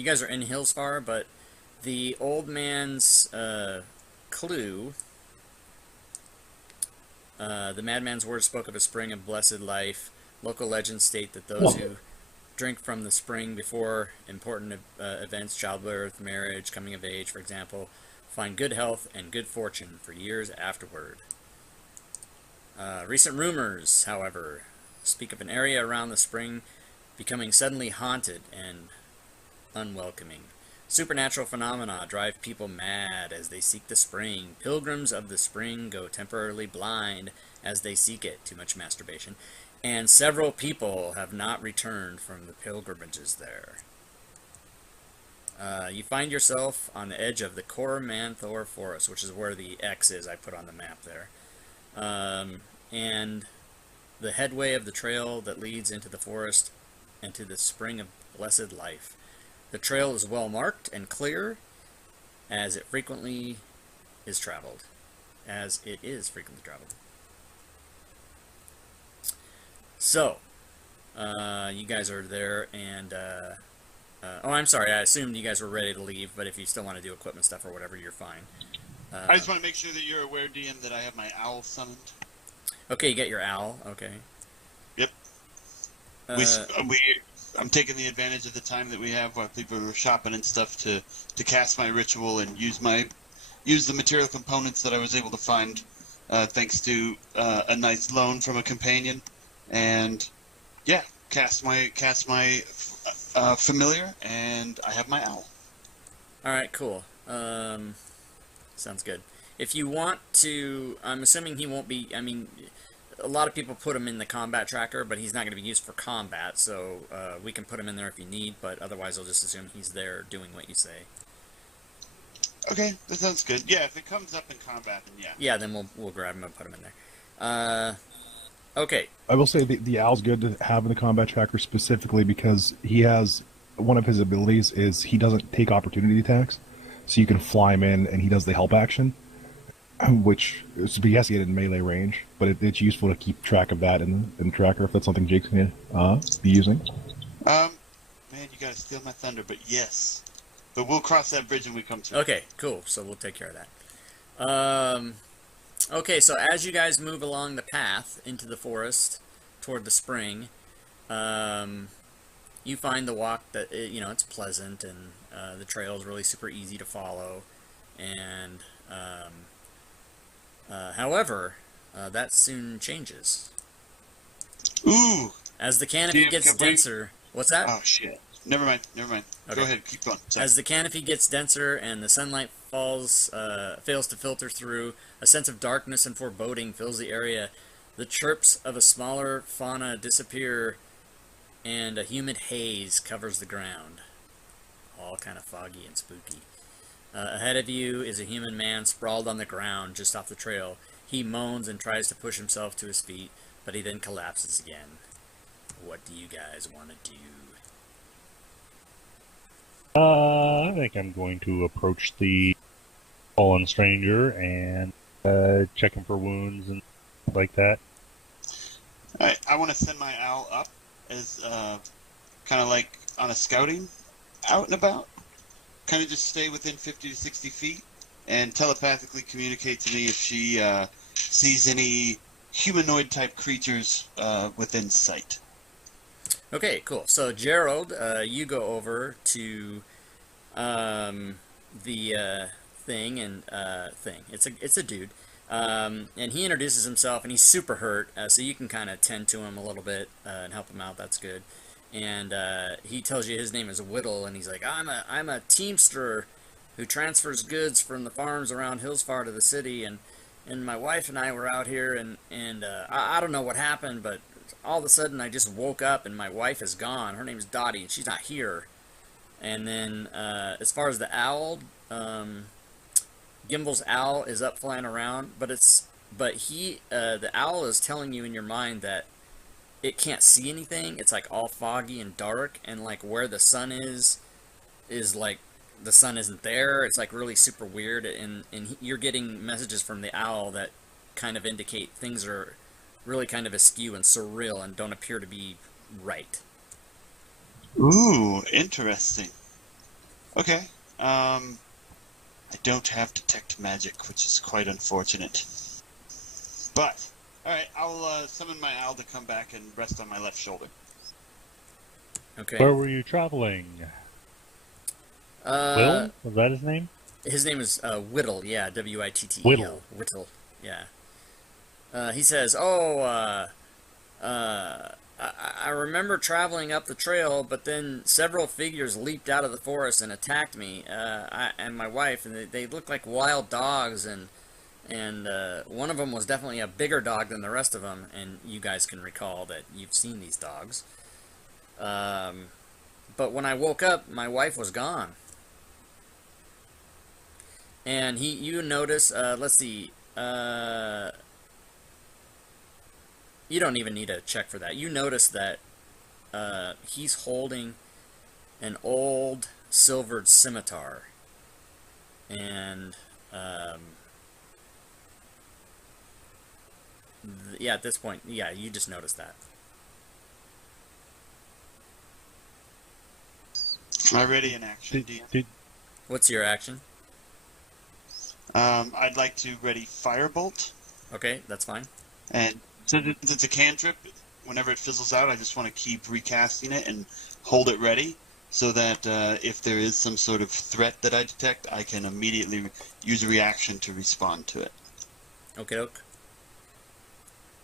you guys are in Hillsfar, but the old man's clue, the madman's words spoke of a spring of blessed life. Local legends state that those who drink from the spring before important events, childbirth, marriage, coming of age, for example, find good health and good fortune for years afterward. Recent rumors, however, speak of an area around the spring becoming suddenly haunted and unwelcoming. Supernatural phenomena drive people mad as they seek the spring. Pilgrims of the spring go temporarily blind as they seek it. Too much masturbation. And several people have not returned from the pilgrimages there. You find yourself on the edge of the Coromanthor Forest, which is where the X is I put on the map there. And the headway of the trail that leads into the forest and to the spring of blessed life. The trail is well marked and clear, as it frequently is traveled. So, you guys are there, and oh, I'm sorry. I assumed you guys were ready to leave, but if you still want to do equipment stuff or whatever, you're fine. I just want to make sure that you're aware, DM, that I have my owl summoned. Okay, you get your owl. Okay. Yep. I'm taking the advantage of the time that we have while people are shopping and stuff to cast my ritual and use the material components that I was able to find thanks to a nice loan from a companion, and yeah, cast my familiar, and I have my owl. All right, cool. Sounds good. If you want to, I'm assuming he won't be. I mean, a lot of people put him in the combat tracker, but he's not going to be used for combat, so we can put him in there if you need, but otherwise I'll just assume he's there doing what you say. Okay, that sounds good. Yeah, if it comes up in combat, then yeah. Yeah, then we'll grab him and put him in there. Okay. I will say the owl's good to have in the combat tracker specifically because he has, one of his abilities is he doesn't take opportunity attacks, so you can fly him in and he does the help action, which he has to get in melee range, but it's useful to keep track of that in the tracker if that's something Jake's going to be using. Man, you gotta steal my thunder, but yes. But we'll cross that bridge when we come to it. Okay, cool. So we'll take care of that. Okay, so as you guys move along the path into the forest toward the spring, you find the walk that, it's pleasant, and the trail is really super easy to follow, and however, that soon changes. Ooh! As the canopy gets denser... What's that? Oh, shit. Never mind. Okay. Go ahead, keep going. Sorry. As the canopy gets denser and the sunlight fails to filter through, a sense of darkness and foreboding fills the area. The chirps of a smaller fauna disappear, and a humid haze covers the ground. All kind of foggy and spooky. Ahead of you is a human man sprawled on the ground just off the trail. He moans and tries to push himself to his feet, but he then collapses again. What do you guys want to do? I think I'm going to approach the fallen stranger and check him for wounds and like that. I want to send my owl up as kind of like on a scouting out and about. Kind of just stay within 50 to 60 feet and telepathically communicate to me if she sees any humanoid type creatures within sight. Okay, cool. So Gerald, you go over to the thing and thing. It's a dude, and he introduces himself, and he's super hurt. So you can kind of tend to him a little bit and help him out. That's good. And he tells you his name is Whittle, and he's like, I'm a teamster who transfers goods from the farms around Hillsfar to the city, and my wife and I were out here, and I don't know what happened, but all of a sudden I just woke up and my wife is gone. Her name's Dottie, and she's not here. And then as far as the owl, Gimbel's owl is up flying around, but the owl is telling you in your mind that it can't see anything. It's like all foggy and dark, and like where the sun is like the sun isn't there. It's like really super weird, and you're getting messages from the owl that kind of indicate things are really kind of askew and surreal and don't appear to be right. Ooh, interesting. Okay. I don't have detect magic, which is quite unfortunate. But all right, I'll summon my owl to come back and rest on my left shoulder. Okay. Where were you traveling? Will? Was that his name? His name is Whittle, yeah, Wittel. Whittle. Whittle, yeah. He says, I remember traveling up the trail, but then several figures leaped out of the forest and attacked me, and my wife, and they looked like wild dogs, and one of them was definitely a bigger dog than the rest of them, and you guys can recall that you've seen these dogs. But when I woke up, my wife was gone. And you notice, let's see, you don't even need to check for that. You notice that he's holding an old silvered scimitar. And, yeah, at this point, yeah, you just noticed that. Already in action, DM. What's your action? I'd like to ready Firebolt. Okay, that's fine. And since it's a cantrip, whenever it fizzles out, I just want to keep recasting it and hold it ready so that if there is some sort of threat that I detect, I can immediately use a reaction to respond to it. Okay, doke.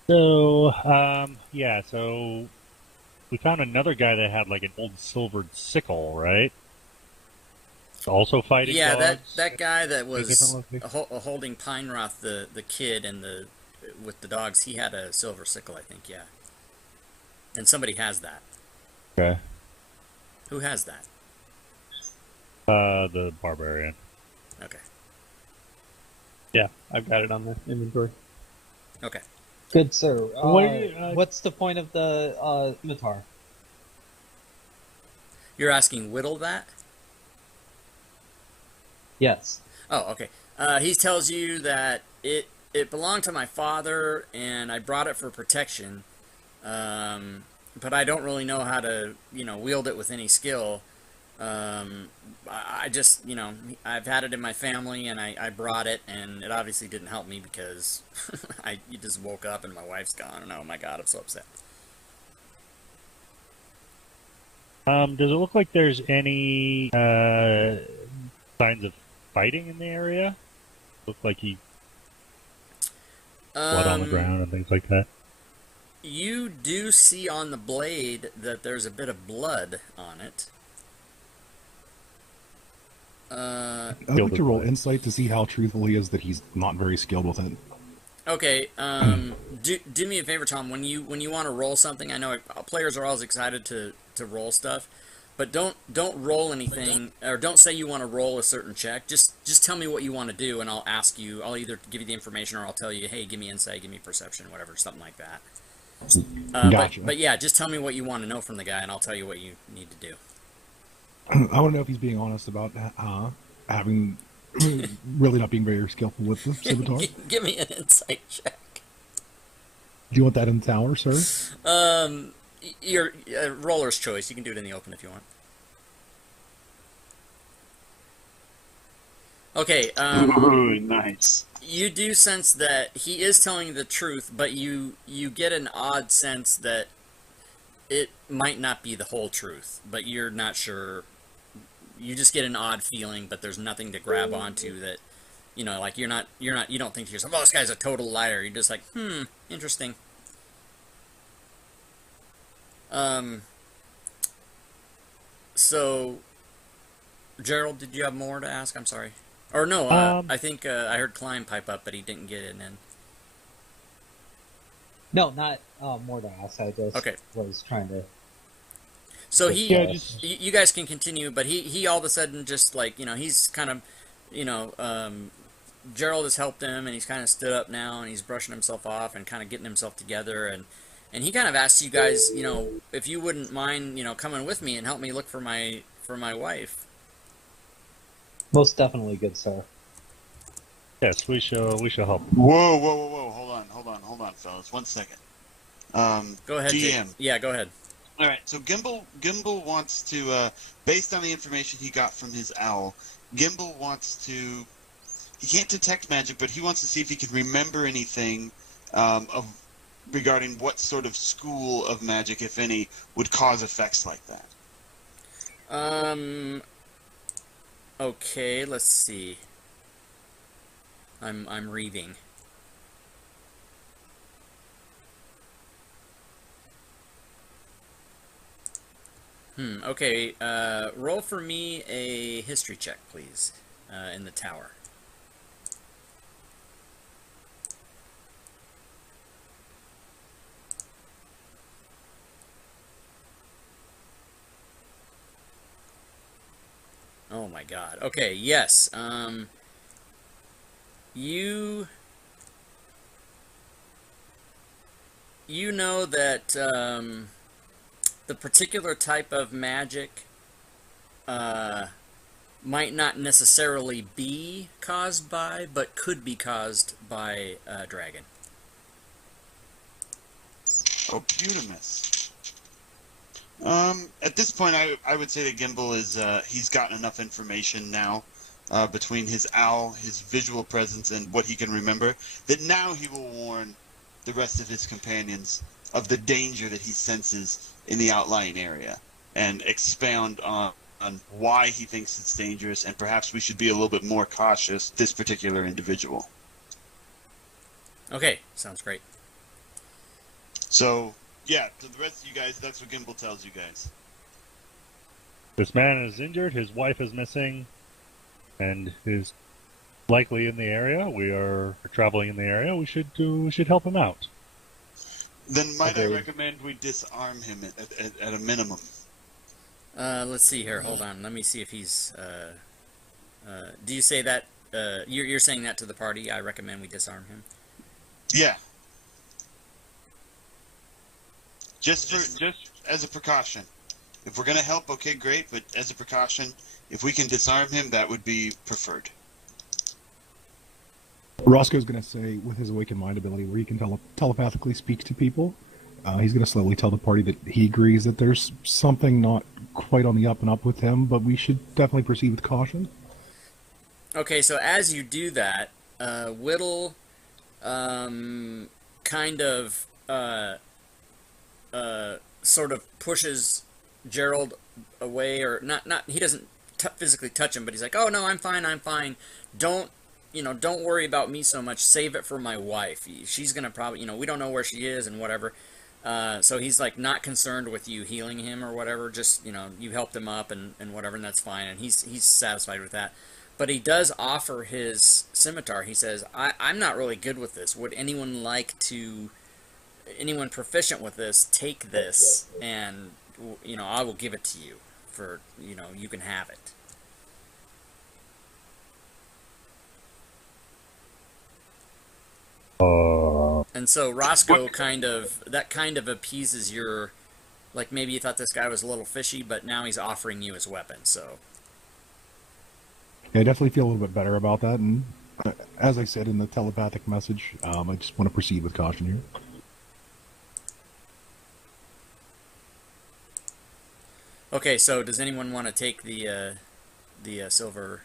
So, yeah, so we found another guy that had like an old silvered sickle, right? Also fighting Yeah, dogs? that guy that was different holding Pineroth, the kid, and with the dogs, he had a silver sickle, I think, yeah. And somebody has that. Okay. Who has that? The barbarian. Okay. Yeah, I've got it on the inventory. Okay. Good, sir. What- What's the point of the scimitar? You're asking Whittle that? Yes. Oh, okay. He tells you that it belonged to my father, and I brought it for protection. But I don't really know how to, wield it with any skill. I just, I've had it in my family, and I brought it, and it obviously didn't help me because you just woke up and my wife's gone, and oh my god, I'm so upset. Does it look like there's any signs of fighting in the area? Look like he blood on the ground and things like that. You do see on the blade that there's a bit of blood on it. I'd like to roll insight to see how truthful he is that he's not very skilled with it. Okay, do me a favor, Tom. When you want to roll something, I know players are always excited to roll stuff, but don't roll anything, or don't say you want to roll a certain check. Just tell me what you want to do, and I'll ask you. I'll either give you the information, or I'll tell you, hey, give me insight, give me perception, whatever, something like that. Gotcha. But yeah, just tell me what you want to know from the guy, and I'll tell you what you need to do. I want to know if he's being honest about having really not being very skillful with the scimitar. Do Give me an insight check. you want that in the tower, sir? Your roller's choice. You can do it in the open if you want. Okay. Ooh, nice. You do sense that he is telling you the truth, but you get an odd sense that it might not be the whole truth, but you're not sure. You just get an odd feeling, but there's nothing to grab onto that, like you don't think to yourself, oh, this guy's a total liar. You're just like, interesting. So, Gerald, did you have more to ask? I'm sorry. Or no, I think I heard Klein pipe up, but he didn't get it in. No, not more to ask. I just Okay. was trying to. So Yeah, you guys can continue, but he all of a sudden just like, he's kind of, Gerald has helped him, and he's kind of stood up now, and he's brushing himself off and kind of getting himself together, and he kind of asks you guys, if you wouldn't mind, coming with me and help me look for my wife. Most definitely, good sir. yes, we shall help. Whoa. Hold on, fellas. 1 second. Go ahead, GM. Yeah, go ahead. All right. So Gimbal wants to, based on the information he got from his owl, Gimbal wants to. He can't detect magic, but he wants to see if he can remember anything regarding what sort of school of magic, if any, would cause effects like that. Okay, let's see. I'm reading. Okay, roll for me a history check, please, in the tower. Oh my god. Okay, yes. You know that the particular type of magic might not necessarily be caused by, but could be caused by a dragon. Oh, Putamus. At this point, I would say that Gimbal is he's gotten enough information now between his owl, his visual presence, and what he can remember that now he will warn the rest of his companions of the danger that he senses in the outlying area and expound on why he thinks it's dangerous and perhaps we should be a little bit more cautious this particular individual. Okay, sounds great. So, yeah, to the rest of you guys, that's what Gimbal tells you guys. This man is injured, his wife is missing, and is likely in the area. We are traveling in the area. We should help him out. Then might I recommend we disarm him at a minimum? Let's see here. Hold on. Let me see if he's. Do you say that? You're saying that to the party? I recommend we disarm him. Yeah. Just as a precaution. If we're gonna help, okay, great. But as a precaution, if we can disarm him, that would be preferred. Roscoe's going to say, with his awakened mind ability, where he can telepathically speak to people, he's going to slowly tell the party that he agrees that there's something not quite on the up and up with him, but we should definitely proceed with caution. Okay, so as you do that, Whittle kind of sort of pushes Gerald away, or not he doesn't physically touch him, but he's like, "Oh no, I'm fine. Don't worry about me so much. Save it for my wife. She's gonna probably, we don't know where she is and whatever." So he's like not concerned with you healing him or whatever. Just you helped him up and whatever, and that's fine. And he's satisfied with that. But he does offer his scimitar. He says, I'm not really good with this. Would anyone proficient with this, take this, and I will give it to you for you can have it. And so Roscoe kind of appeases your, like, maybe you thought this guy was a little fishy, but now he's offering you his weapon, so. Yeah, I definitely feel a little bit better about that, and as I said in the telepathic message, I just want to proceed with caution here. Okay, so does anyone want to take the silver?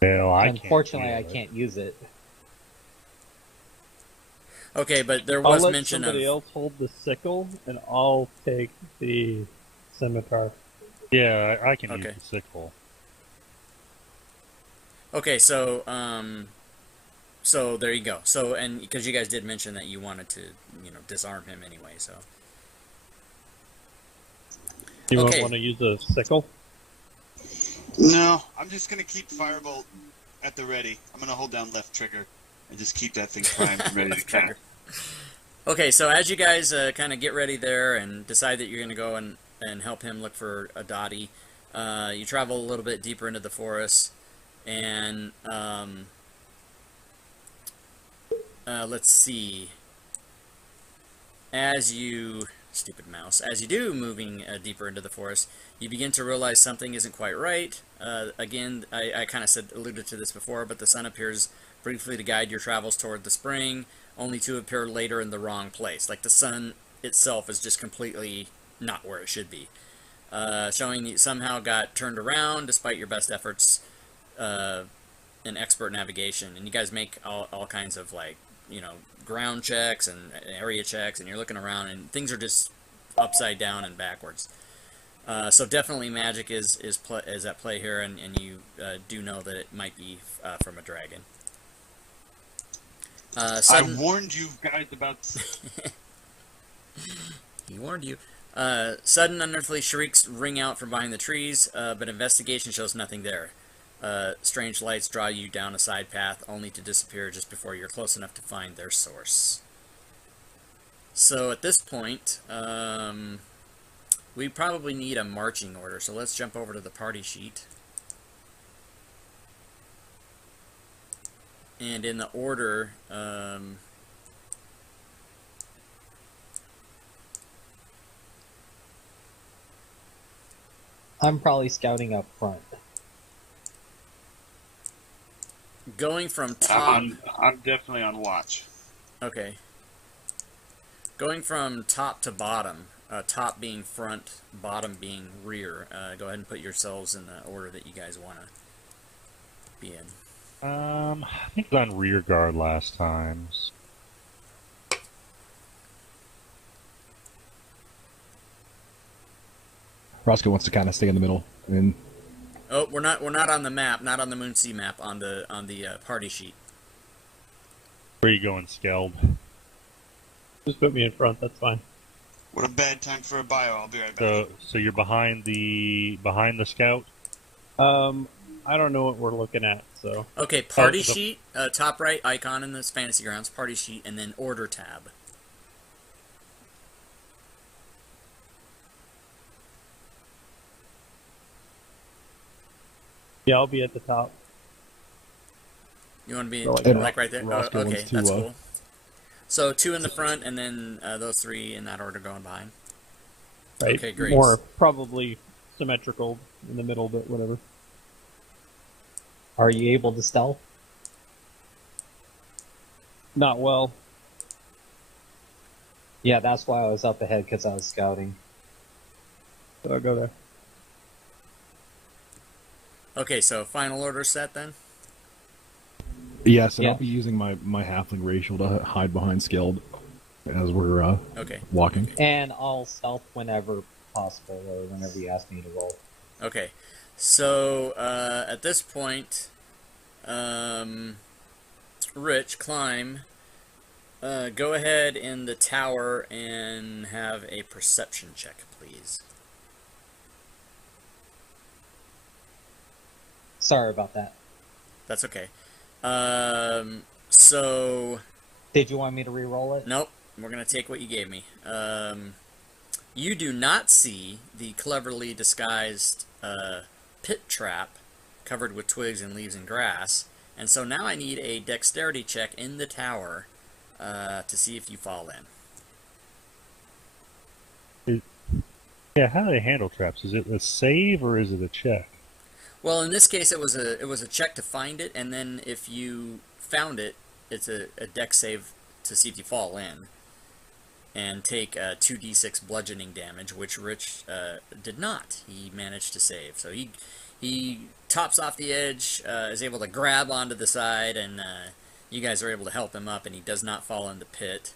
Well, Unfortunately, I can't use it. Okay, but there I'll was let mention somebody else hold the sickle, and I'll take the scimitar. Yeah, I can use Okay. the sickle. Okay, so so there you go. So, and because you guys did mention that you wanted to disarm him anyway, so. You Okay. want to use the sickle? No, I'm just gonna keep Firebolt at the ready. I'm gonna hold down left trigger and just keep that thing primed and ready to cast. Okay, so as you guys kind of get ready there and decide that you're going to go and help him look for a Dottie, you travel a little bit deeper into the forest, and let's see. As you do moving deeper into the forest, you begin to realize something isn't quite right. Again, I kind of alluded to this before, but the sun appears briefly to guide your travels toward the spring, only to appear later in the wrong place. Like the sun itself is just completely not where it should be. Showing you somehow got turned around despite your best efforts in expert navigation. And you guys make all kinds of, like, you know, ground checks and area checks, and you're looking around and things are just upside down and backwards. So definitely magic is at play here, and you do know that it might be from a dragon. I warned you guys about. He warned you. Sudden unearthly shrieks ring out from behind the trees, but investigation shows nothing there. Strange lights draw you down a side path, only to disappear just before you're close enough to find their source. So at this point, we probably need a marching order, so let's jump over to the party sheet. And in the order, I'm probably scouting up front. going from top... I'm definitely on watch. Okay. Going from top to bottom, top being front, bottom being rear, go ahead and put yourselves in the order that you guys want to be in. I think I was on rear guard last time. Roscoe wants to kind of stay in the middle. And Oh, we're not on the map, not on the Moonsea map, on the party sheet. Where are you going, Skeld? Just put me in front. That's fine. What a bad time for a bio. I'll be right back. So you're behind the scout. I don't know what we're looking at, so Okay, party sheet, top right icon in this Fantasy Grounds, party sheet, and then order tab. yeah, I'll be at the top. You want to be So, like right there? Roscoe Okay, wants to, that's cool. So 2 in the front, and then those 3 in that order going behind. Right? Okay, great. More probably symmetrical in the middle, but whatever. Are you able to stealth? Not well. Yeah, that's why I was up ahead, because I was scouting. So I'll go there. Okay, so final order set then? yes, and Yeah. I'll be using my halfling racial to hide behind Skeld as we're Okay. walking. And I'll stealth whenever possible, or whenever you ask me to roll. Okay. So, at this point, Rich, climb. Go ahead in the tower and have a perception check, please. Sorry about that. That's okay. So, Did you want me to re-roll it? nope, we're going to take what you gave me. You do not see the cleverly disguised pit trap covered with twigs and leaves and grass, and so now I need a dexterity check in the tower to see if you fall in. Yeah, how do they handle traps? Is it a save or is it a check? Well, in this case, it was a check to find it, and then if you found it, it's a dex save to see if you fall in, and take 2d6 bludgeoning damage, which Rich did not. He managed to save, so he tops off the edge, is able to grab onto the side, and you guys are able to help him up, and he does not fall in the pit.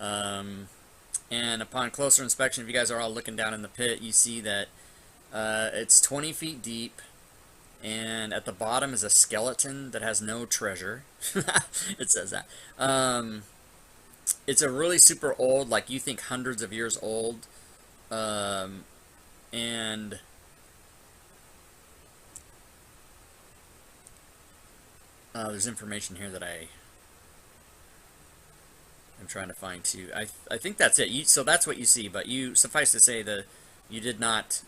And upon closer inspection, if you guys are all looking down in the pit, you see that it's 20 feet deep. And at the bottom is a skeleton that has no treasure. It says that. It's a really super old, like you think hundreds of years old. And there's information here that I'm trying to find too. I think that's it. So that's what you see, but suffice to say that you did not...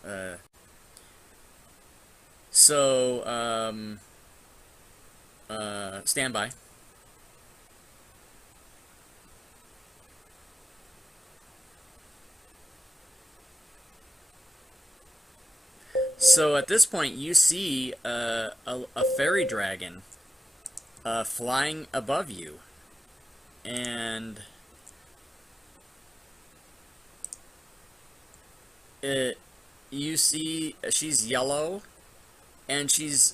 So, stand by. So at this point, you see a fairy dragon flying above you. And you see she's yellow, and she's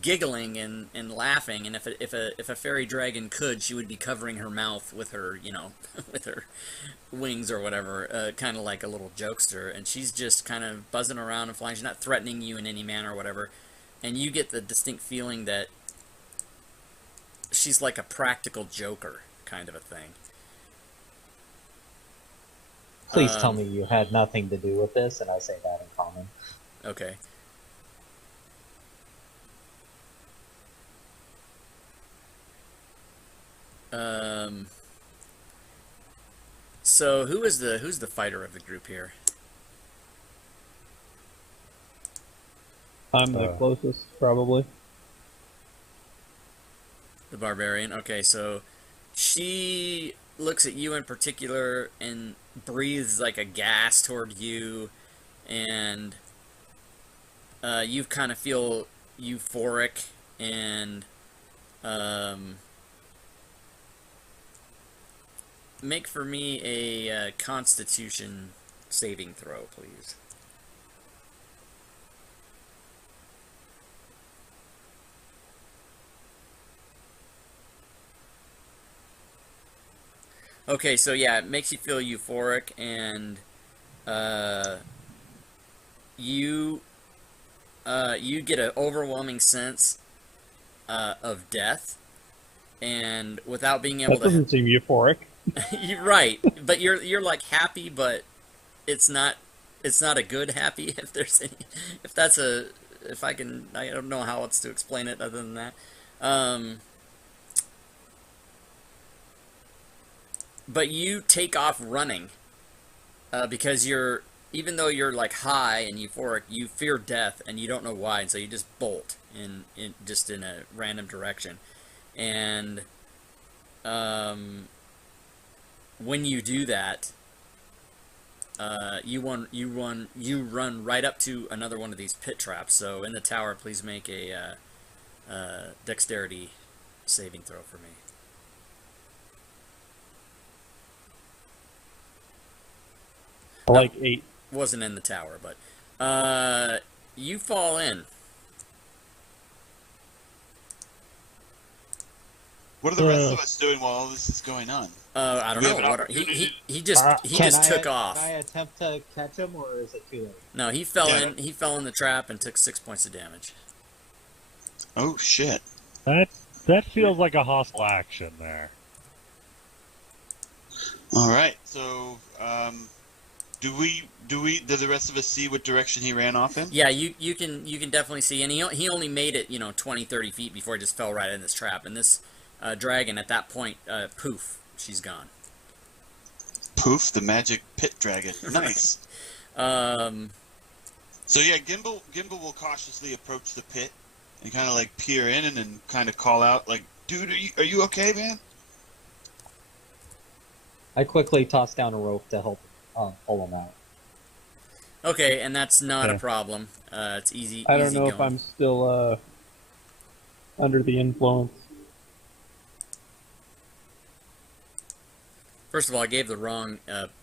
giggling and laughing, and if a fairy dragon could, she would be covering her mouth with her, with her wings or whatever, kind of like a little jokester, and she's just kind of buzzing around and flying. She's not threatening you in any manner or whatever, and you get the distinct feeling that she's like a practical joker kind of a thing. Please tell me you had nothing to do with this, and I say that in common. Okay. So who's the fighter of the group here? I'm the closest, probably. The barbarian. Okay, so she looks at you in particular and breathes like a gas toward you, and you kind of feel euphoric, and make for me a Constitution saving throw, please. Okay, so yeah, it makes you feel euphoric, and you get an overwhelming sense of death, and without being able That doesn't seem euphoric. You're right, but you're like happy, but it's not a good happy. I don't know how else to explain it other than that. But you take off running because even though you're like high and euphoric, you fear death and you don't know why, and so you just bolt in a random direction, and when you do that, you run right up to another one of these pit traps. So in the tower, please make a dexterity saving throw for me. Like 8. Wasn't in the tower, but you fall in. What are the rest of us doing while all this is going on? I don't know. He just took off. Can I attempt to catch him, or is it too late? No, he fell in. He fell in the trap and took 6 points of damage. Oh shit! That feels like a hostile action there. All right, so do the rest of us see what direction he ran off in? Yeah, you can definitely see, and he only made it 20, 30 feet before he just fell right in this trap, and this dragon at that point, poof, she's gone. Poof, the magic pit dragon. Nice. So yeah, Gimbal will cautiously approach the pit and kind of like peer in and then kind of call out like, "Dude, are you okay, man?" I quickly toss down a rope to help pull him out. Okay, and that's not a problem. It's easy. I don't know going. if I'm still under the influence. First of all, I gave the wrong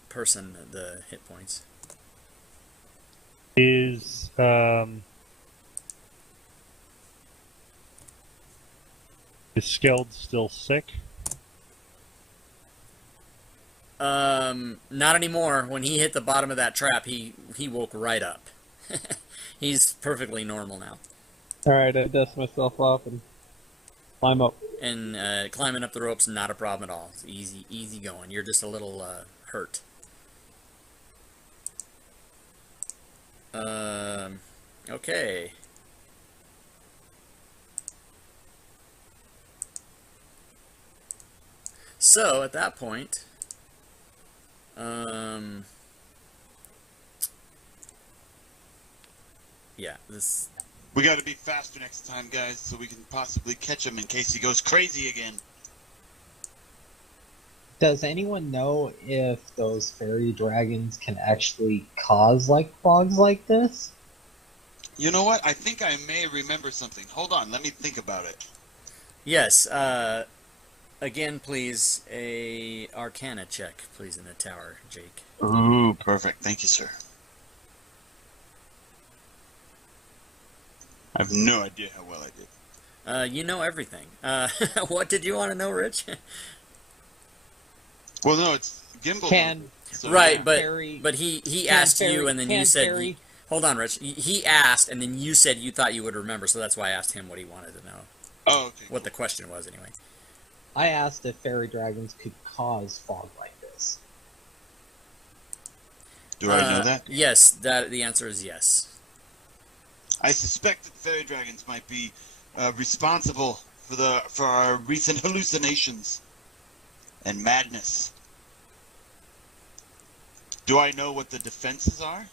person the hit points. Is Skeld still sick? Not anymore. When he hit the bottom of that trap, he woke right up. He's perfectly normal now. Alright, I dust myself off and climb up. And climbing up the rope's not a problem at all. It's easy going. You're just a little hurt. Okay. So at that point, yeah, this. We got to be faster next time, guys, so we can possibly catch him in case he goes crazy again. Does anyone know if those fairy dragons can actually cause like fogs like this? You know what? I think I may remember something. Hold on, let me think about it. Yes. Again, please, a Arcana check, please, in the tower, Jake. Ooh, perfect. Thank you, sir. I have no idea how well I did. You know everything. What did you want to know, Rich? Well, no, it's Gimbal. Can So, Right, yeah. but he asked you, and then you said, hold on, Rich. He asked, and then you said you thought you would remember, so that's why I asked him what he wanted to know. Oh, okay. What the question was, anyway. I asked if fairy dragons could cause fog like this. Do I know that? Yes, the answer is yes. I suspect that fairy dragons might be responsible for our recent hallucinations and madness. Do I know what the defenses are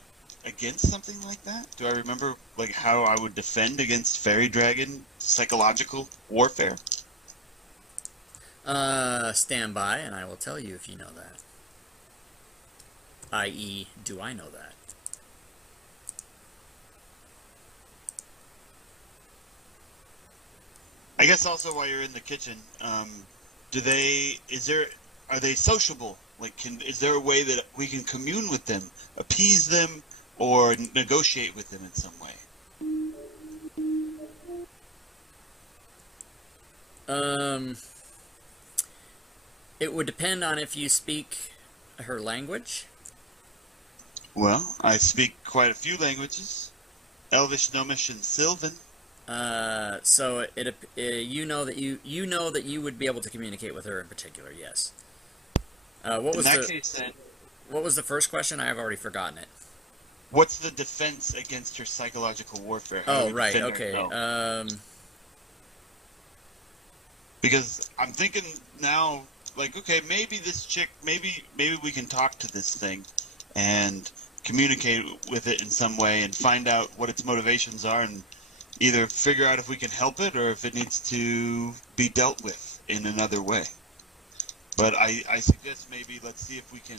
against something like that? Do I remember like how I would defend against fairy dragon psychological warfare? Stand by, and I will tell you if you know that. I.e., do I know that? I guess also while you're in the kitchen, are they sociable? Like, is there a way that we can commune with them, appease them, or negotiate with them in some way? It would depend on if you speak her language. Well, I speak quite a few languages: Elvish, Gnomish, and Sylvan. So you know that you would be able to communicate with her in particular. Yes. What was What was the first question? I have already forgotten it. What's the defense against her psychological warfare? How do Oh, we right. defend Okay. ourselves? Because I'm thinking now, like, okay, maybe this chick, maybe we can talk to this thing and communicate with it in some way and find out what its motivations are and either figure out if we can help it or if it needs to be dealt with in another way. But I suggest maybe let's see if we can.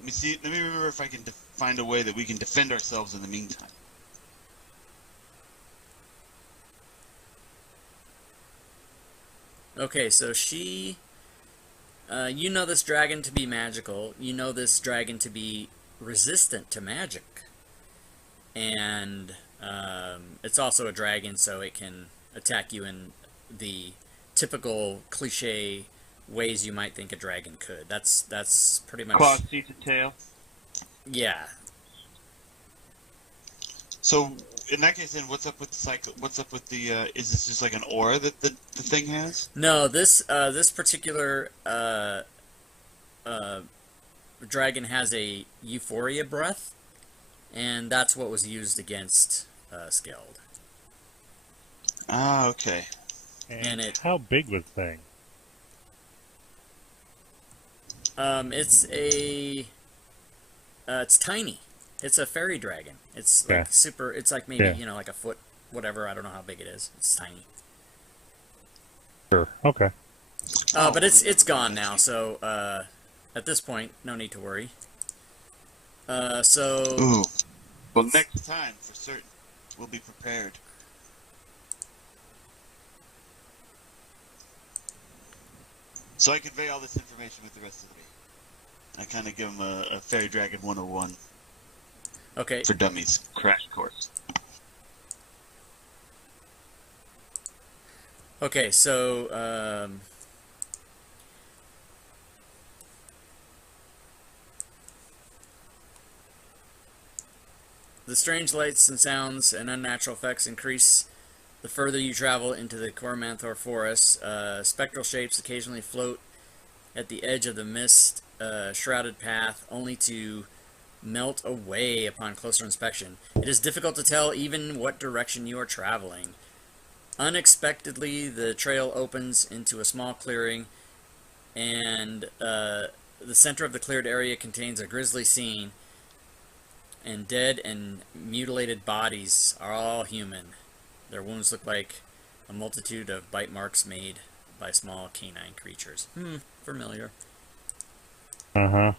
Let me remember if I can find a way that we can defend ourselves in the meantime. Okay, so you know this dragon to be magical. You know this dragon to be resistant to magic. And it's also a dragon, so it can attack you in the typical cliche ways you might think a dragon could. That's pretty much... Claws, teeth, and tail. Yeah. So in that case, then what's up with the cycle? What's up with the? Is this just like an aura that the thing has? No, this particular dragon has a euphoria breath, and that's what was used against Skeld. Ah, okay. And how big was the thing? It's tiny. It's a fairy dragon. It's like super. It's like maybe like a foot, whatever. I don't know how big it is. It's tiny. Sure. Okay. But it's gone now. So at this point, no need to worry. Ooh. Well, next time for certain, we'll be prepared. So I convey all this information with the rest of the me. I kind of give them a Fairy Dragon 101. Okay. For dummies. Crash course. Okay, so the strange lights and sounds and unnatural effects increase the further you travel into the Cormanthor forest. Spectral shapes occasionally float at the edge of the mist shrouded path, only to melt away upon closer inspection. It is difficult to tell even what direction you are traveling. Unexpectedly, the trail opens into a small clearing, and the center of the cleared area contains a grisly scene, and dead and mutilated bodies are all human. Their wounds look like a multitude of bite marks made by small canine creatures. Familiar. Uh-huh.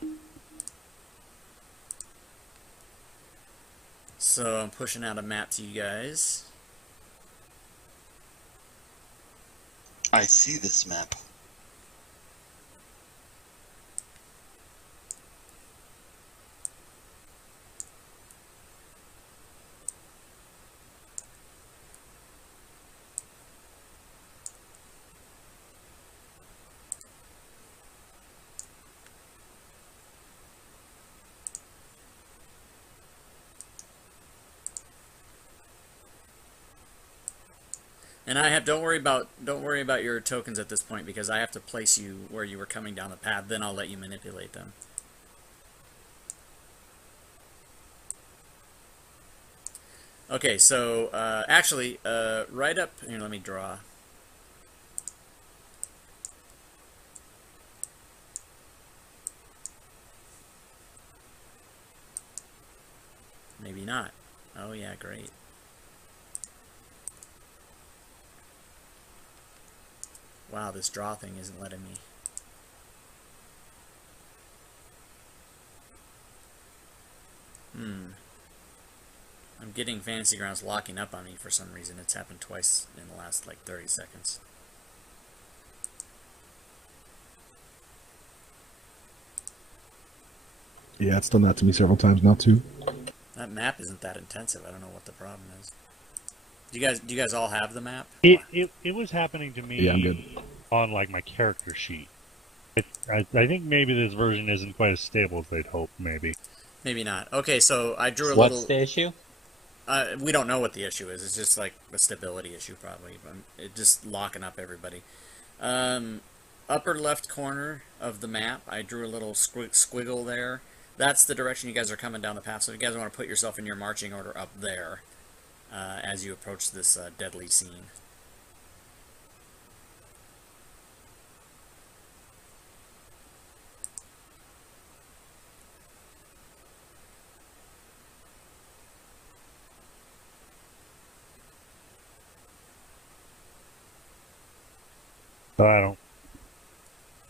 So I'm pushing out a map to you guys. I see this map. And don't worry about your tokens at this point, because I have to place you where you were coming down the path. Then I'll let you manipulate them. Okay, so actually, right up here. Let me draw. Maybe not. Oh yeah, great. Wow, this draw thing isn't letting me. I'm getting Fantasy Grounds locking up on me for some reason. It's happened twice in the last, like, 30 seconds. Yeah, it's done that to me several times now, too. That map isn't that intensive. I don't know what the problem is. Do you guys all have the map? It was happening to me. Yeah, I'm good. On like my character sheet. I think maybe this version isn't quite as stable as they'd hope. Maybe not. Okay, so I drew a What's little. the issue? We don't know what the issue is. It's just like a stability issue, probably. It's just locking up everybody. Upper left corner of the map, I drew a little squiggle there. That's the direction you guys are coming down the path. So if you guys want to put yourself in your marching order up there as you approach this deadly scene. I don't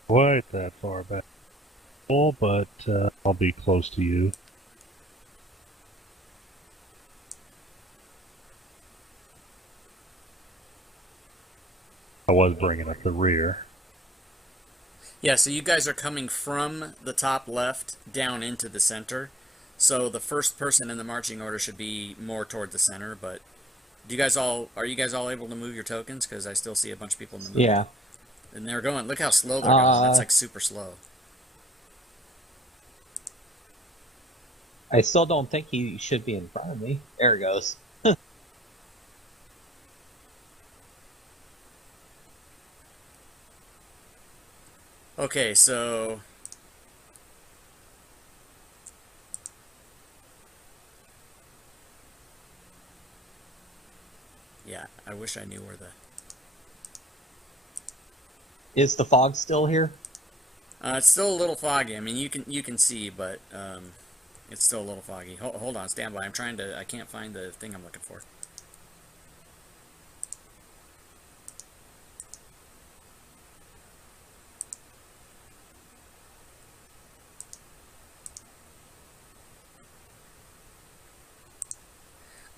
quite that far back, but I'll be close to you. I was bringing up the rear. Yeah, so you guys are coming from the top left down into the center. So the first person in the marching order should be more toward the center, but are you guys all able to move your tokens? Because I still see a bunch of people in the middle. Yeah. And they're going, look how slow they're going. That's like super slow. I still don't think he should be in front of me. There he goes. Okay, so yeah, I wish I knew where the Is the fog still here? it's still a little foggy. I mean, you can see, but it's still a little foggy. Hold on, stand by. I can't find the thing I'm looking for.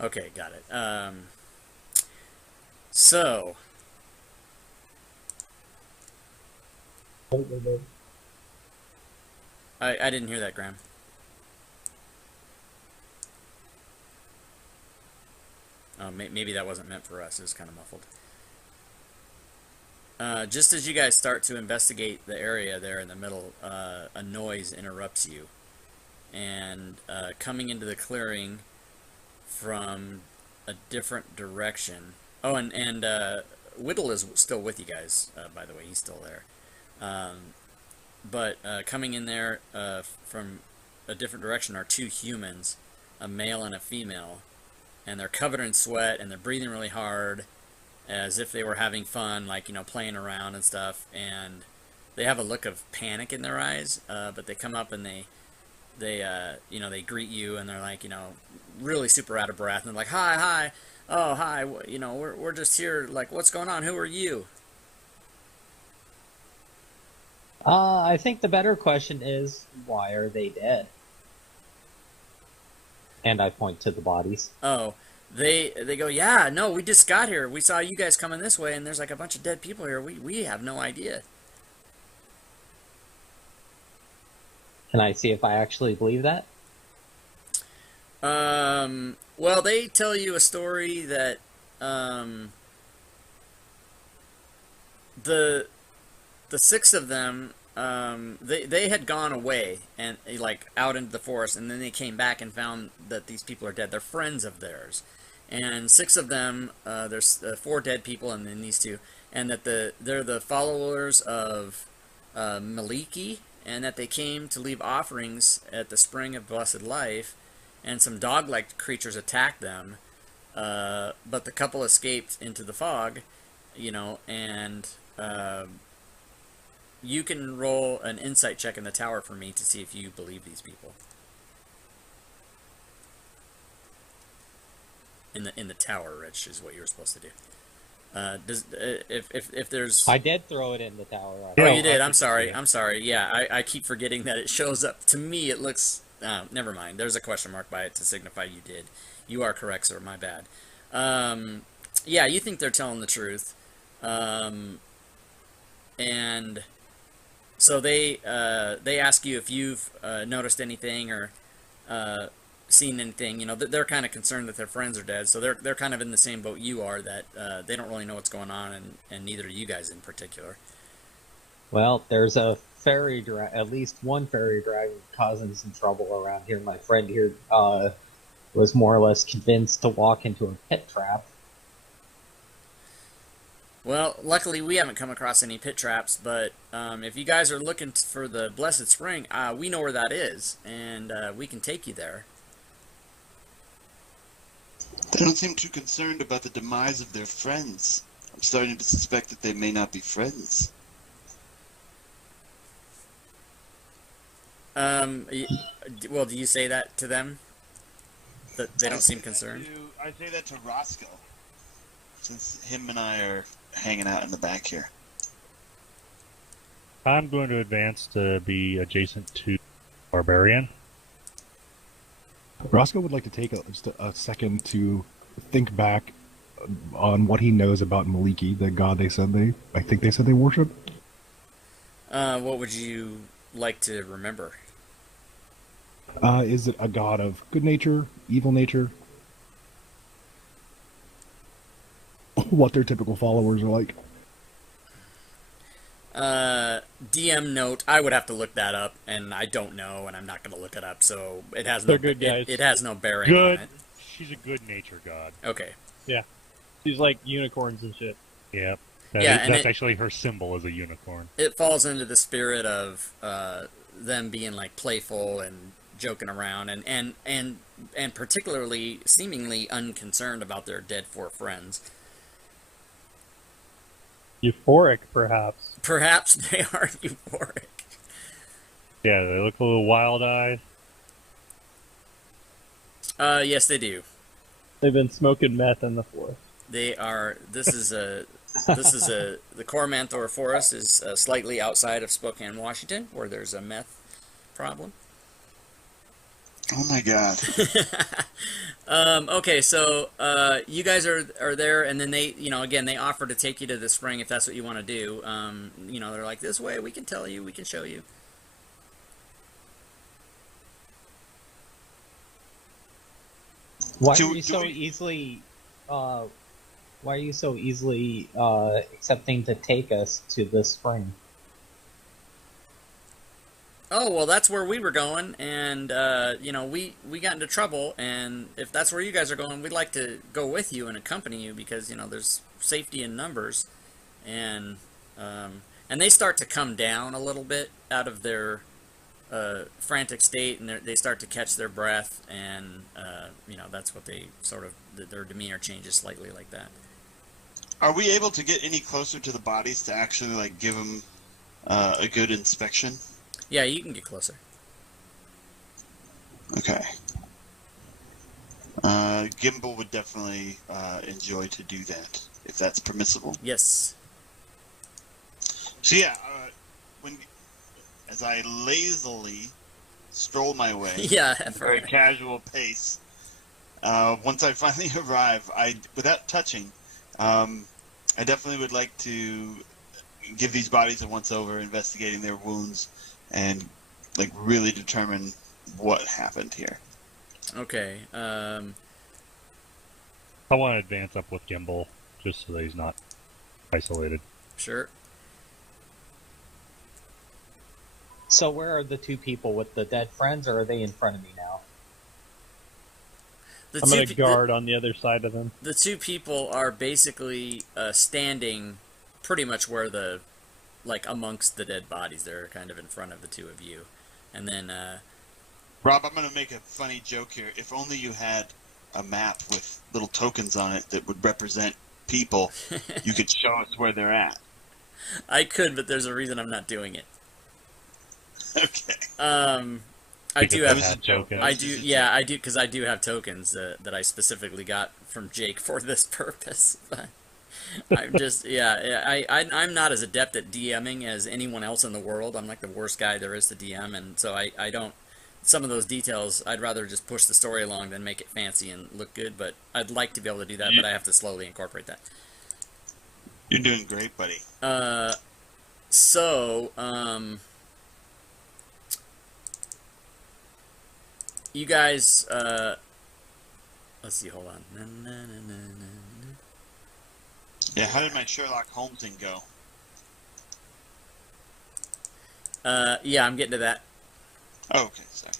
Okay, got it. So I didn't hear that, Graham. Oh, maybe that wasn't meant for us. It was kind of muffled. Just as you guys start to investigate the area there in the middle, a noise interrupts you. And coming into the clearing from a different direction. Oh, and Whittle is still with you guys, by the way. He's still there. But coming in there from a different direction are two humans, a male and a female. And they're covered in sweat, and they're breathing really hard, as if they were having fun, like, you know, playing around and stuff. And they have a look of panic in their eyes, but they come up and they greet you, and they're like, you know, really super out of breath, and they're like, hi, oh, hi, you know, we're just here, like, what's going on, who are you? I think the better question is, why are they dead? And I point to the bodies. Oh, they go, yeah, no, we just got here. We saw you guys coming this way, and there's like a bunch of dead people here. We have no idea. Can I see if I actually believe that? Well, they tell you a story that the six of them, they had gone away and like out into the forest, and then they came back and found that these people are dead. They're friends of theirs, and six of them, there's four dead people, and then these two, and that they're the followers of Maliki, and that they came to leave offerings at the Spring of Blessed Life, and some dog-like creatures attacked them, but the couple escaped into the fog, and you can roll an insight check in the tower for me to see if you believe these people. In the tower, Rich, is what you were supposed to do. If there's... I did throw it in the tower. Oh, you did. I'm sorry. I'm sorry. Yeah, I keep forgetting that it shows up. To me, it looks... never mind. There's a question mark by it to signify you did. You are correct, sir. My bad. Yeah, you think they're telling the truth. And so they ask you if you've noticed anything or seen anything. They're kind of concerned that their friends are dead, so they're kind of in the same boat you are, that they don't really know what's going on, and neither do you guys in particular. Well, there's a at least one fairy dragon causing some trouble around here. My friend here was more or less convinced to walk into a pit trap. Well, luckily we haven't come across any pit traps, but if you guys are looking for the Blessed Spring, we know where that is, and we can take you there. They don't seem too concerned about the demise of their friends. I'm starting to suspect that they may not be friends. Well, do you say that to them? That they don't seem concerned? I say that to Roscoe, since him and I are hanging out in the back here. I'm going to advance to be adjacent to Barbarian. Roscoe would like to take just a second to think back on what he knows about Maliki, the god I think they said they worship. What would you like to remember? Is it a god of good nature, evil nature? What their typical followers are like? DM note, I would have to look that up, and I don't know, and I'm not going to look it up, so it has They're no good guys. It has no bearing Good. on it. She's a good nature god. Okay. Yeah. She's like unicorns and shit. Yep. Yeah, and That's actually her symbol as a unicorn. It falls into the spirit of them being like playful and joking around, and particularly seemingly unconcerned about their dead four friends. Euphoric, perhaps. Perhaps they are euphoric. Yeah, they look a little wild-eyed. Yes, they do. They've been smoking meth in the forest. They are. The Cormanthor Forest is slightly outside of Spokane, Washington, where there's a meth problem. Oh my god. Okay, so you guys are there, and then they, again, they offer to take you to the spring if that's what you want to do. They're like, this way, we can tell you, we can show you. Why are you so easily accepting to take us to this spring? Oh, well, that's where we were going, and, we got into trouble, and if that's where you guys are going, we'd like to go with you and accompany you, because, there's safety in numbers, and they start to come down a little bit out of their frantic state, and they start to catch their breath, and, that's what they sort of, their demeanor changes slightly like that. Are we able to get any closer to the bodies to actually, give them a good inspection? Yeah, you can get closer. Okay. Gimbal would definitely enjoy to do that, if that's permissible. Yes. So yeah, as I lazily stroll my way, Yeah, at a very casual pace, once I finally arrive, without touching, I definitely would like to give these bodies a once-over, investigating their wounds, and like really determine what happened here. Okay. I want to advance up with Gimbal, just so that he's not isolated. Sure. So where are the two people with the dead friends, or are they in front of me now? I'm going to guard on the other side of them. The two people are basically standing pretty much where like amongst the dead bodies. They're kind of in front of the two of you. And then... Rob, I'm going to make a funny joke here. If only you had a map with little tokens on it that would represent people, you could show us where they're at. I could, but there's a reason I'm not doing it. Okay. I do have tokens. I do because I do have tokens that I specifically got from Jake for this purpose. I'm just I'm not as adept at DMing as anyone else in the world. I'm like the worst guy there is to DM, and so I don't. Some of those details, I'd rather just push the story along than make it fancy and look good. But I'd like to be able to do that, but I have to slowly incorporate that. You're doing great, buddy. You guys, let's see, hold on. Yeah, how did my Sherlock Holmesing go? Yeah, I'm getting to that. Oh, okay, sorry.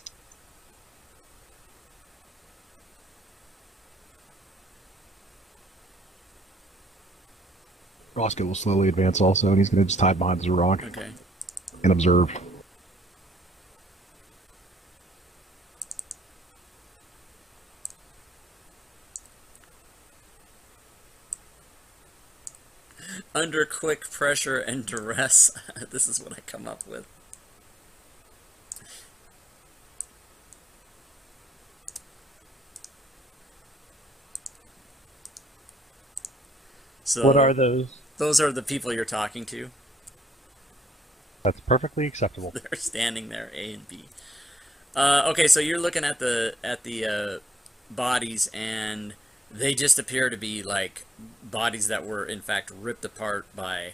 Roscoe will slowly advance also, and he's going to just hide behind this rock Okay. and observe. Under quick pressure and duress, this is what I come up with. So, What are those? Those are the people you're talking to. That's perfectly acceptable. They're standing there, A and B. Okay, so you're looking at the bodies, and they just appear to be like bodies that were in fact ripped apart by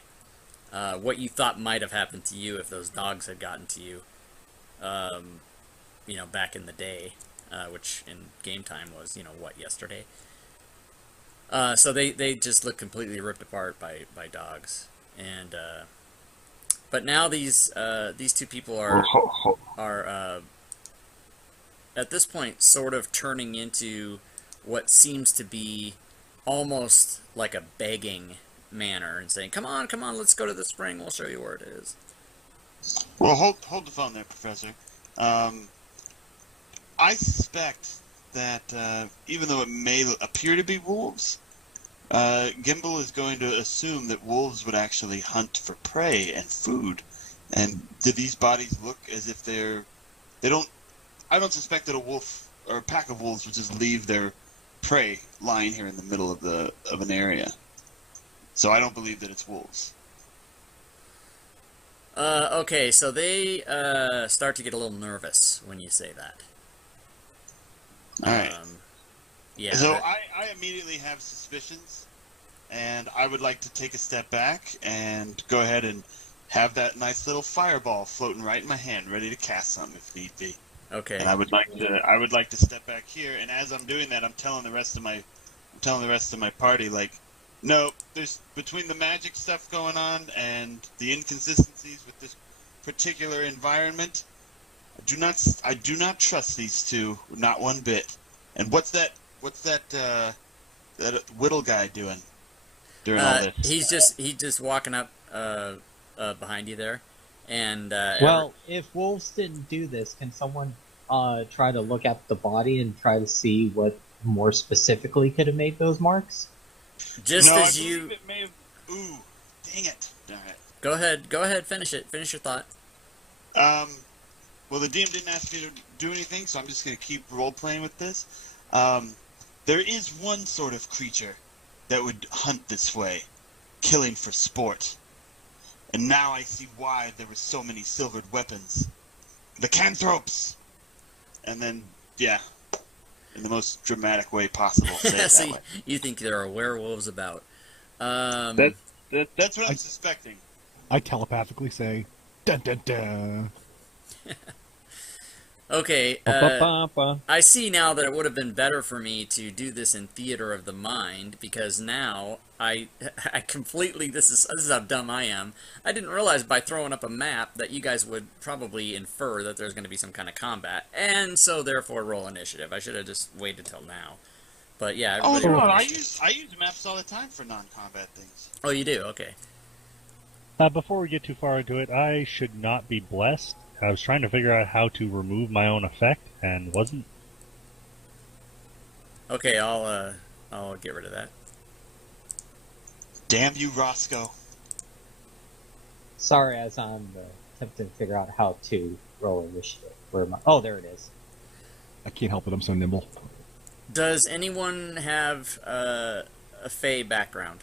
what you thought might have happened to you if those dogs had gotten to you. You know, back in the day, which in game time was, you know, what, yesterday. So they just look completely ripped apart by dogs, and but now these two people are at this point sort of turning into what seems to be almost like a begging manner and saying, come on, let's go to the spring, we'll show you where it is. Well, hold the phone there, Professor. I suspect that even though it may appear to be wolves, Gimbal is going to assume that wolves would actually hunt for prey and food. And do these bodies look as if I don't suspect that a wolf or a pack of wolves would just leave their prey lying here in the middle of an area. So I don't believe that it's wolves. Okay, so they start to get a little nervous when you say that. All right. Yeah. So I immediately have suspicions, and I would like to take a step back and go ahead and have that nice little fireball floating right in my hand, ready to cast some if need be. Okay. And I would like to step back here, and as I'm doing that, I'm telling the rest of my party, like, no, there's between the magic stuff going on and the inconsistencies with this particular environment, I do not trust these two, not one bit. And what's that Whittle guy doing during all this? He's just walking up behind you there, and Well, if wolves didn't do this, can someone try to look at the body and try to see what more specifically could have made those marks? just no, as I you believe it may have. Ooh, dang it! Darn it. go ahead, finish your thought. Well, the DM didn't ask me to do anything, so I'm just going to keep role-playing with this. There is one sort of creature that would hunt this way, killing for sport. And now I see why there were so many silvered weapons. Lycanthropes! And then, yeah. in the most dramatic way possible. Say it So that way. you think there are werewolves about? That's what I'm suspecting. I telepathically say, dun dun dun. Okay, Ba-ba-ba-ba. I see now that it would have been better for me to do this in theater of the mind, because now I completely, this is how dumb I am. I didn't realize by throwing up a map that you guys would probably infer that there's going to be some kind of combat, and so therefore roll initiative. I should have just waited till now. But yeah, Oh everybody no, roll I initiative. use maps all the time for non-combat things. Oh, you do? Okay. Before we get too far into it, I should not be blessed. I was trying to figure out how to remove my own effect and wasn't. Okay, I'll get rid of that. Damn you, Roscoe. Sorry, as I'm attempting to figure out how to roll initiative. Where am I? Oh, there it is. I can't help it. I'm so nimble. Does anyone have a Fey background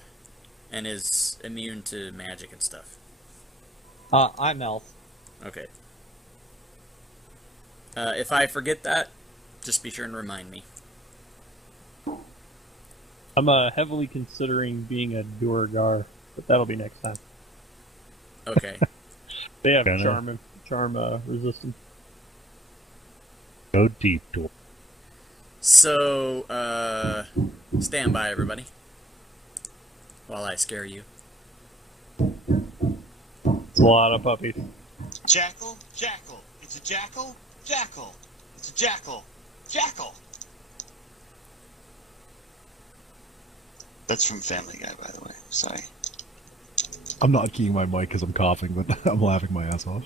and is immune to magic and stuff? I'm elf. Okay. If I forget that, just be sure and remind me. I'm heavily considering being a Duergar, but that'll be next time. Okay. They have Gonna- charm resistance. Go deep, door. So, stand by, everybody, while I scare you. It's a lot of puppies. Jackal, jackal. It's a jackal, jackal. It's a jackal, jackal. That's from Family Guy, by the way. Sorry. I'm not keying my mic because I'm coughing, but I'm laughing my ass off.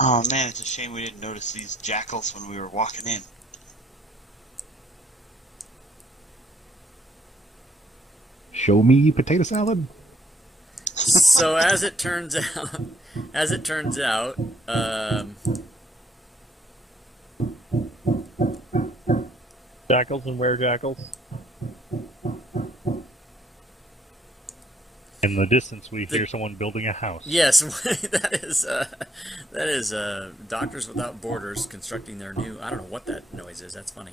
Oh man, it's a shame we didn't notice these jackals when we were walking in. Show me potato salad. So as it turns out, Jackals and were-jackals. In the distance, we hear someone building a house. yes, that is Doctors Without Borders constructing their new. I don't know what that noise is. That's funny.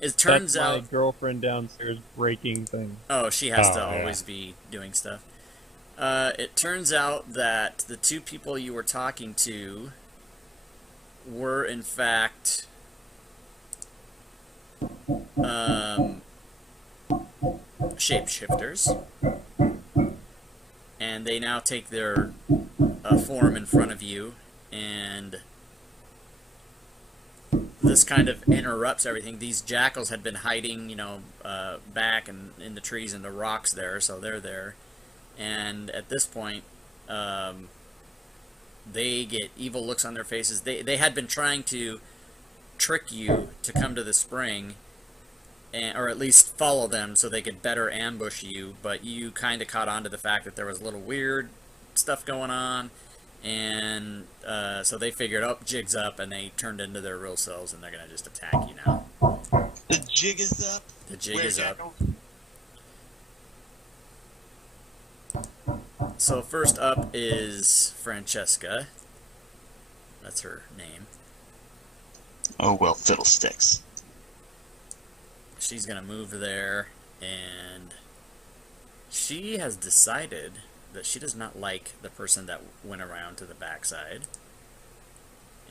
It turns That's out. my girlfriend downstairs breaking things. Oh, she has to yeah. always be doing stuff. It turns out that the two people you were talking to were, in fact, shapeshifters. And they now take their form in front of you, and this kind of interrupts everything. These jackals had been hiding, back and in the trees and the rocks there, so they're there. And at this point, they get evil looks on their faces. They had been trying to trick you to come to the spring, or at least follow them so they could better ambush you, but you kind of caught on to the fact that there was a little weird stuff going on. And so they figured, oh, jig's up, and they turned into their real selves, and they're going to just attack you now. The jig is up. The jig Where, is up. jackal? So first up is Francesca. That's her name. Oh well, fiddlesticks. She's going to move there, and she has decided that she does not like the person that went around to the backside,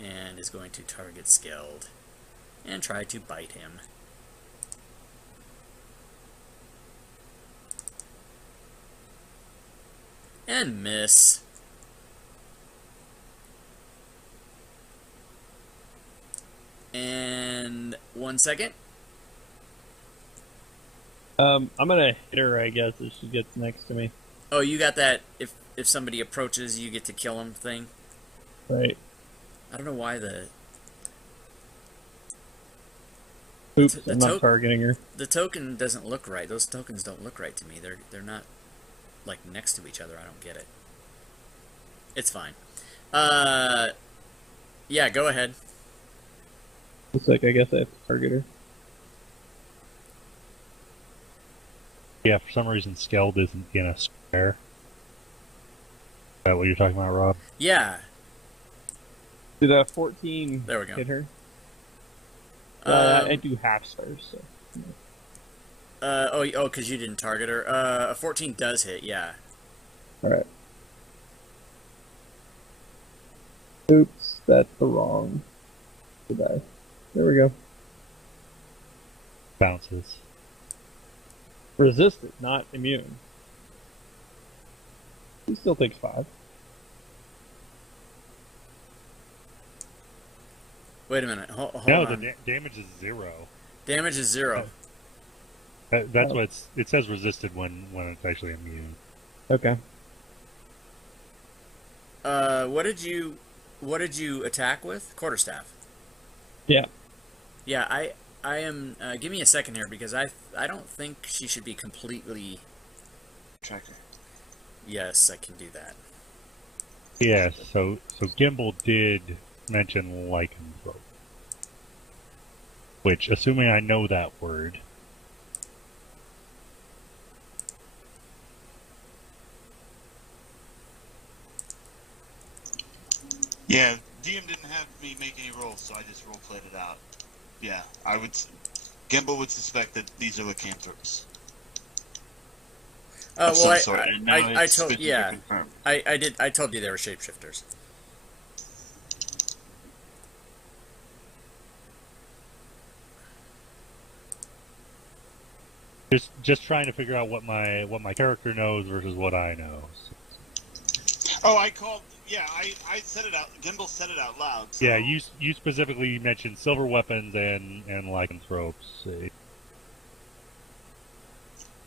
and is going to target Skeld and try to bite him. And miss. And 1 second. I'm gonna hit her, I guess, if she gets next to me. Oh, you got that if somebody approaches, you get to kill him thing? Right. I don't know why the Oops, The I'm not token- targeting her. token doesn't look right. Those tokens don't look right to me. They're not like next to each other. I don't get it. It's fine. Yeah, go ahead. Looks like I guess I have to target her. Yeah, for some reason, Skeld isn't in a square. Is that what you're talking about, Rob? Yeah. Did a 14 There we go. hit her? Um, I do half stars, so. because you didn't target her. A 14 does hit, yeah. Alright. Oops, that's the wrong die. There we go. Bounces. Resisted, not immune. He still takes 5. Wait a minute. Hold No, on. the damage is 0. Damage is 0. That's Oh. what it says. Resisted when it's actually immune. Okay. What did you attack with? Quarterstaff. Yeah. Yeah, I am. Give me a second here because I don't think she should be completely. Tracker. Yes, I can do that. Yeah. So Gimbal did mention lycanthrope, which, assuming I know that word. Yeah, DM didn't have me make any rolls, so I just role played it out. Yeah, Gimbal would suspect that these are lycanthropes. Of some sort, and now I it's told good to yeah, confirm. I told you they were shapeshifters. Just trying to figure out what my character knows versus what I know. Oh, I called. Yeah, I said it out. Gimbal said it out loud. So. Yeah, you specifically mentioned silver weapons and lycanthropes.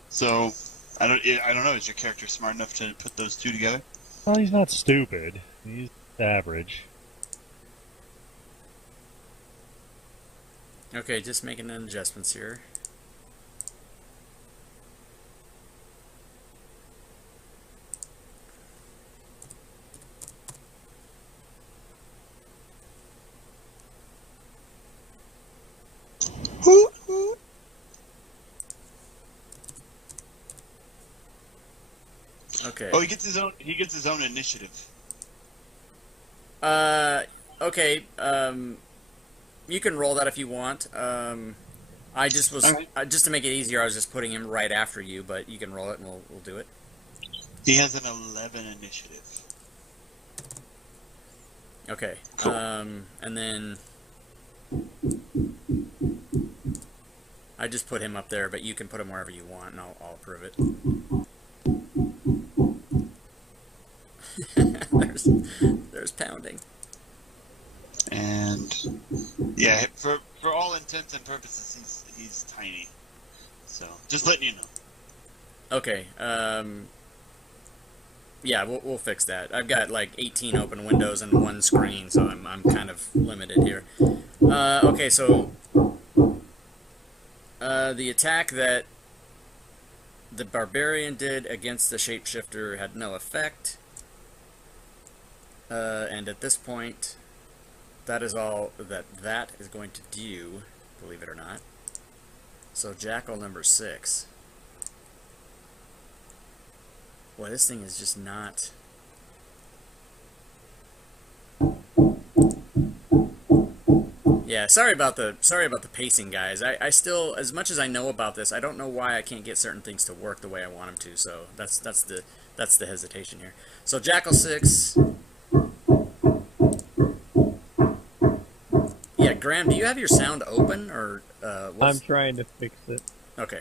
So I don't know. Is your character smart enough to put those two together? Well, he's not stupid. He's average. Okay, just making adjustments here. Hoot, hoot. Okay. Oh, he gets his own initiative. Okay. You can roll that if you want. I just was Alright. just to make it easier. I was just putting him right after you, but you can roll it and we'll do it. He has an 11 initiative. Okay. Cool. And then I just put him up there, but you can put him wherever you want, and I'll approve it. there's pounding. And yeah, for all intents and purposes, he's tiny. So just letting you know. Okay. Yeah, we'll fix that. I've got like 18 open windows and one screen, so I'm kind of limited here. Okay, so the attack that the barbarian did against the shapeshifter had no effect, and at this point, that is all that is going to do, believe it or not. So Jackal number 6. Boy, this thing is just not. Yeah, sorry about the pacing, guys. I still, as much as I know about this, I don't know why I can't get certain things to work the way I want them to. So that's the hesitation here. So Jackal 6. Yeah, Graham, do you have your sound open or? I'm trying to fix it. Okay,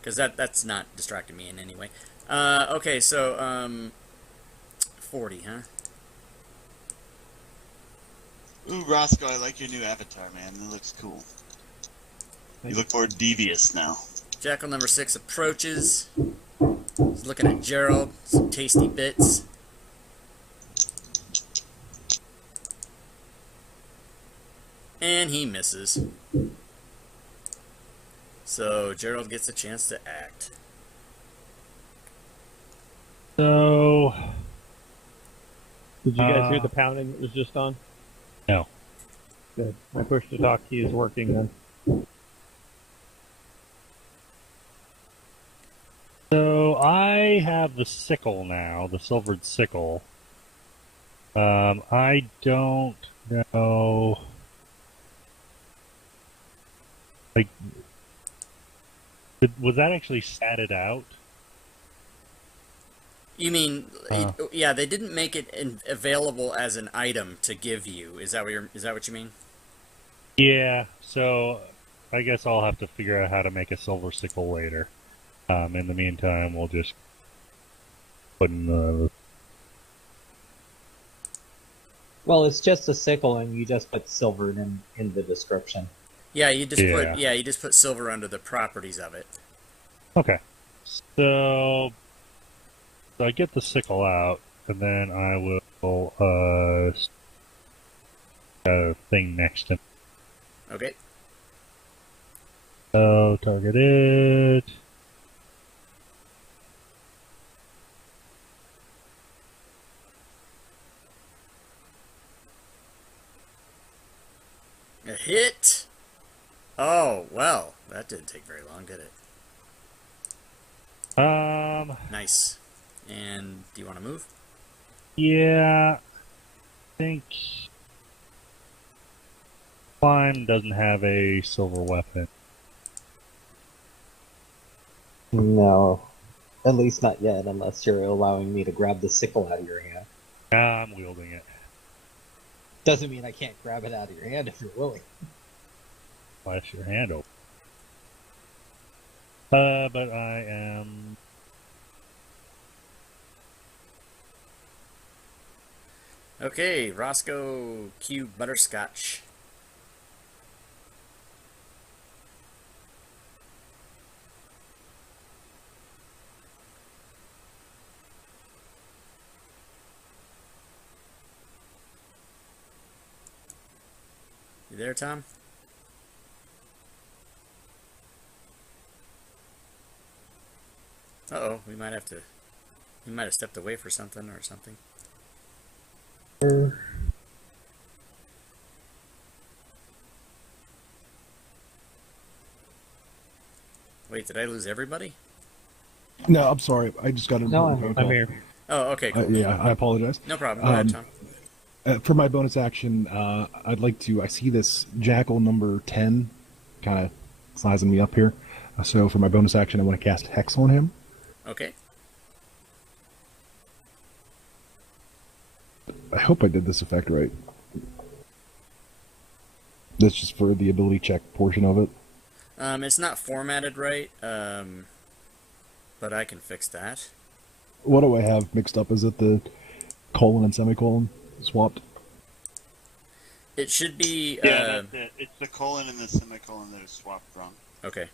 because that's not distracting me in any way. Okay, so 40, huh? Ooh, Roscoe, I like your new avatar, man. It looks cool. You look more devious now. Jackal number 6 approaches. He's looking at Gerald. Some tasty bits. And he misses. So Gerald gets a chance to act. So, Did you guys hear the pounding that was just on? no. Good. My push to talk key is working then. So I have the sickle now, the silvered sickle. I don't No. Like, was that actually statted out? You mean, Uh. yeah, they didn't make it available as an item to give you. Is that what you mean? Yeah, so I guess I'll have to figure out how to make a silver sickle later. In the meantime, we'll just put in the... Well, it's just a sickle, and you just put silver in the description. Yeah, Yeah. you just put silver under the properties of it. Okay. So I get the sickle out, and then I will, a thing next to... Okay. So, target it. A hit. Oh, well, that didn't take very long, did it? Nice. And do you want to move? Yeah, I think Climb doesn't have a silver weapon. No. At least not yet, unless you're allowing me to grab the sickle out of your hand. I'm wielding it. Doesn't mean I can't grab it out of your hand if you're willing. Flash your hand open. But I am... Okay, Roscoe Q Butterscotch. You there, Tom? Uh-oh, we might have to... He might have stepped away for something or something. Wait, did I lose everybody? No, I'm sorry. I just got an No, important phone I'm call. here. Oh, okay, cool. Yeah, I apologize. No problem. Go ahead, Tom. For my bonus action, I'd like to. I see this jackal number 10 kind of sizing me up here. So for my bonus action, I want to cast Hex on him. Okay. I hope I did this effect right. That's just for the ability check portion of it. It's not formatted right, but I can fix that. What do I have mixed up? Is it the colon and semicolon swapped? It should be. Yeah, that's it. It's the colon and the semicolon that are swapped wrong. Okay.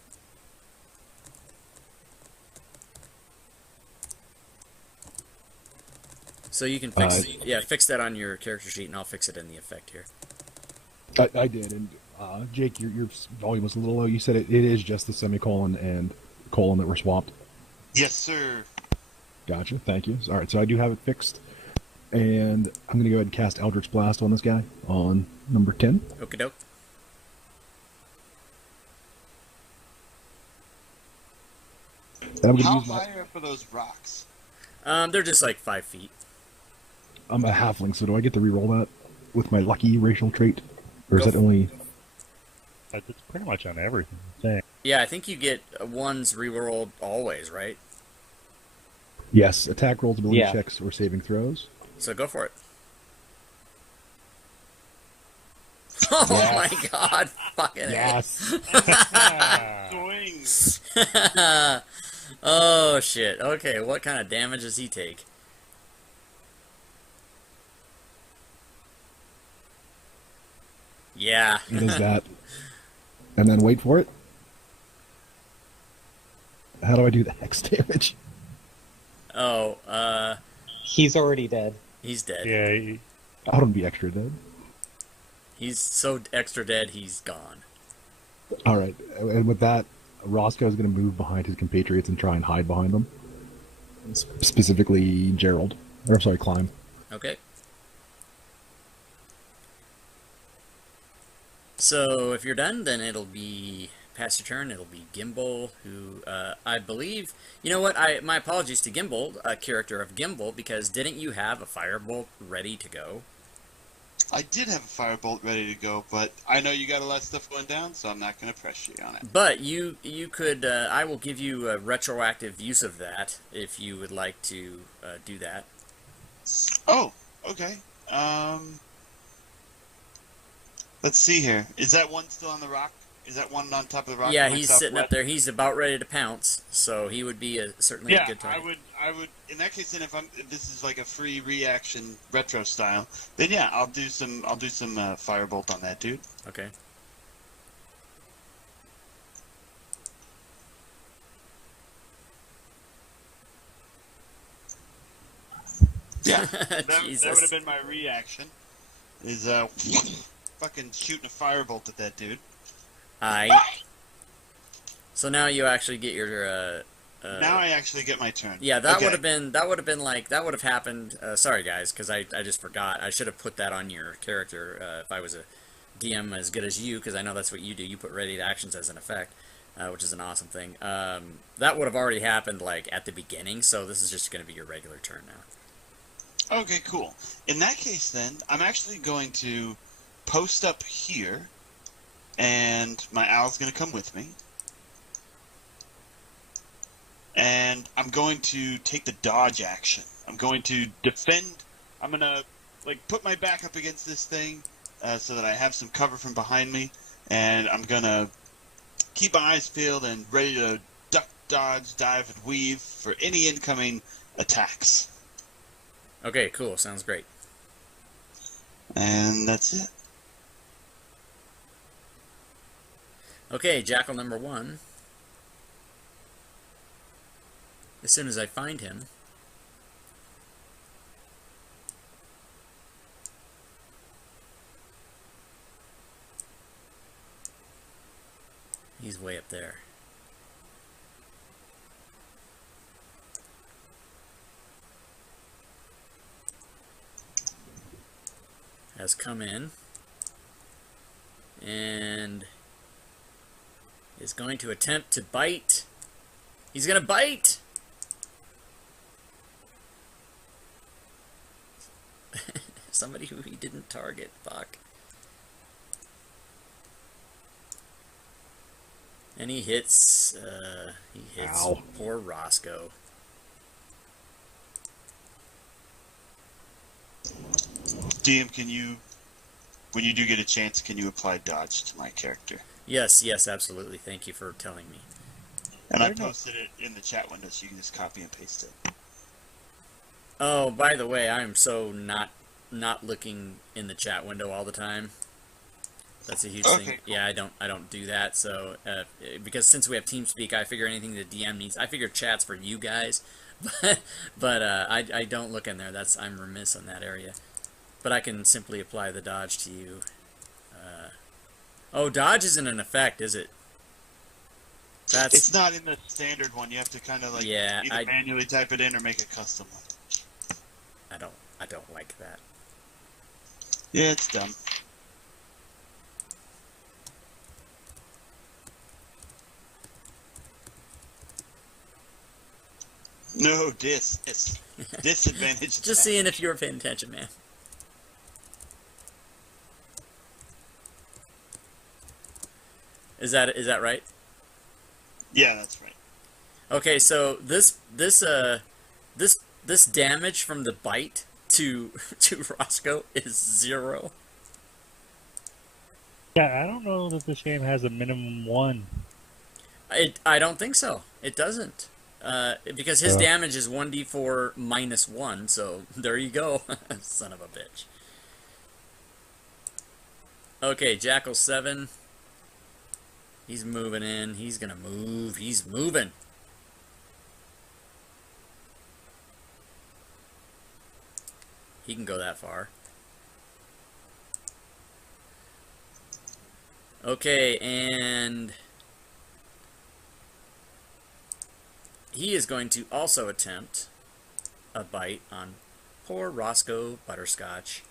So you can fix that on your character sheet, and I'll fix it in the effect here. I did, and Jake, your volume was a little low. You said it is just the semicolon and colon that were swapped. Yes, sir. Gotcha, thank you. All right, so I do have it fixed, and I'm going to go ahead and cast Eldritch Blast on this guy on number 10. Okie doke. And I'm going to How use my. high up are those rocks? They're just like 5 feet. I'm a halfling, so do I get to reroll that with my lucky racial trait, or is Go that only? It's pretty much on everything. Dang. Yeah, I think you get ones rerolled always, right? Yes, attack rolls, ability Yeah. checks, or saving throws. So go for it. Oh Yes. my god, fucking Yes. Swings. Oh shit. Okay, what kind of damage does he take? Yeah. It is that. And then wait for it. How do I do the hex damage? Oh, He's already dead. he's dead. Yeah, I don't be extra dead. He's so extra dead, he's gone. All right, and with that, Roscoe is going to move behind his compatriots and try and hide behind them. Specifically, Gerald. Or, sorry, Climb. Okay. So, if you're done, then it'll be past your turn. It'll be Gimbal, who I believe. You know what? My apologies to Gimbal, a character of Gimbal, because didn't you have a firebolt ready to go? I did have a firebolt ready to go, but I know you got a lot of stuff going down, so I'm not going to pressure you on it. But you could, I will give you a retroactive use of that if you would like to do that. Oh, okay. Let's see here. Is that one still on the rock? Is that one on top of the rock? Yeah, to my he's sitting up southwest? there. He's about ready to pounce, so he would be certainly a Yeah, good target. I would. In that case, then, if this is like a free reaction retro style, then yeah, I'll do some firebolt on that dude. Okay. Yeah, that Jesus. would have been my reaction. Is fucking shooting a firebolt at that dude. Aye. So now you actually get your. Now I actually get my turn. Yeah, that Okay. would have been like that would have happened. Sorry guys, because I just forgot. I should have put that on your character if I was a DM as good as you, because I know that's what you do. You put ready to actions as an effect, which is an awesome thing. That would have already happened like at the beginning, so this is just going to be your regular turn now. Okay, cool. In that case, then, I'm actually going to post up here, and my owl's going to come with me. And I'm going to take the dodge action. I'm going to defend. I'm going to, like, put my back up against this thing so that I have some cover from behind me. And I'm going to keep my eyes peeled and ready to duck, dodge, dive, and weave for any incoming attacks. Okay, cool. Sounds great. And that's it. Okay, Jackal number 1. As soon as I find him, he's way up there. Has come in and is going to attempt to bite. He's going to bite! Somebody who he didn't target. Fuck. And he hits Ow. poor Roscoe. DM, can you, when you do get a chance, can you apply dodge to my character? Yes, yes, absolutely. Thank you for telling me. And I Very nice. posted it in the chat window, so you can just copy and paste it. Oh, by the way, I'm so not looking in the chat window all the time. That's a huge Okay, thing. cool. Yeah, I don't do that. So because since we have TeamSpeak, I figure anything the DM needs. I figure chat's for you guys, but I don't look in there. I'm remiss on that area. But I can simply apply the dodge to you. Oh, dodge isn't an effect, is it? That's It's not in the standard one. You have to kind of like Yeah, either manually type it in or make a custom one. I don't like that. Yeah, it's dumb. No, disadvantage. Just seeing if you were paying attention, man. Is that right? Yeah, that's right. Okay, so this damage from the bite to Roscoe is 0. Yeah, I don't know that this game has a minimum 1. I don't think so. It doesn't. Because his Yeah. damage is 1d4 minus 1, so there you go. Son of a bitch. Okay, Jackal 7. He's moving in. He's gonna move. He's moving. He can go that far. Okay, and he is going to also attempt a bite on poor Roscoe Butterscotch.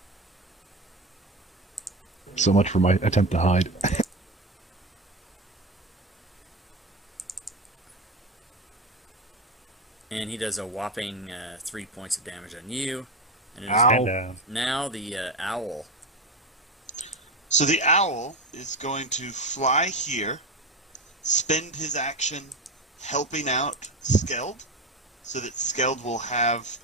So much for my attempt to hide. And he does a whopping 3 points of damage on you. And it is Ow. And now the owl. So the owl is going to fly here, spend his action helping out Skeld, so that Skeld will have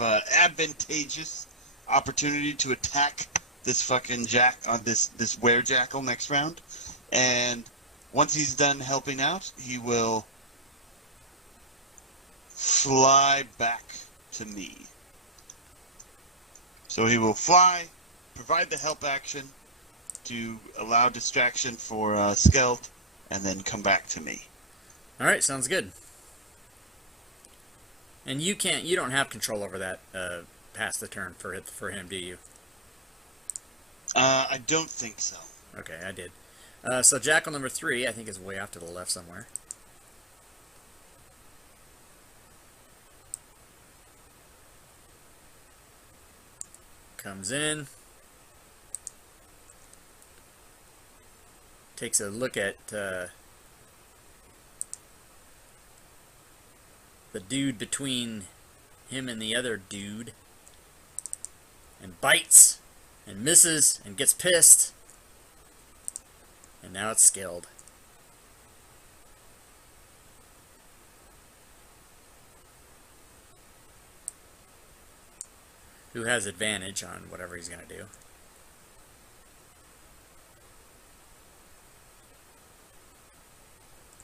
a advantageous opportunity to attack this fucking this were-jackal next round. And once he's done helping out, he will fly back to me. So he will fly, provide the help action to allow distraction for Skeld, and then come back to me. All right, sounds good. And you don't have control over that past the turn for him, do you? I don't think so. Okay, I did. So Jackal number 3, I think, is way off to the left somewhere. Comes in. Takes a look at the dude between him and the other dude. And bites. And misses. And gets pissed. And now it's Skeld. Who has advantage on whatever he's going to do.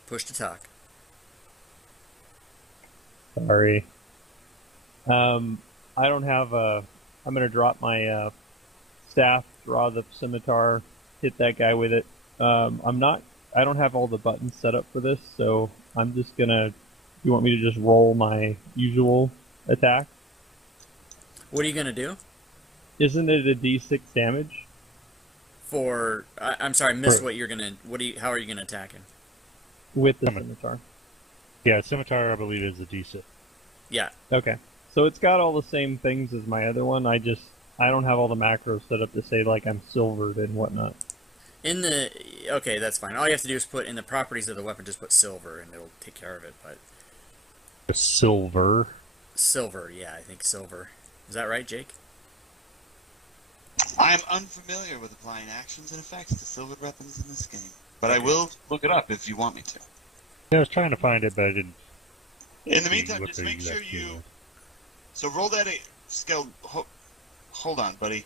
Push to talk. Sorry. I don't have a... I'm going to drop my staff, draw the scimitar, hit that guy with it. I don't have all the buttons set up for this, so I'm just going to... You want me to just roll my usual attack? What are you going to do? Isn't it a D6 damage? For... I'm sorry, I missed what you're going to... How are you going to attack him? With the scimitar. Yeah, scimitar, I believe, is a D6. Yeah. Okay. So it's got all the same things as my other one. I don't have all the macros set up to say, like, I'm silvered and whatnot. Okay, that's fine. All you have to do is put in the properties of the weapon, just put silver, and it'll take care of it, but... Silver? Silver, yeah, I think silver. Is that right, Jake? I am unfamiliar with applying actions and effects to silvered weapons in this game. But I will look it up if you want me to. Yeah, I was trying to find it, but I didn't. In the meantime, just make sure you... So roll that skill. Hold on, buddy.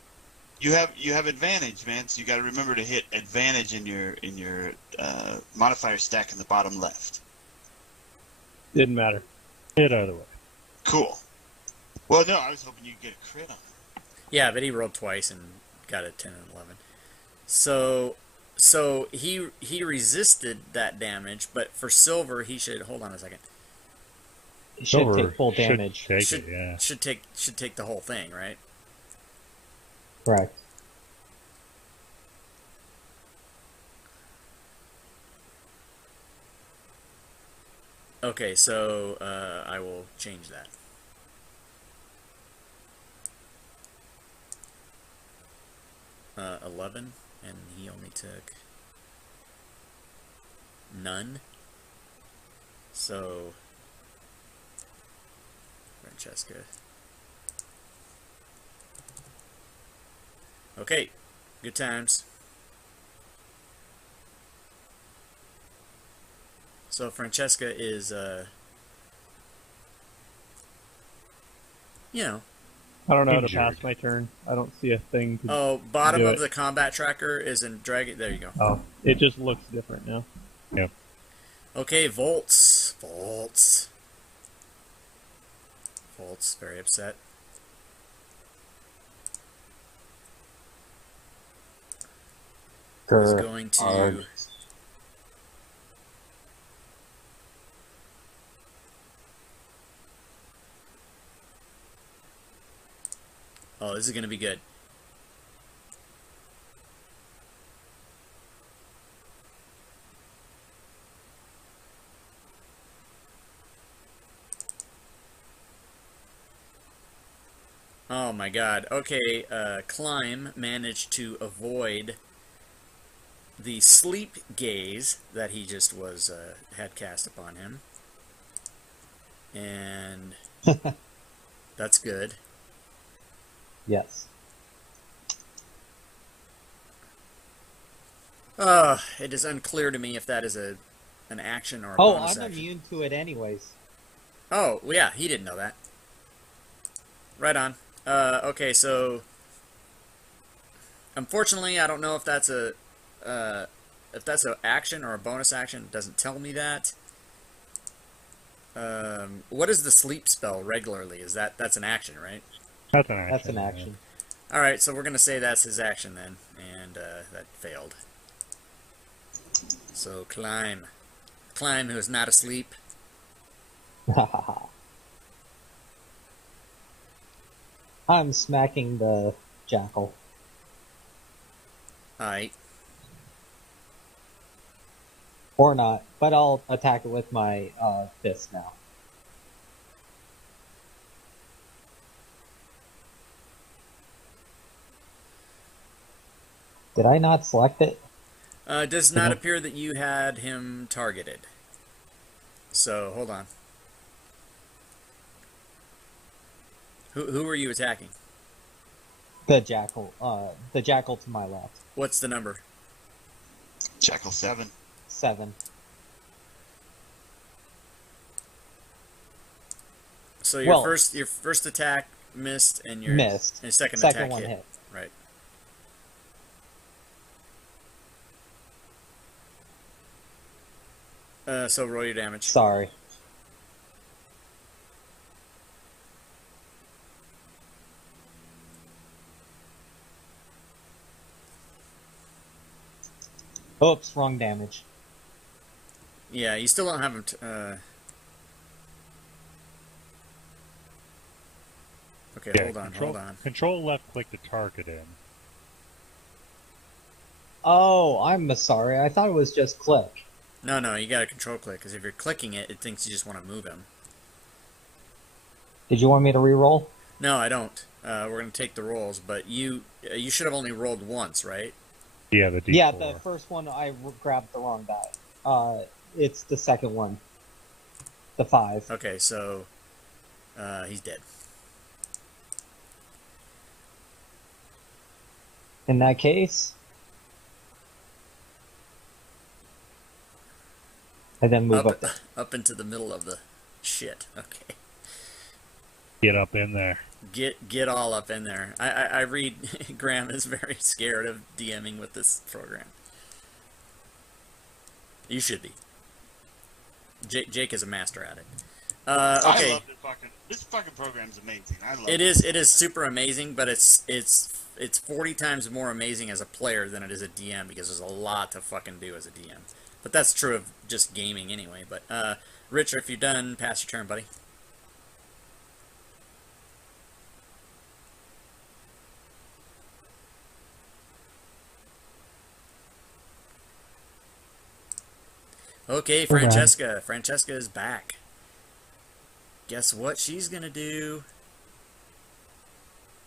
You have advantage, man. So you got to remember to hit advantage in your modifier stack in the bottom left. Didn't matter. Hit either way. Cool. Well, no, I was hoping you'd get a crit on it. Yeah, but he rolled twice and got a 10 and 11. So he resisted that damage, but for silver he should... Hold on a second. He should take full damage. Should take the whole thing, right? Correct. Okay, so I will change that. Uh, 11, and he only took none. So Francesca. Okay, good times. So Francesca is, you know. I don't know how to Injured. pass my turn. I don't see a thing to Oh, bottom do of it. the combat tracker is in Dragon. There you go. Oh, it just looks different now. Yep. Okay, Volts. Very upset. Is going to... Oh, this is going to be good. Oh my god. Okay, Climb managed to avoid the sleep gaze that he just was had cast upon him. And that's good. Yes. It is unclear to me if that is an action or a Oh, bonus I'm action. immune to it anyways. Oh, well, yeah, he didn't know that. Right on. Okay, so unfortunately, I don't know if that's a an action or a bonus action. It doesn't tell me that. What is the sleep spell regularly? That's an action, right? That's an action. That's an action. All right, so we're gonna say that's his action then, and that failed. So climb, who is not asleep. I'm smacking the jackal. All right. Or not, but I'll attack it with my fist now. Did I not select it? Does not appear that you had him targeted. So hold on. Who are you attacking? The jackal to my left. What's the number? Jackal 7. 7. So your first attack missed, and your Missed. and second Second attack one hit. hit. Right. So roll your damage. Sorry. Oops, wrong damage. Yeah, you still don't have him. Okay, Yeah, hold on. Control left click to target him. Oh, I'm sorry. I thought it was just click. No, you got to control click, because if you're clicking it, it thinks you just want to move him. Did you want me to re-roll? No, I don't. We're going to take the rolls, but you should have only rolled once, right? Yeah, the D4. Yeah, the first one I grabbed the wrong die. It's the second one. The 5. Okay, so he's dead. In that case, I then move up. Up into the middle of the shit. Okay. Get up in there. Get all up in there. I read Graham is very scared of DMing with this program. You should be. Jake is a master at it. Okay. I love this fucking program's amazing. I love it. It is super amazing, but it's 40 times more amazing as a player than it is a DM, because there's a lot to fucking do as a DM. But that's true of just gaming anyway. But Richard, if you're done, pass your turn, buddy. Okay, Francesca. Francesca is back. Guess what she's gonna do?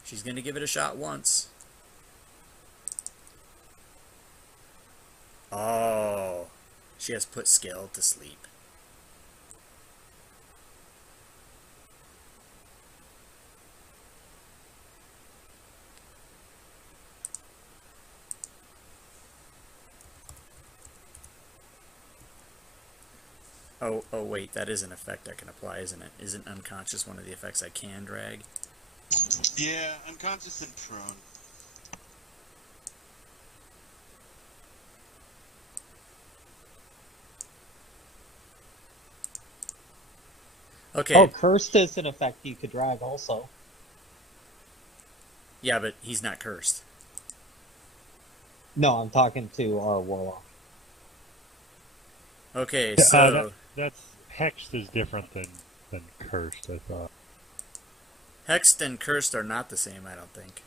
She's gonna give it a shot once. Oh, she has put Skill to sleep. Oh wait, that is an effect I can apply, isn't it? Isn't unconscious one of the effects I can drag? Yeah, unconscious and prone. Okay. Oh, cursed is an effect you could drag also. Yeah, but he's not cursed. No, I'm talking to our warlock. Okay, so that's hexed is different than cursed, I thought. hexed and cursed are not the same, I don't think.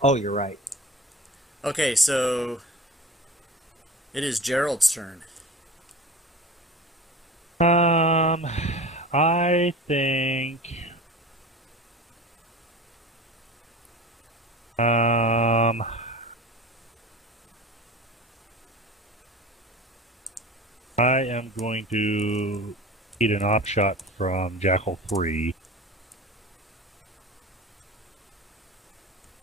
Oh, you're right. Okay, so it is Gerald's turn. I think I am going to eat an op shot from Jackal 3.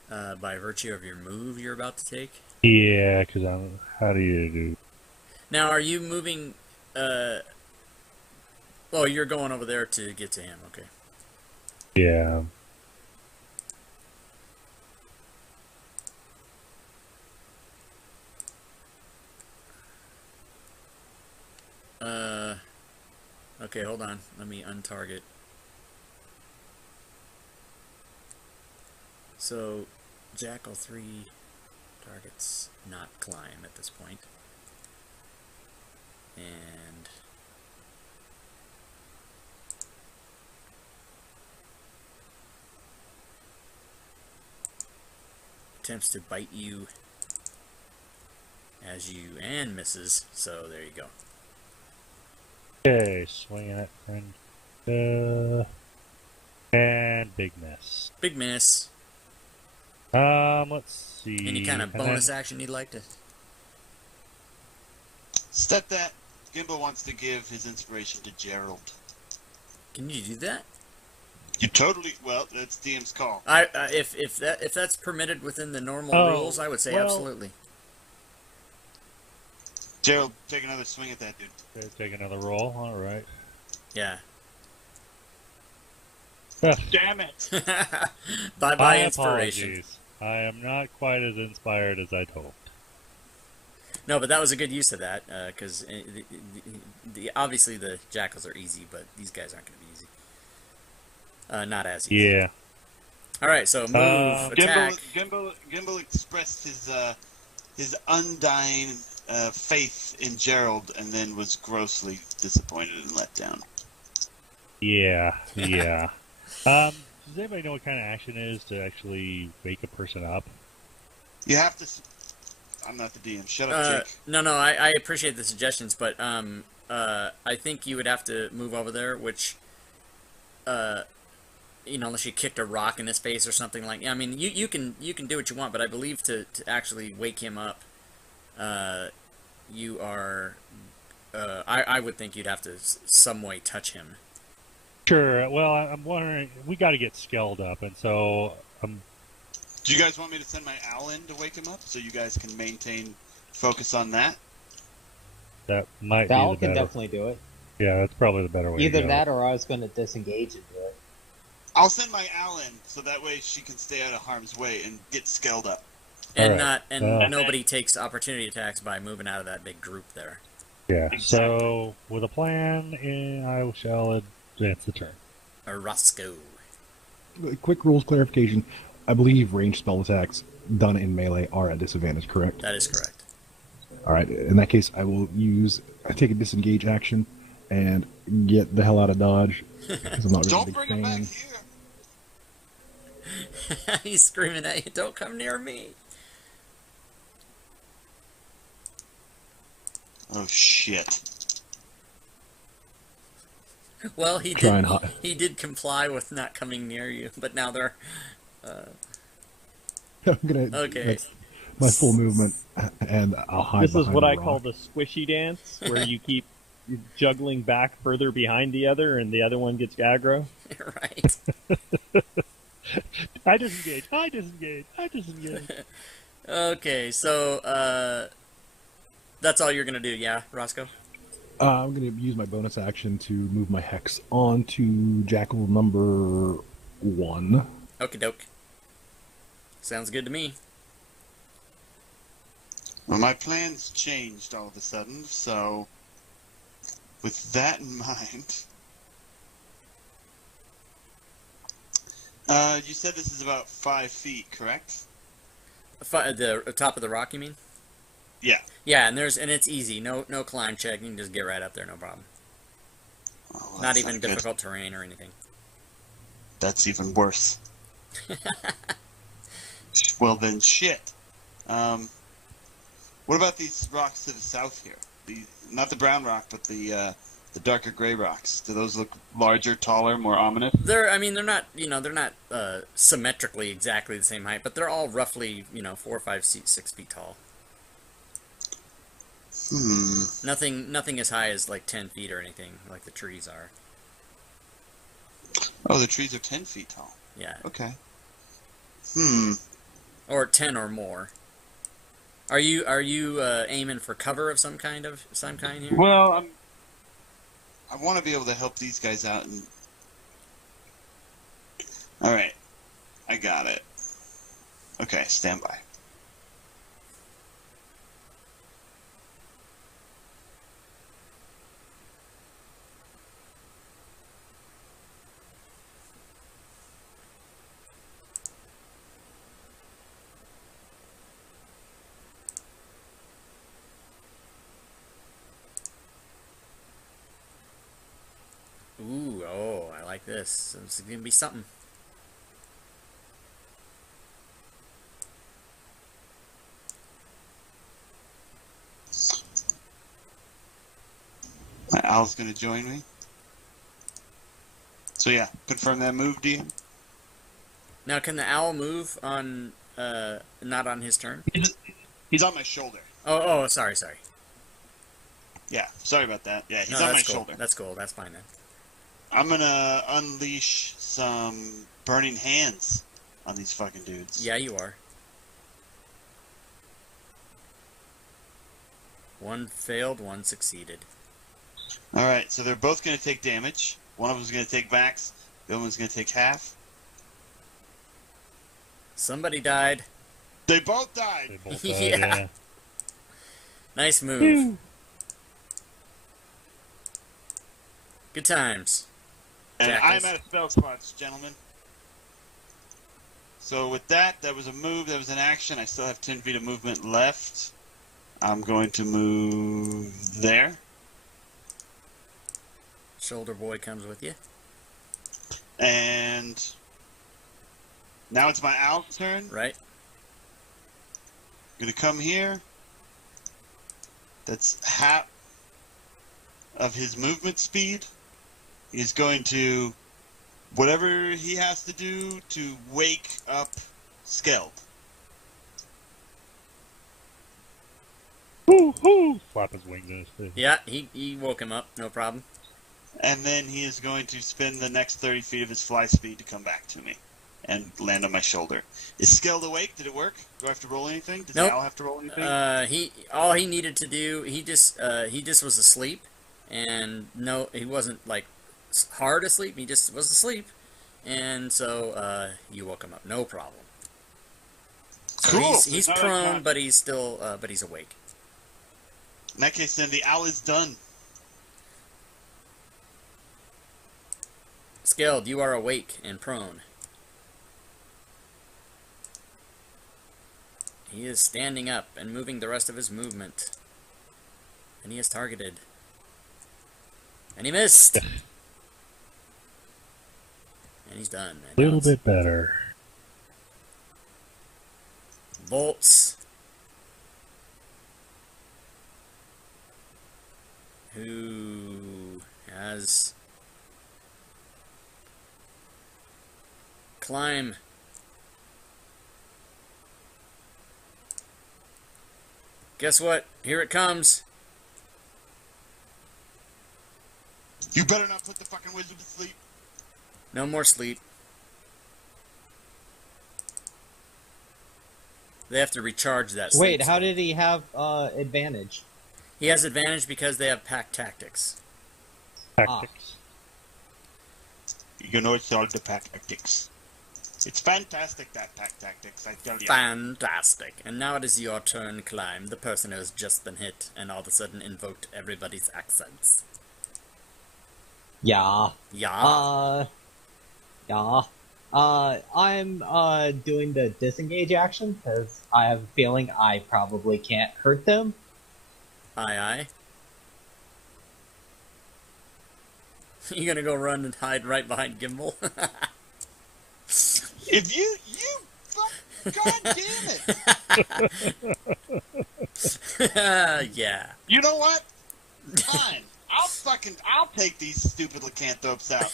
By by virtue of your move you're about to take? Yeah, because I'm. How do you do? Now, are you moving? Oh, you're going over there to get to him. Okay. Yeah. Okay, hold on. Let me untarget. So, Jackal 3 targets not climb at this point. And attempts to bite you as you and misses. So there you go. Okay, swinging it, friend. And big miss. Big miss. Let's see. Any kind of bonus action you'd like to? Step that. Gimbal wants to give his inspiration to Gerald. Can you do that? You totally. Well, that's DM's call. If that's permitted within the normal rules, I would say absolutely. Gerald, take another swing at that dude. Okay, take another roll. All right. Yeah. Damn it! Bye My inspiration. apologies. I am not quite as inspired as I'd hoped. No, but that was a good use of that because obviously the jackals are easy, but these guys aren't going to be easy. Not as easy. Yeah. All right, so move, attack. Gimbal expressed his undying faith in Gerald, and then was grossly disappointed and let down. Yeah. Yeah. Does anybody know what kind of action it is to actually wake a person up? You have to. I'm not the DM. Shut up, Jake. No, I appreciate the suggestions, but I think you would have to move over there, which, unless you kicked a rock in his face or something like. I mean, you can do what you want, but I believe to actually wake him up, you are. I would think you'd have to some way touch him. Sure. Well, I'm wondering. We got to get scaled up, and so Do you guys want me to send my owl in to wake him up so you guys can maintain focus on that? that might Val be the can better. definitely do it. Yeah, that's probably the better way. Either to go. that or I was going to disengage and do it. I'll send my owl in so that way she can stay out of harm's way and get scaled up. And Alright, nobody takes opportunity attacks by moving out of that big group there. Yeah. Exactly. So with a plan, I shall advance the turn. Or Roscoe. Quick rules clarification. I believe ranged spell attacks done in melee are at disadvantage, correct? That is correct. All right. In that case, I take a disengage action and get the hell out of dodge because I'm not really a Don't big bring him back fan. here. He's screaming at you, "Don't come near me!" Oh shit. Well, he Try did. and hide. He did comply with not coming near you, but now they're. I'm gonna. Okay. That's my full movement, and I'll hide. This is behind what a I rock. call the squishy dance, where you keep juggling back further behind the other, and the other one gets aggro. Right. I disengage. I disengage. I disengage. Okay, so that's all you're gonna do, yeah, Roscoe? I'm going to use my bonus action to move my hex onto Jackal number 1. Okie doke. Sounds good to me. Well, my plans changed all of a sudden, so with that in mind, you said this is about 5 feet, correct? The top of the rock, you mean? Yeah. Yeah, and it's easy. No climb check. You can just get right up there, no problem. Oh, Not that's even good. difficult terrain or anything. That's even worse. Well then, shit. What about these rocks to the south here? Not the brown rock, but the darker gray rocks. Do those look larger, taller, more ominous? They're not symmetrically exactly the same height, but they're all roughly 4, 5, 6 feet tall. Nothing as high as like 10 feet or anything like the trees are. Oh, the trees are 10 feet tall. Yeah. Okay. Or 10 or more. Are you aiming for cover of some kind here? Well, I want to be able to help these guys out. And all right, I got it. Okay, stand by. Ooh, oh, I like this. This is gonna be something. My owl's going to join me. So yeah, confirm that move, DM. Now, can the owl move on, not on his turn? He's on my shoulder. Oh, sorry. Yeah, sorry about that. Yeah, he's No, on my that's cool. shoulder. That's cool. That's fine then. I'm gonna unleash some burning hands on these fucking dudes. Yeah, you are. One failed, one succeeded. Alright, so they're both gonna take damage. One of them's gonna take max, the other one's gonna take half. Somebody died. They both died! They both Yeah. yeah. Nice move. Good times. And Jackals. I'm at a spell slots, gentlemen. So with that was a move, that was an action. I still have 10 feet of movement left. I'm going to move there. Shoulder boy comes with you. And now it's my owl's turn. Right. I'm going to come here. That's half of his movement speed. He's going to, whatever he has to do to wake up Skeld. Woo hoo! Flap his wings in his face. Yeah, he woke him up. No problem. And then he is going to spend the next 30 feet of his fly speed to come back to me and land on my shoulder. Is Skeld awake? Did it work? Do I have to roll anything? Does Nope. Al have to roll anything? All he needed to do, he just was asleep, and no, he wasn't like hard asleep. He just was asleep, and so you woke him up. No problem. So Cool. He's So now prone, it's but he's still but he's awake. In that case, then the owl is done. Skeld, you are awake and prone. He is standing up and moving the rest of his movement. And he is targeted. And he missed! And he's done. A little bit better. Bolts. Who has climb. Guess what? Here it comes. You better not put the fucking wizard to sleep. No more sleep. They have to recharge that sleep. Wait, how did he have advantage? He has advantage because they have pack tactics. Tactics. You know it's all the pack tactics. It's fantastic, that pack tactics, I tell you. Fantastic. And now it is your turn, Climb, the person who has just been hit and all of a sudden invoked everybody's accents. Yeah. Yeah. Yeah. I'm doing the disengage action because I have a feeling I probably can't hurt them. Aye, aye. You gonna go run and hide right behind Gimbal? If you God damn it! Yeah. You know what? Fine. I'll take these stupid lycanthropes out.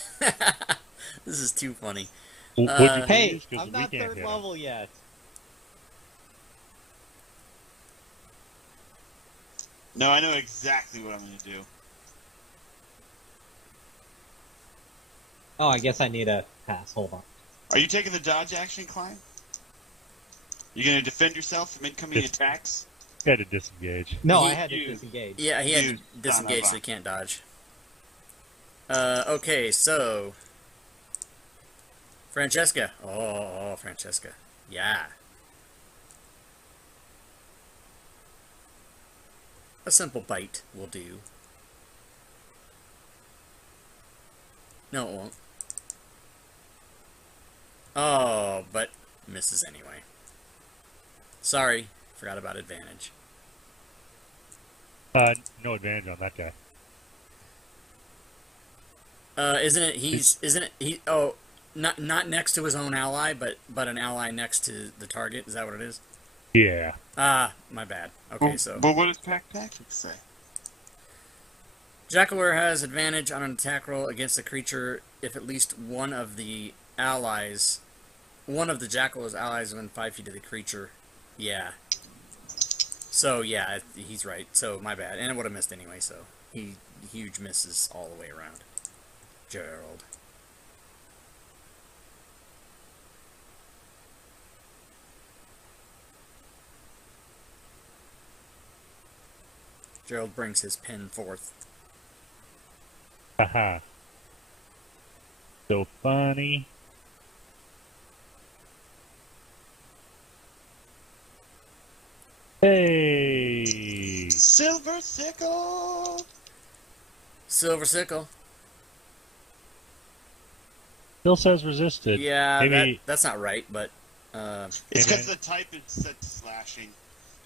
This is too funny. What'd you Hey, use? 'Cause I'm we not can't third hit 'em. level yet. No, I know exactly what I'm gonna do. Oh, I guess I need a pass. Hold on. Are you taking the dodge action, Klein? You gonna defend yourself from incoming attacks? He had to disengage. No, He- I had to you- disengage. Yeah, he had Dude, to disengage, no. so he can't dodge. Okay, so Francesca. Oh, Francesca. Yeah. A simple bite will do. No, it won't. Oh, but misses anyway. Sorry, forgot about advantage. No advantage on that guy. Isn't it he? Oh, not next to his own ally, but an ally next to the target. Is that what it is? Yeah. Ah, my bad. Okay, Well, so But what does Pack Tactics say? Jackalware has advantage on an attack roll against a creature if at least one of the Jackalware's allies within 5 feet of the creature. Yeah. So yeah, he's right. So my bad, and it would have missed anyway. So he huge misses all the way around. Gerald. Gerald brings his pen forth. Haha. So funny. Hey! Silver Sickle! Silver Sickle. Still says resisted. Yeah, Maybe that's not right, but It's Hey, because man. the type is set to slashing.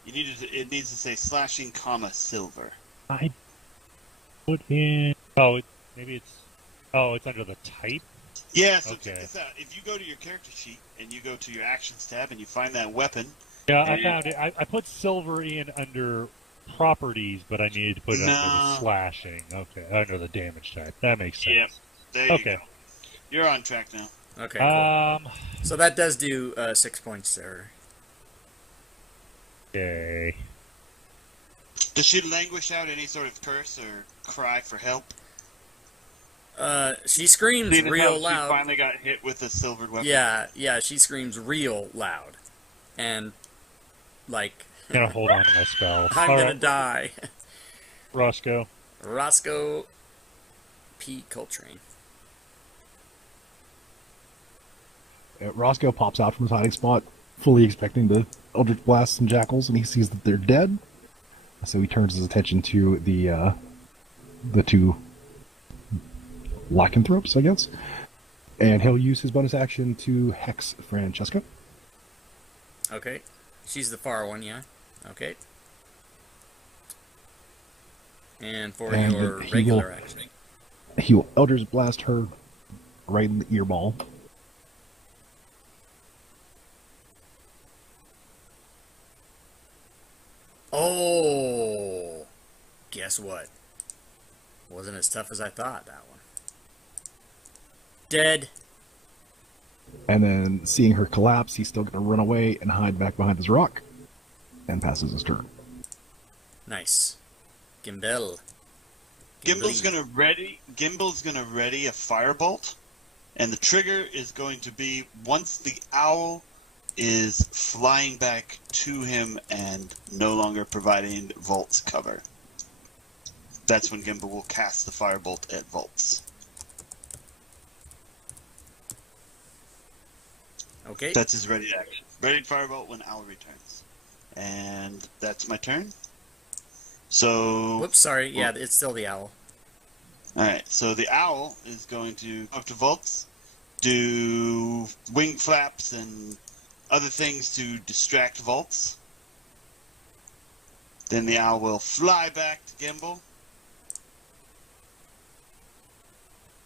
It needs to say slashing, comma, silver. I put in. Oh, maybe it's. Oh, it's under the type. Yeah, so Okay. check this out. If you go to your character sheet and you go to your actions tab and you find that weapon, Yeah, I Hey. found it. I put silver in under properties, but I needed to put it under the Nah. slashing. Okay, under the damage type. That makes sense. Yep. there you Okay. go. You're on track now. okay, cool. Um. So that does do 6 points there. Yay. Does she languish out any sort of curse or cry for help? She screams Seeing as how real she loud. finally got hit with a silvered weapon. Yeah, she screams real loud, and like I'm gonna hold on to my spell. I'm All gonna right, die. Roscoe. Roscoe P. Coltrane. Roscoe pops out from his hiding spot, fully expecting to Eldritch Blast some jackals, and he sees that they're dead. So he turns his attention to the two lycanthropes, I guess. And he'll use his bonus action to hex Francesca. Okay, she's the far one, yeah. Okay. And for And your he regular will- action. He will Eldritch Blast her right in the earball. Oh, guess what? Wasn't as tough as I thought, that one. Dead. And then, seeing her collapse, he's still going to run away and hide back behind this rock. And passes his turn. Nice. Gimbal. Gimbal's gonna ready a firebolt, and the trigger is going to be once the owl is flying back to him and no longer providing Volt's cover. That's when Gimbal will cast the firebolt at Volts. Okay. That's his ready action. Ready firebolt when owl returns. And that's my turn. So Whoops, sorry. Yeah, it's still the owl. Alright, so the owl is going to up to Volts, do wing flaps and other things to distract Volts. Then the owl will fly back to Gimbal.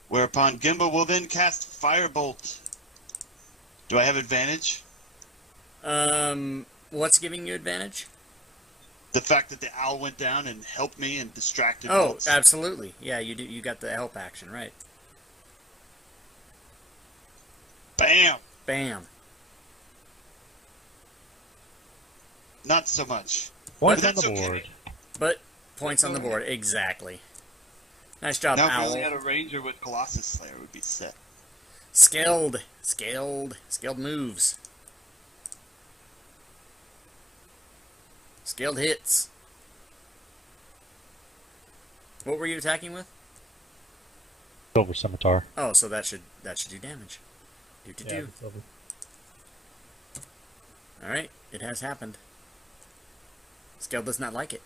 Whereupon Gimbal will then cast Firebolt. Do I have advantage? What's giving you advantage? The fact that the owl went down and helped me and distracted Oh, Volts. absolutely. Yeah, you do. You got the help action, right? Bam! Bam. Not so much. Points But on the that's okay. board. But points on the board, exactly. Nice job, Now if we owl. only had a ranger with Colossus Slayer would be set. Scaled moves. Scaled hits. What were you attacking with? Silver Scimitar. Oh, so that should do damage. Do. Yeah, the silver. All right, it has happened. Scaled does not like it.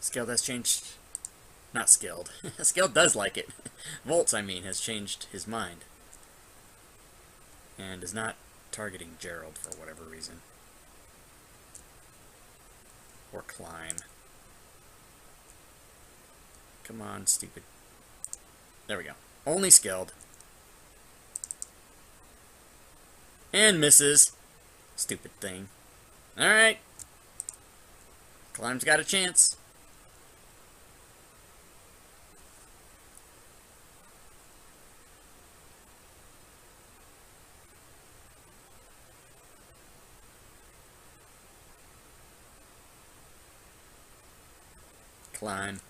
Scaled has changed. Not Scaled. Scaled does like it. Volts, I mean, has changed his mind. And is not targeting Gerald for whatever reason. Or Climb. Come on, stupid. There we go. Only Scaled. And misses. Stupid thing. Alright. Climb's got a chance. Climb.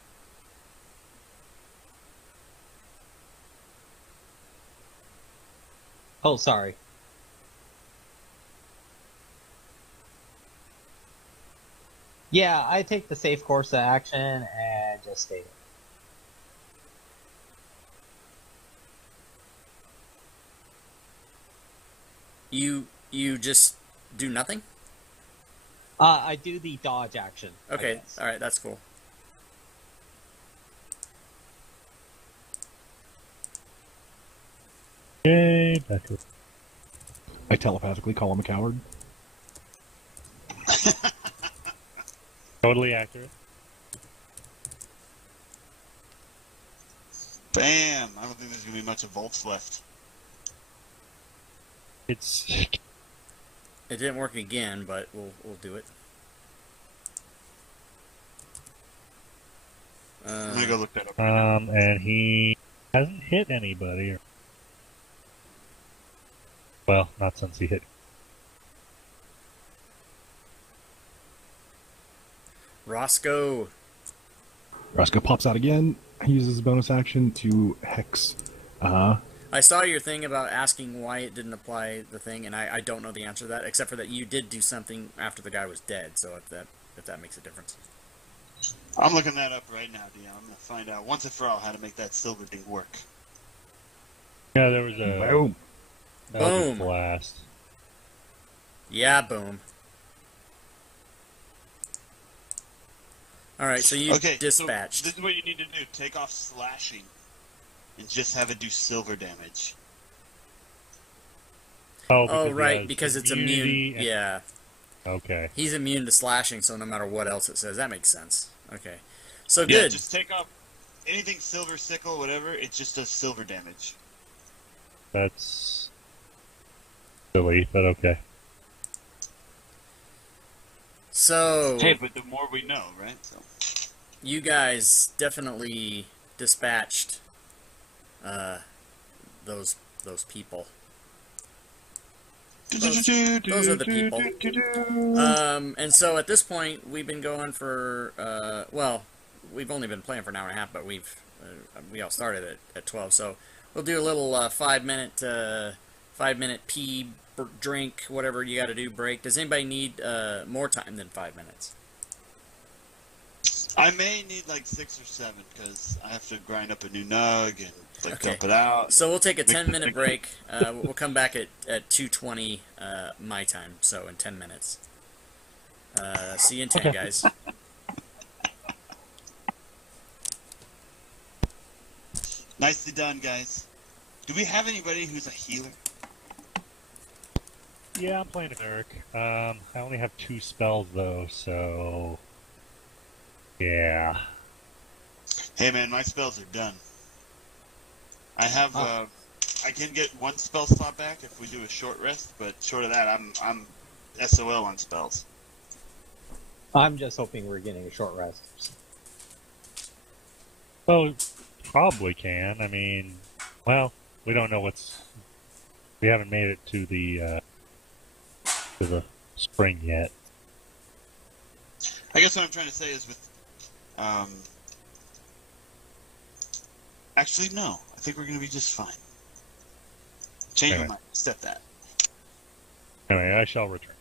Oh, sorry. Yeah, I take the safe course of action and just stay there. You just do nothing? I do the dodge action. I Okay, guess. alright, that's cool. Yay, back to I telepathically call him a coward. totally accurate. Bam! I don't think there's gonna be much of Volts left. It's It didn't work again, but we'll do it. I'm gonna go look that up. and he hasn't hit anybody. Well, not since he hit. Roscoe. Roscoe pops out again. He uses his bonus action to hex. I saw your thing about asking why it didn't apply the thing, and I don't know the answer to that, except for that you did do something after the guy was dead, so if that makes a difference. I'm looking that up right now, Dion. I'm gonna find out once and for all how to make that silver thing work. Yeah, there was a Boom. Boom. blast. Yeah, boom. Alright, so you Okay, dispatched. So this is what you need to do. Take off slashing and just have it do silver damage. Oh, he right, has because it's immunity immune. and- Yeah. Okay. He's immune to slashing, so no matter what else it says, that makes sense. Okay. So Yeah, good. just take off anything silver, sickle, whatever. It just does silver damage. That's silly, but okay. So Hey, but the more we know, right? So. you guys definitely dispatched those people. Those are the people. And so at this point, we've been going for well, we've only been playing for an hour and a half, but we all started at 12. So we'll do a little 5-minute pee, drink, whatever you got to do, break. Does anybody need more time than 5 minutes? I may need like 6 or 7 because I have to grind up a new nug and like Okay. dump it out. So we'll take a 10-minute break. We'll come back at 2:20 my time, so in 10 minutes. See you in 10, guys. Nicely done, guys. Do we have anybody who's a healer? Yeah, I'm playing Eric. I only have 2 spells though, so yeah. Hey man, my spells are done. I have I can get 1 spell slot back if we do a short rest, but short of that, I'm SOL on spells. I'm just hoping we're getting a short rest. Well, probably can. I mean, well, we don't know we haven't made it to the spring yet. I guess what I'm trying to say is with actually no, I think we're gonna be just fine. Change my Anyway. mind. Step that. Anyway, I shall return.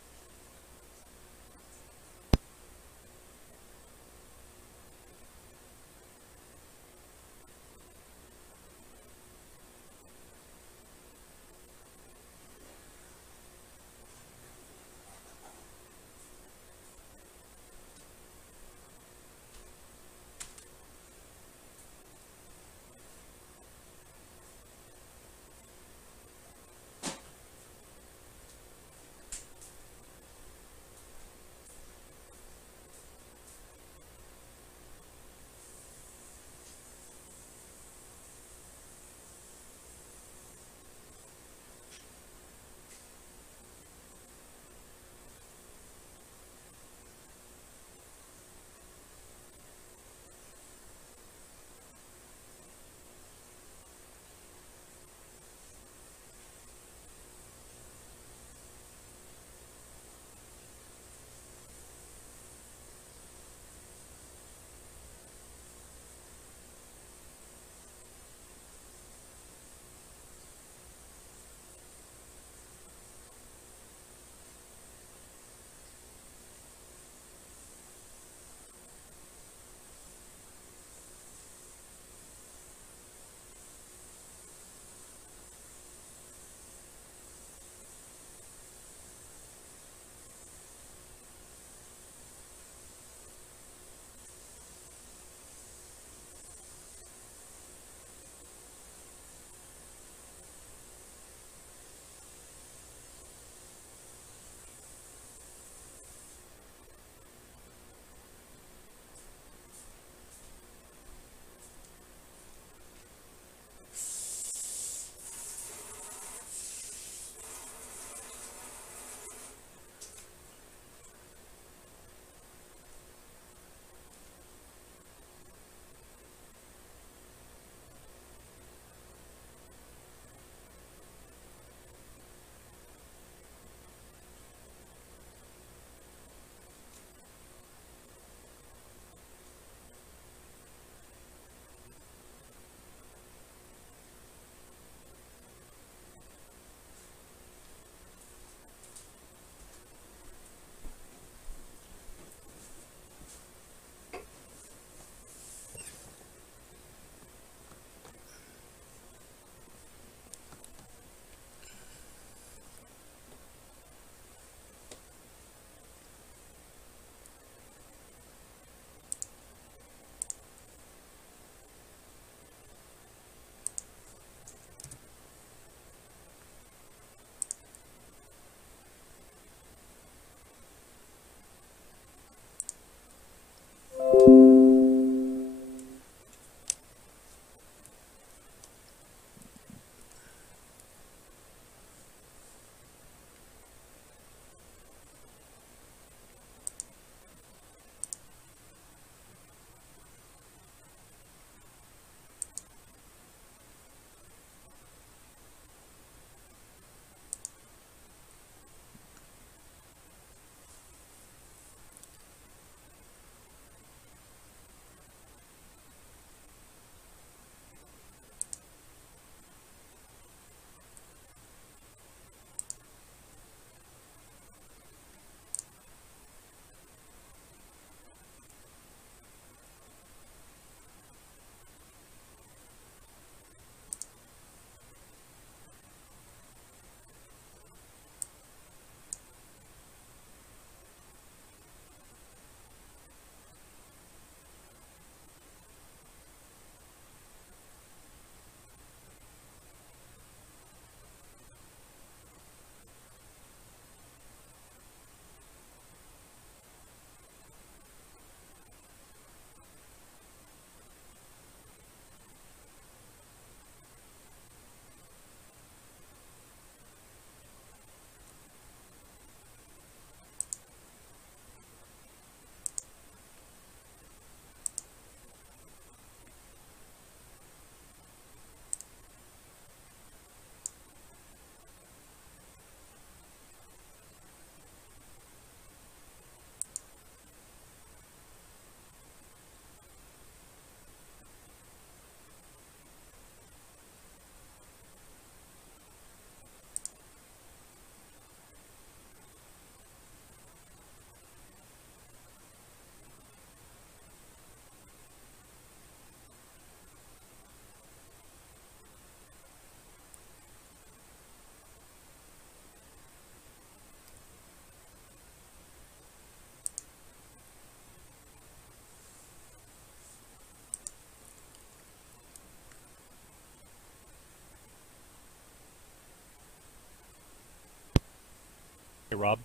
Hey, Rob,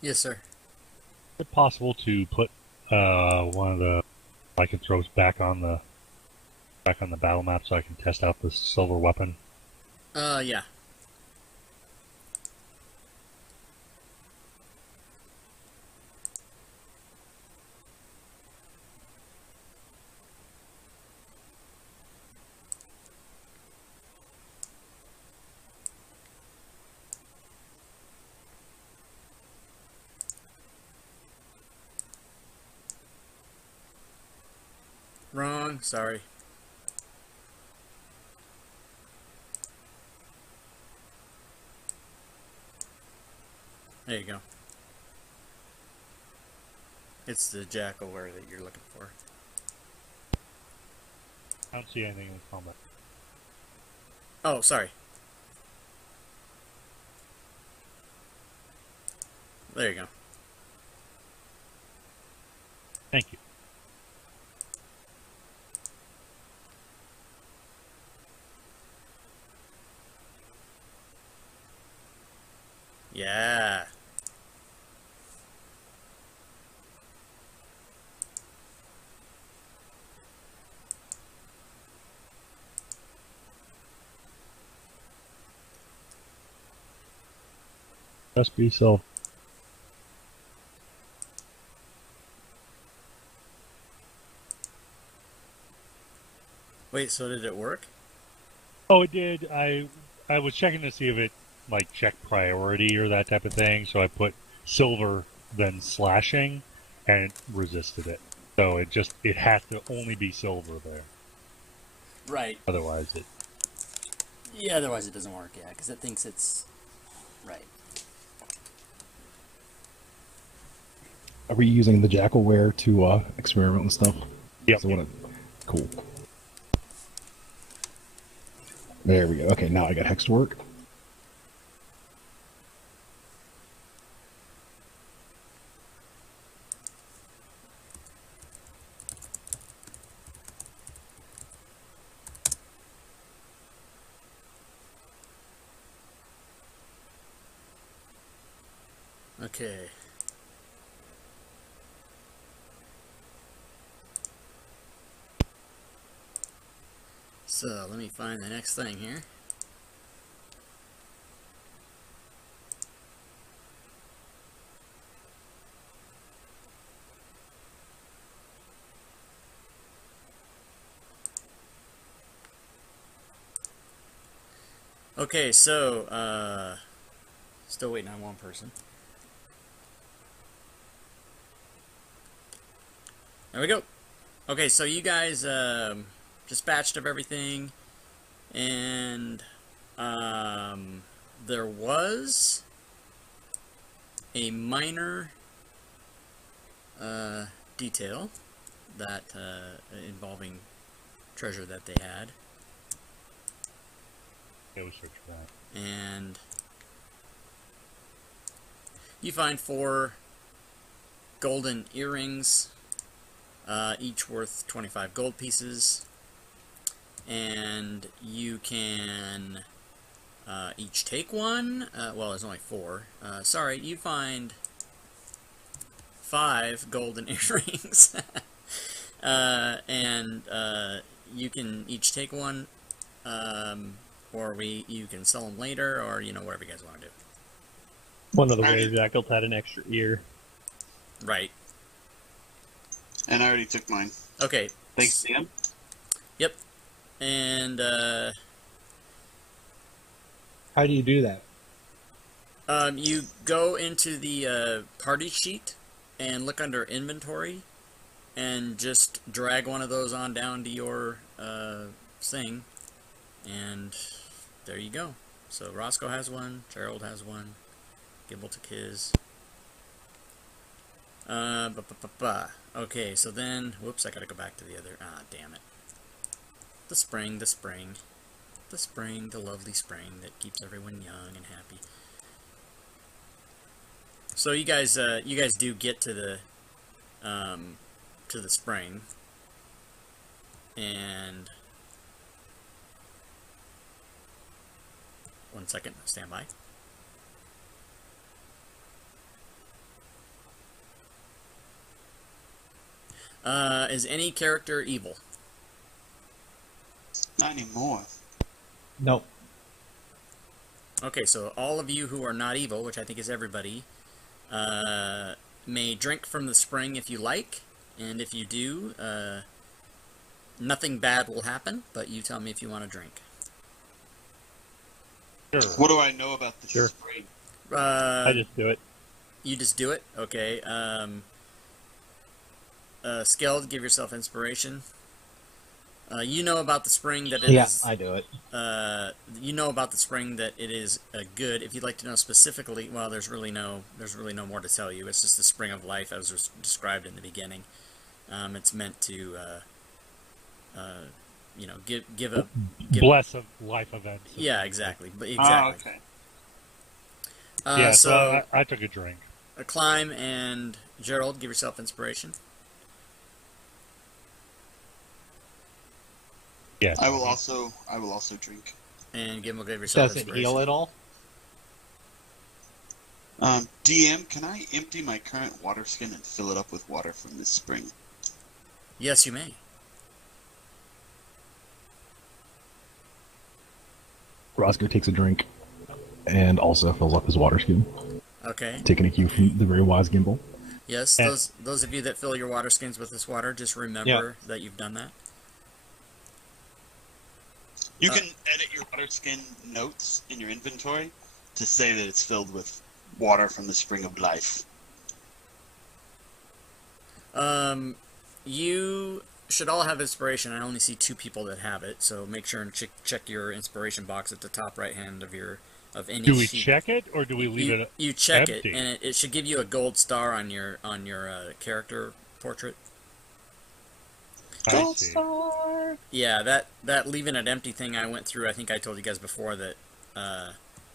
Yes, sir. is it possible to put one of the lycanthropes back on the battle map so I can test out this silver weapon? Yeah. Wrong. Sorry. There you go. It's the jackalware that you're looking for. I don't see anything in combat. Oh, sorry. There you go. Thank you. Yeah. Just be so. Wait, so did it work? Oh, it did. I was checking to see if it like checked priority or that type of thing. So I put silver then slashing, and it resisted it. So it has to only be silver there. Right. Otherwise, it. Yeah, otherwise it doesn't work, yeah, because it thinks it's... Right. Are we using the jackalware to experiment and stuff? Yep. So cool. There we go. Okay, now I got hex to work. Okay. So, let me find the next thing here. Okay, so, still waiting on one person. There we go. Okay, so you guys, dispatched of everything, and, there was a minor, detail that, involving treasure that they had. Go search for that. And you find 4 golden earrings, each worth 25 gold pieces, and you can each take one. Well, there's only 4. Sorry, you find 5 golden earrings, and you can each take one, or you can sell them later, or whatever you guys want to do. One of the wave jackals had an extra ear. Right. And I already took mine. Okay. Thanks, Sam. Yep. And How do you do that? you go into the party sheet and look under inventory, and just drag one of those on down to your thing, and there you go. So Roscoe has one, Gerald has one, Gibble took his. Okay, so then, whoops, I gotta go back to the other, damn it. The spring, the spring. The spring, the lovely spring that keeps everyone young and happy. So you guys do get to the spring, and one second, stand by. Is any character evil? Not anymore. Nope. Okay, so all of you who are not evil, which I think is everybody, may drink from the spring if you like, and if you do, nothing bad will happen, but you tell me if you want to drink. Sure. What do I know about the Sure. spring? I just do it. You just do it? Okay. Skeld, give yourself inspiration. You know about the spring that it Yeah, is. I do it. You know about the spring that it is good. If you'd like to know specifically, well, there's really no more to tell you. It's just the spring of life as was described in the beginning. It's meant to, give a Bless of life events. yeah, exactly, but exactly. Oh, okay. Yeah, So so I took a drink. Climb and Gerald, give yourself inspiration. Yes. I will also drink. And give yourself Does it inspiration. heal at all? DM, can I empty my current water skin and fill it up with water from this spring? Yes, you may. Roscoe takes a drink and also fills up his water skin, Okay. taking a cue from the very wise Gimbal. Yes, And- those of you that fill your water skins with this water, just remember that you've done that. You can edit your water skin notes in your inventory to say that it's filled with water from the spring of life. You should all have inspiration. I only see 2 people that have it, so make sure and check your inspiration box at the top right hand of any Do we sheet. check it or do we leave you, it? you check empty? it, and it should give you a gold star on your character portrait. I see. Yeah, that leaving it empty thing I went through. I think I told you guys before that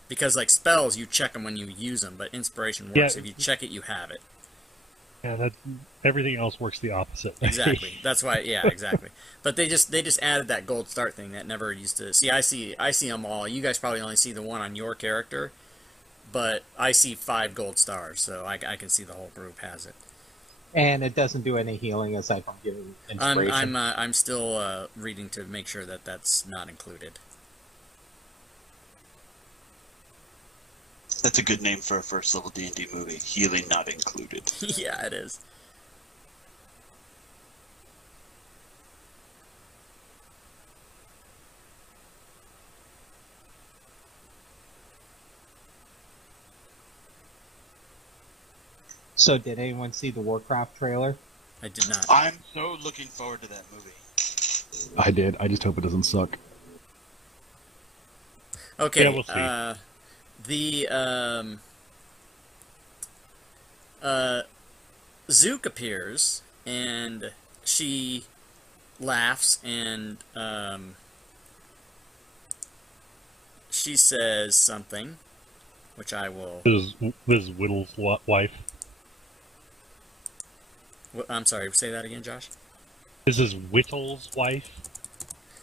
because like spells, you check them when you use them, but inspiration works. Yeah. If you check it, you have it. Yeah, that everything else works the opposite. Exactly. That's why. Yeah, exactly. But they just added that gold start thing that never used to. See, I see them all. You guys probably only see the one on your character, but I see 5 gold stars, so I can see the whole group has it. And it doesn't do any healing aside from giving inspiration. I'm still reading to make sure that that's not included. That's a good name for a first level D&D movie. Healing not included. Yeah, it is. So did anyone see the Warcraft trailer? I did not. I'm so looking forward to that movie. I did. I just hope it doesn't suck. Okay. Yeah, we'll see. Zook appears and she laughs and she says something, which I will. This is Whittle's wife. I'm sorry. Say that again, Josh. This is Whittle's wife.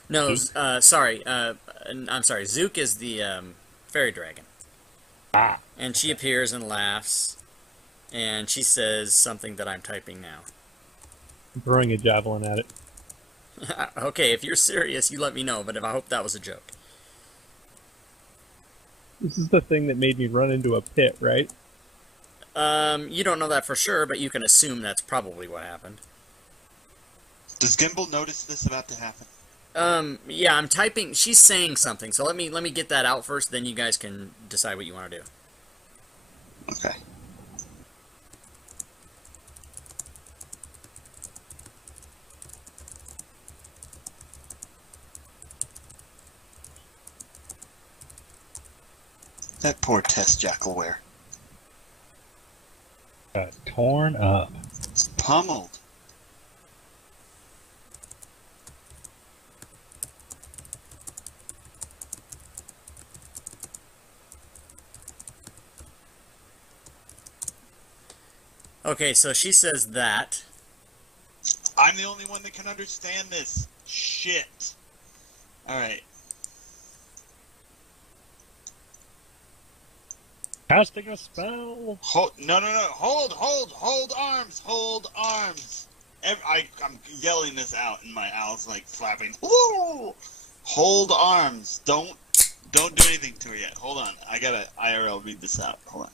No, Zook? sorry. I'm sorry. Zook is the fairy dragon. Ah. And she appears and laughs, and she says something that I'm typing now. I'm throwing a javelin at it. Okay, if you're serious, you let me know, but I hope that was a joke. This is the thing that made me run into a pit, right? You don't know that for sure, but you can assume that's probably what happened. Does Gimbal notice this about to happen? Yeah, I'm typing. She's saying something, so let me get that out first. Then you guys can decide what you want to do. Okay. That poor Tess Jackalware. Got torn up. It's pummeled. Okay, so she says that. I'm the only one that can understand this. Shit. Alright. Casting a spell. No. Hold arms. I'm yelling this out, and my owl's like flapping. Woo! Hold arms. Don't do anything to her yet. Hold on. I gotta IRL read this out. Hold on.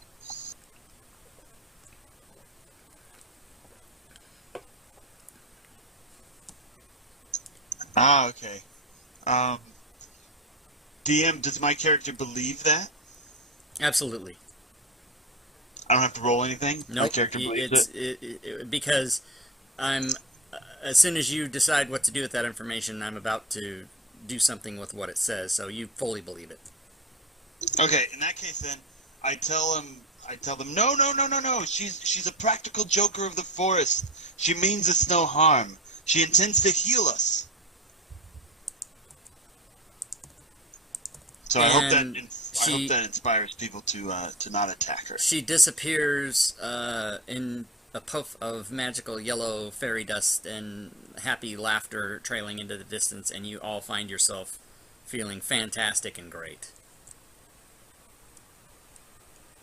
Ah, okay. DM, does my character believe that? Absolutely. I don't have to roll anything? My Nope. character believes Because I'm. As soon as you decide what to do with that information, I'm about to do something with what it says, so you fully believe it. Okay, in that case then, I tell them, no. She's a practical joker of the forest. She means us no harm. She intends to heal us. So I hope that inspires people to not attack her. She disappears in a puff of magical yellow fairy dust and happy laughter trailing into the distance, and you all find yourself feeling fantastic and great.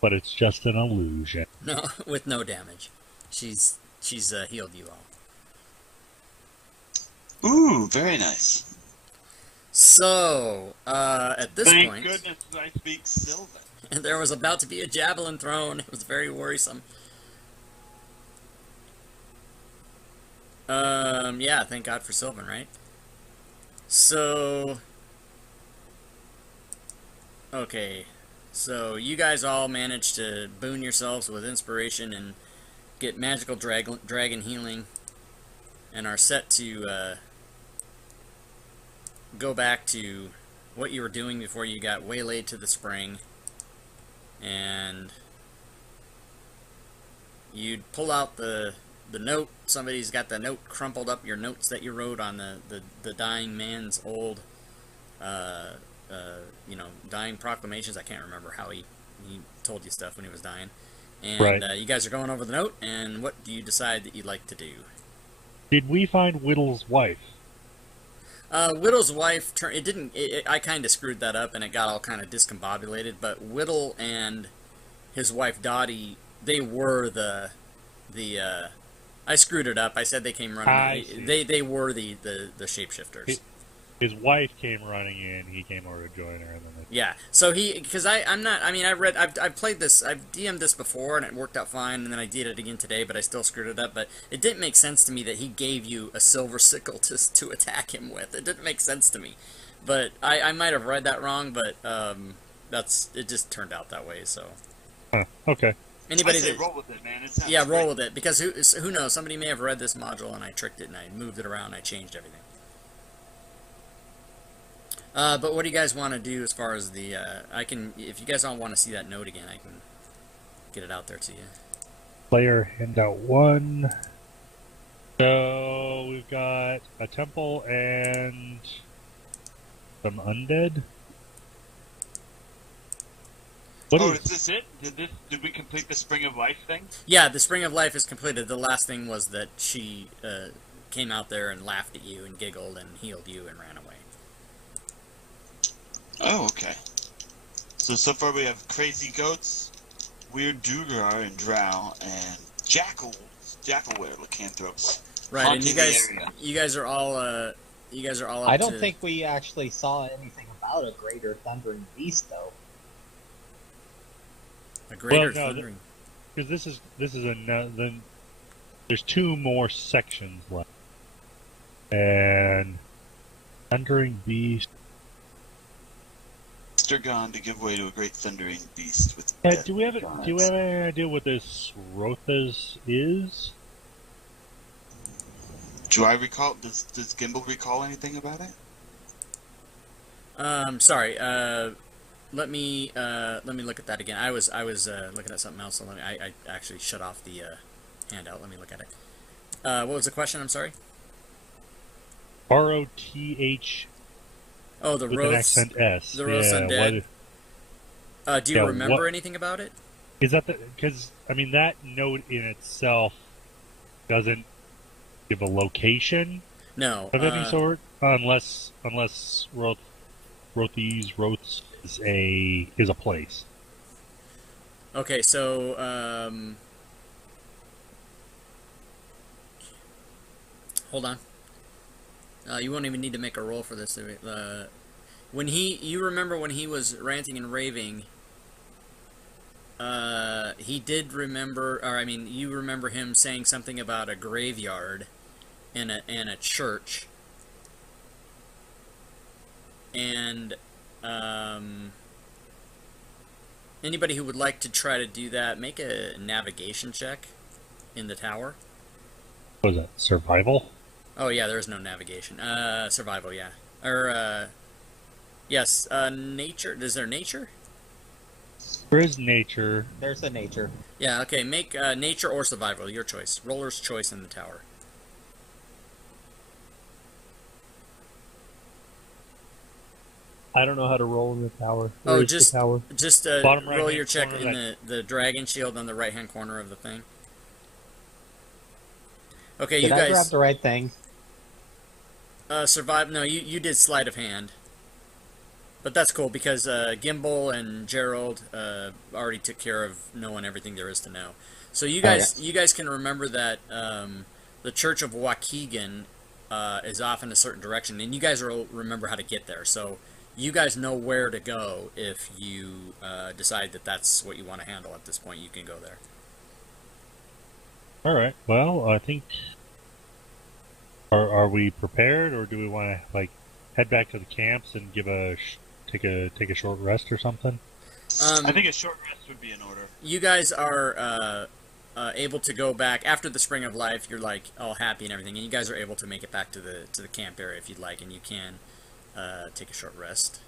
But it's just an illusion. No, with no damage. She's healed you all. Ooh, very nice. So, at this Thank point... goodness I speak Sylvan. There was about to be a javelin thrown. It was very worrisome. Yeah, thank God for Sylvan, right? So... Okay. So, you guys all managed to boon yourselves with inspiration and get magical dragon healing, and are set to, go back to what you were doing before you got waylaid to the spring, and you'd pull out the note. Somebody's got the note crumpled up, your notes that you wrote on the dying man's old dying proclamations. I can't remember how he told you stuff when he was dying. And Right. You guys are going over the note, and what do you decide that you'd like to do? Did we find Whittle's wife? Whittle's wife, I kind of screwed that up, and it got all kind of discombobulated, but Whittle and his wife Dottie, they were I screwed it up. I said they came running. I see. They were the shapeshifters. His wife came running in. He came over to join her, and then Yeah. So because I've played this, I've DM'd this before, and it worked out fine, and then I did it again today, but I still screwed it up. But it didn't make sense to me that he gave you a silver sickle to attack him with. It didn't make sense to me. But I might have read that wrong, but it just turned out that way. So okay. anybody I say that roll with it, man. It sounds roll great. with it, because who knows? Somebody may have read this module and I tricked it and I moved it around. I changed everything. But what do you guys want to do as far as the, if you guys all want to see that note again, I can get it out there to you. Player handout 1. So we've got a temple and some undead. Is this it? Did we complete the Spring of Life thing? Yeah, the Spring of Life is completed. The last thing was that she came out there and laughed at you and giggled and healed you and ran away. Oh, okay. So far we have crazy goats, weird Dugar and drow, and jackalware lycanthropes. Right, and haunting you guys are all up I don't to- think we actually saw anything about a greater thundering beast, though. a greater Well, no, thundering. Because this is then there's 2 more sections left, and thundering beast. Monster gone to give way to a great thundering beast with Yeah, death do we have any idea what this Rothas is? Do I recall? Does Gimbal recall anything about it? Sorry. Let me look at that again. I was looking at something else. So I actually shut off the handout. Let me look at it. What was the question? I'm sorry. ROTH Oh, the with an Roths. accent S. The Roths Undead. Do you remember anything about it? Is that because that note in itself doesn't give a location No. of any sort, unless Roths is a place. Okay, so Hold on. You won't even need to make a roll for this. You remember when he was ranting and raving, he did remember, or I mean, you remember him saying something about a graveyard and a church. And, anybody who would like to try to do that, make a navigation check in the tower. What was that? Survival? Oh yeah, there is no navigation. Survival, yeah. Or, yes, nature. Is there nature? There is nature. There's a nature. Yeah, okay, make nature or survival, your choice. Roller's choice in the tower. I don't know how to roll in the tower. Oh, Where is just the tower? just Bottom roll right-hand your check corner in the dragon shield on the right-hand corner of the thing. Okay, Did you I grab guys the right thing? survive. No, you did sleight of hand. But that's cool because Gimbal and Gerald already took care of knowing everything there is to know. So you guys can remember that the Church of Waukegan is off in a certain direction, and you guys will remember how to get there. So you guys know where to go if you decide that that's what you want to handle at this point. You can go there. All right. Well, I think. Are we prepared, or do we want to like head back to the camps and give take a short rest or something? I think a short rest would be in order. You guys are able to go back after the Spring of Life. You're like all happy and everything, and you guys are able to make it back to the camp area if you'd like, and you can take a short rest.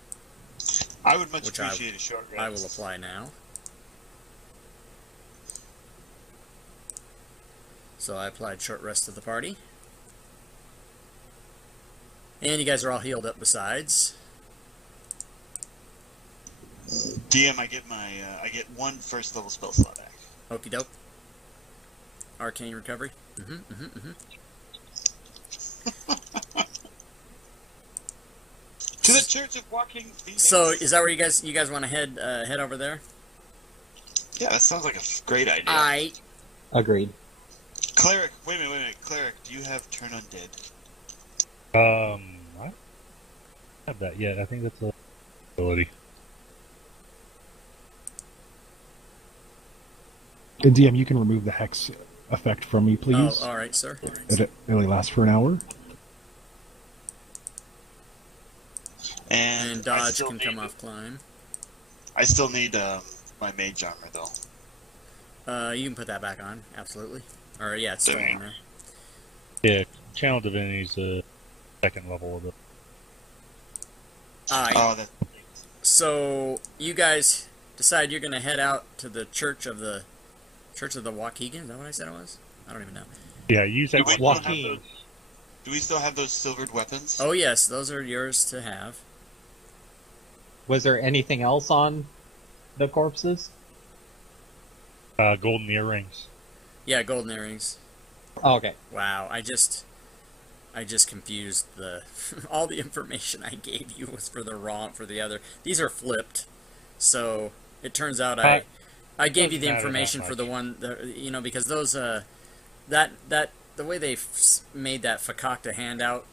I would much appreciate a short rest. I will apply now. So I applied short rest to the party. And you guys are all healed up besides. DM, I get one first level spell slot back. Okie doke. Arcane recovery. To the Church of Walking Phoenix. So is that where you guys want to head over there? Yeah, that sounds like a great idea. Agreed. Cleric, wait a minute. Cleric, do you have Turn Undead? I don't have that yet. I think that's a ability. And DM, you can remove the hex effect from me, please. Oh, all right, sir. It only lasts for an hour. And dodge can come off climb. I still need my mage armor though. You can put that back on, absolutely. Or yeah, it's still on there. Yeah, Channel Divinity's a second level of it. Alright. So you guys decide you're gonna head out to the Church of the Waukegan. Is that what I said it was? I don't even know. Yeah, use that Joaquin. Do we still have those silvered weapons? Oh yes, those are yours to have. Was there anything else on the corpses? Golden earrings. Yeah, golden earrings. Oh, okay. Wow, I just confused the all the information I gave you was for the other. These are flipped, so it turns out I gave you the information for the one because those that the way they made that Fakakta handout.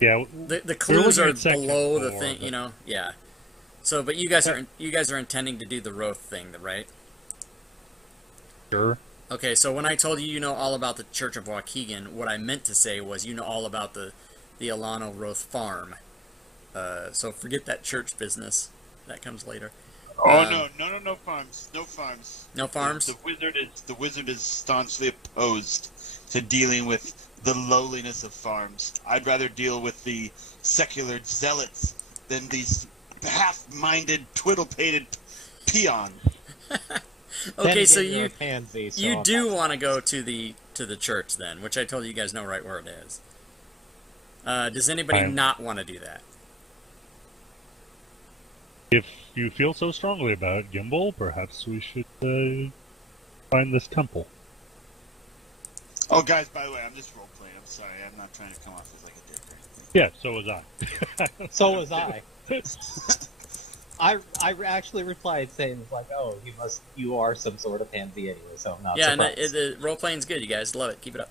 Yeah, the clues are below the thing, Yeah. So, but you guys are intending to do the Roth thing, right? Sure. Okay, so when I told you know all about the Church of Waukegan, what I meant to say was you know all about the Alano Roth farm. So forget that church business. That comes later. Oh no farms. No farms. No farms? The wizard is staunchly opposed to dealing with the lowliness of farms. I'd rather deal with the secular zealots than these half-minded, twiddle-pated peon. Okay, so you pansy, so you do want to go to the church then, which I told you guys know right where it is. Does anybody not want to do that? If you feel so strongly about it, Gimbal, perhaps we should find this temple. Oh, guys, by the way, I'm just role-playing. I'm sorry. I'm not trying to come off as like a dick or anything. Yeah, so was I. So was I. I actually replied saying like, "Oh, you are some sort of pansy anyway." So I'm not Yeah, and surprised. the role playing's good, you guys love it. Keep it up.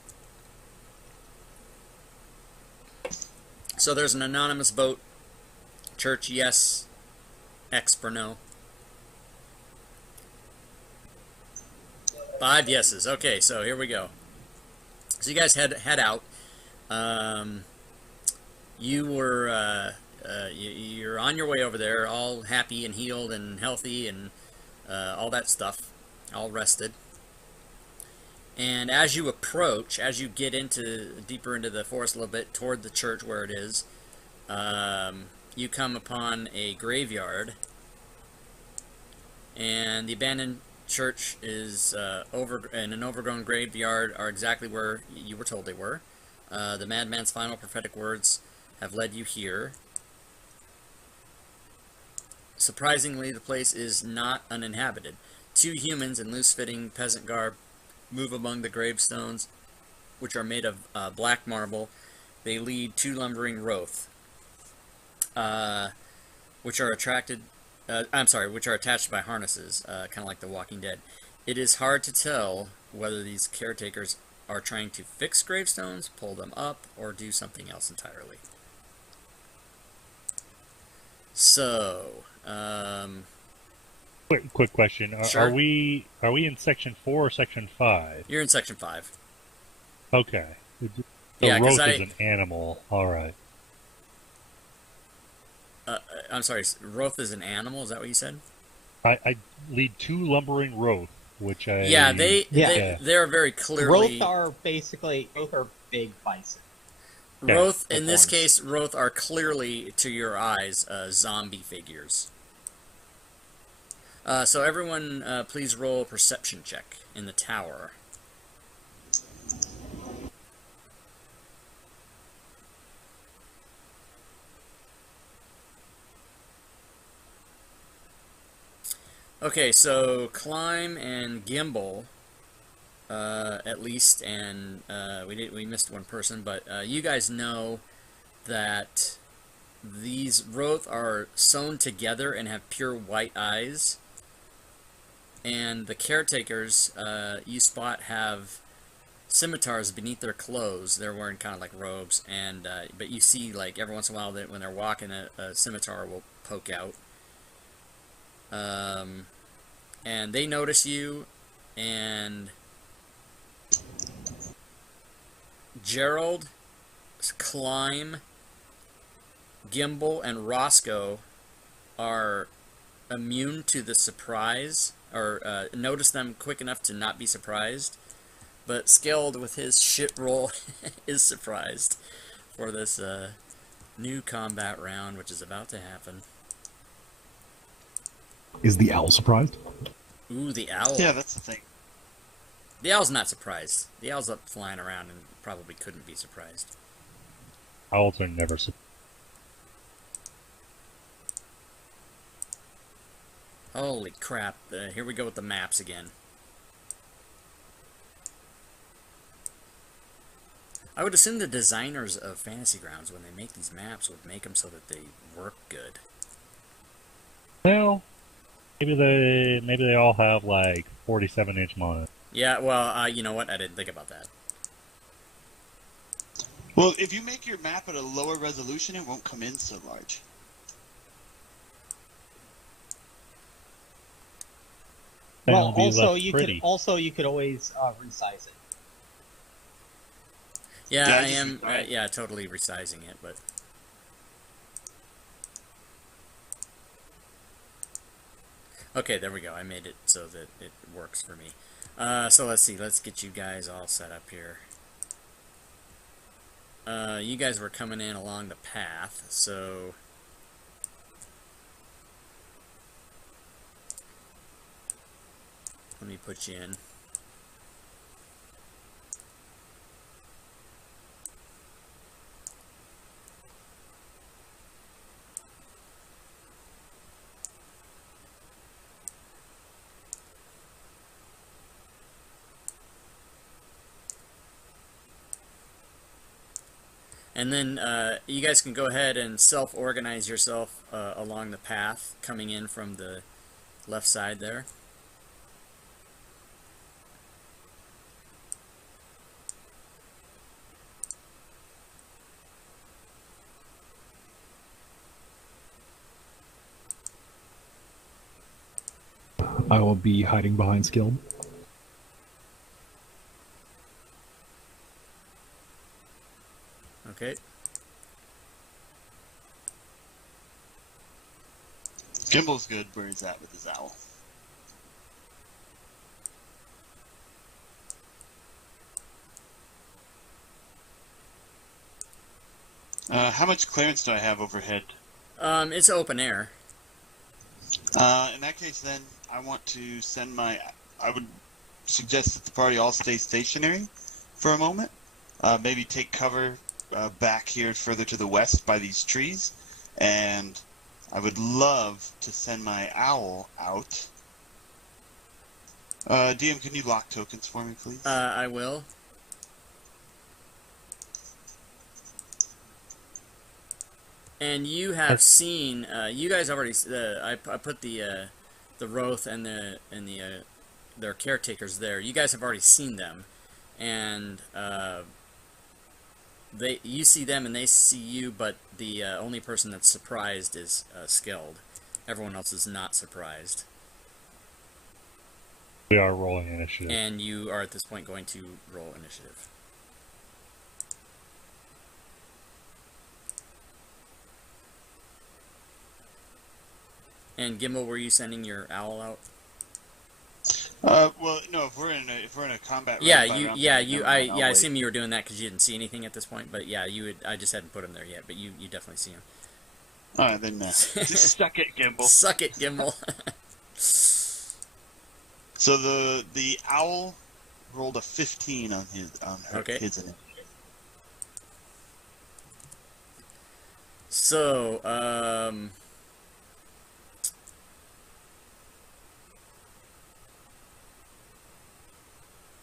So there's an anonymous vote. Church, yes. X for no. 5 yeses. Okay, so here we go. So you guys head out. You're on your way over there, all happy and healed and healthy and all that stuff, all rested. And as you approach, as you get deeper into the forest a little bit, toward the church where it is, you come upon a graveyard. And the abandoned church is in an overgrown graveyard are exactly where you were told they were. The madman's final prophetic words have led you here. Surprisingly, the place is not uninhabited. 2 humans in loose-fitting peasant garb move among the gravestones, which are made of black marble. They lead 2 lumbering Roth, which are attached by harnesses, kind of like the Walking Dead. It is hard to tell whether these caretakers are trying to fix gravestones, pull them up, or do something else entirely. So, quick question: Sure. Are we in section 4 or section 5? You're in section 5. Okay. So Yeah, 'cause Roth is an animal. All right. I'm sorry, Roth is an animal, is that what you said? I lead 2 lumbering Roth, which I Yeah, Yeah. they're very clearly... Roth are big bison. Roth, in With this horns. case, Roth are clearly, to your eyes, zombie figures. So everyone, please roll a perception check in the tower. Okay, so Climb and Gimbal, at least, and we missed one person, but you guys know that these Roth are sewn together and have pure white eyes, and the caretakers you spot have scimitars beneath their clothes. They're wearing kind of like robes, and but you see, like, every once in a while that when they're walking, a scimitar will poke out. And they notice you, and Gerald, Climb, Gimbal, and Roscoe are immune to the surprise, or notice them quick enough to not be surprised. But Skeld, with his shit roll, is surprised for this new combat round, which is about to happen. Is the owl surprised? Ooh, the owl. Yeah, that's the thing. The owl's not surprised. The owl's up flying around and probably couldn't be surprised. Owls are never. Holy crap. Here we go with the maps again. I would assume the designers of Fantasy Grounds, when they make these maps, would make them so that they work good. Well, maybe they all have like 47-inch monitors. Yeah, well, you know what? I didn't think about that. Well, if you make your map at a lower resolution, it won't come in so large. Well, That'll be left you pretty. could always resize it. Yeah, Yeah, I I just am. tried. Yeah, totally resizing it, but okay, there we go. I made it so that it works for me. So let's see. Let's get you guys all set up here. You guys were coming in along the path, so let me put you in. And then you guys can go ahead and self-organize yourself along the path coming in from the left side there. I will be hiding behind skilled. Okay. Gimbal's good where he's at with his owl. How much clearance do I have overhead? It's open air. In that case, then, I want to send my... I would suggest that the party all stay stationary for a moment. Maybe take cover back here further to the west by these trees. And I would love to send my owl out. DM, can you lock tokens for me, please? I will. And you have seen, you guys already. I put the Roth and their caretakers there. You guys have already seen them, and you see them and they see you. But the only person that's surprised is Skilled. Everyone else is not surprised. We are rolling initiative. And you are at this point going to roll initiative. And Gimbal, were you sending your owl out? Well, no. If we're in a combat. Yeah, round, I assume you were doing that because you didn't see anything at this point. But yeah, you would. I just hadn't put him there yet. But you definitely see him. All right, then. Just suck it, Gimbal. Suck it, Gimbal. So the owl rolled a 15 on his Okay. his initiative. So,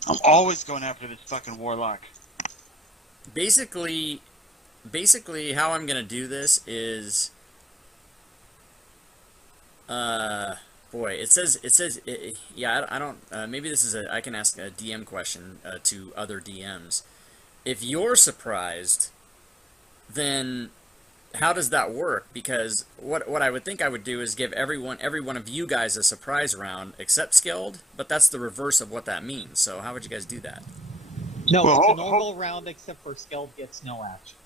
I'm always going after this fucking warlock. basically, how I'm gonna do this is, boy, it says, yeah, I don't. Maybe this is I can ask a DM question to other DMs. If you're surprised, then how does that work? Because what I would think I would do is give every one of you guys a surprise round except Skilled, but that's the reverse of what that means. So how would you guys do that? No, Well, it's a normal round except for Skeld gets no action.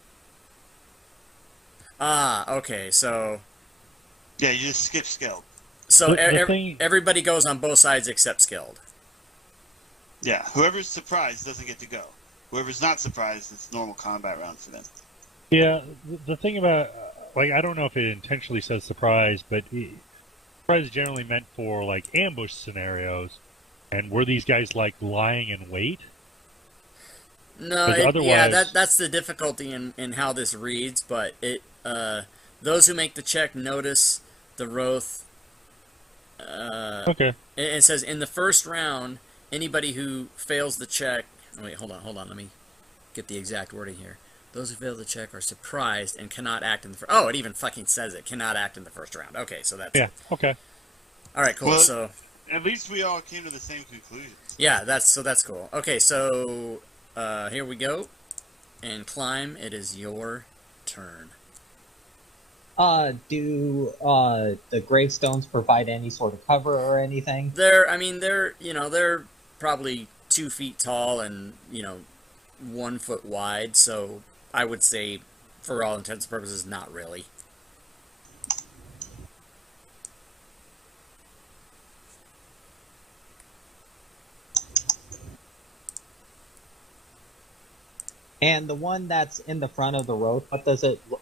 Ah, okay. So Yeah, you just skip Skeld. everybody goes on both sides except Skilled. Yeah, whoever's surprised doesn't get to go. Whoever's not surprised, it's normal combat round for them. Yeah, the thing about, like, I don't know if it intentionally says surprise, but surprise is generally meant for, like, ambush scenarios. And were these guys, like, lying in wait? No, that's the difficulty in how this reads, but those who make the check notice the Roth. Okay. It says in the first round, anybody who fails the check. Wait, hold on. Let me get the exact wording here. Those who fail the check are surprised and cannot act in the first. Oh, it even fucking says it. Cannot act in the first round. Okay, so that's it. Okay. All right, cool. Well, so at least we all came to the same conclusion. yeah, that's cool. Okay, so here we go. And Climb, it is your turn. Do the gravestones provide any sort of cover or anything? They're probably 2 feet tall and 1 foot wide. So I would say, for all intents and purposes, not really. And the one that's in the front of the road,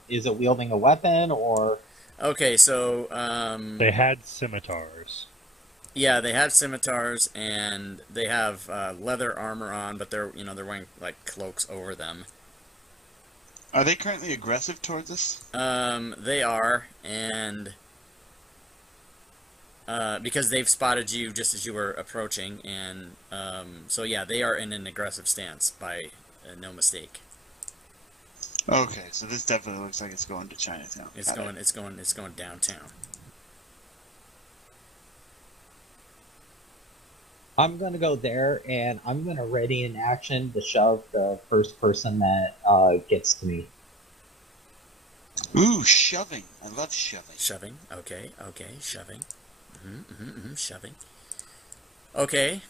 is it wielding a weapon or? Okay, so They had scimitars. yeah, they have scimitars and they have leather armor on, but they're wearing like cloaks over them. Are they currently aggressive towards us? They are, and because they've spotted you just as you were approaching, and so yeah, they are in an aggressive stance by no mistake. Okay, so this definitely looks like it's going to Chinatown. It's going downtown. I'm gonna go there, and I'm gonna ready in action to shove the first person that gets to me. Ooh, shoving! I love shoving. Shoving. Okay. Shoving. Shoving. Okay.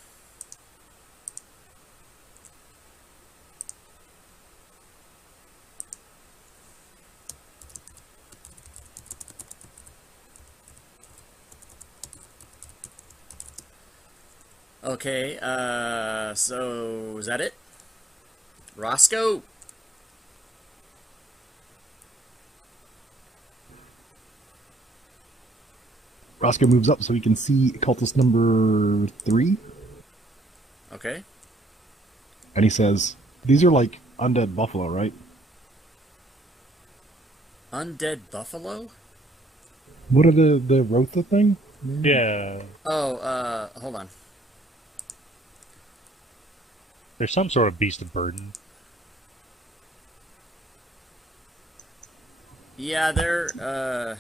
Okay, so is that it? Roscoe? Roscoe moves up so he can see cultist number 3, Okay. and he says, "These are like undead buffalo, right?" Undead buffalo? What are the Rotha thing? Yeah, Oh, hold on. there's some sort of beast of burden. Yeah, they're,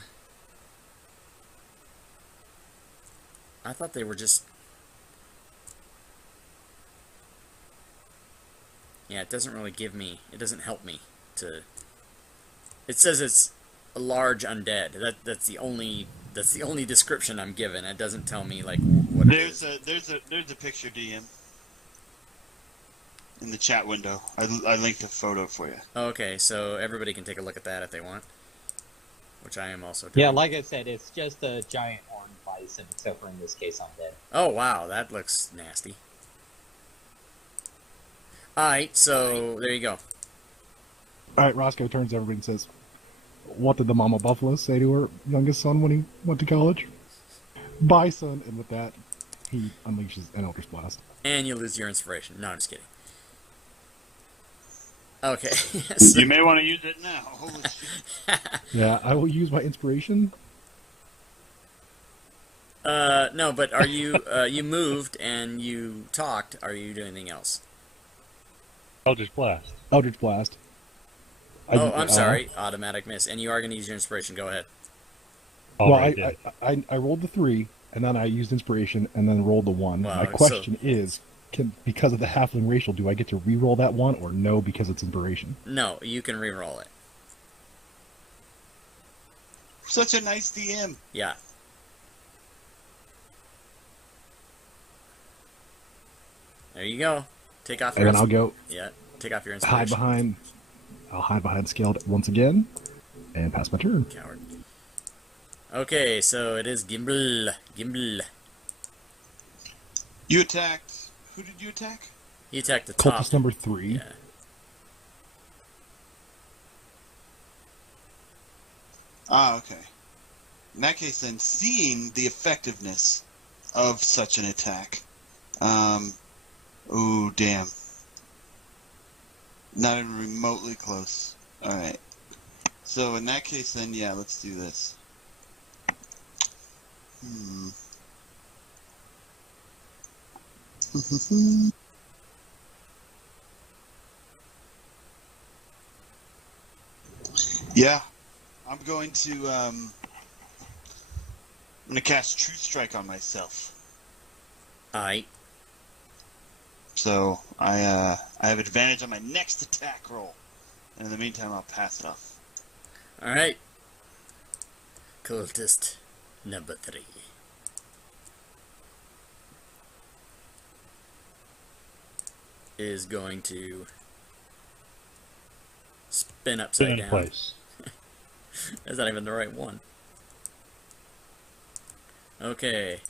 I thought they were just... Yeah, it doesn't really give me... It doesn't help me to... It says it's a large undead. That's the only description I'm given. It doesn't tell me like what it is. There's a picture, DM, in the chat window. I linked a photo for you. Okay, so everybody can take a look at that if they want. Which I am also doing. Yeah, like I said, it's just a giant horned bison, except for in this case undead. Oh wow, that looks nasty. Alright, so there you go. All right, Roscoe turns to everybody and says, "What did the mama buffalo say to her youngest son when he went to college?" "Bye, son." And with that, he unleashes an Eldritch Blast. And you lose your inspiration. No, I'm just kidding. Okay. So, You may want to use it now. Holy shit. Yeah, I will use my inspiration. no, but are you you moved and you talked, are you doing anything else? Eldritch Blast. Eldritch Blast. Oh, I'm sorry. Automatic miss. And you are going to use your inspiration. Go ahead. Well, Already did. I rolled the 3, and then I used inspiration, and then rolled the 1. Wow, My question is, because of the halfling racial, do I get to re-roll that 1, or no, because it's inspiration? No, you can re-roll it. Such a nice DM. Yeah. There you go. Take off And your then I'll go Yeah, take off your hide inspiration. I'll hide behind Scaled once again, and pass my turn. Coward. Okay, so it is Gimbal. Gimbal. You attacked. Who did you attack? He attacked the top. Cultist number 3. Yeah. Ah, okay. In that case, then, seeing the effectiveness of such an attack, ooh, damn. Not even remotely close. Alright. So, in that case, then, yeah, let's do this. Yeah. I'm going to cast True Strike on myself. Alright. So I have advantage on my next attack roll. And in the meantime, I'll pass it off. Alright. Cultist number 3. Is going to spin upside Spin in down. place. That's not even the right one. Okay.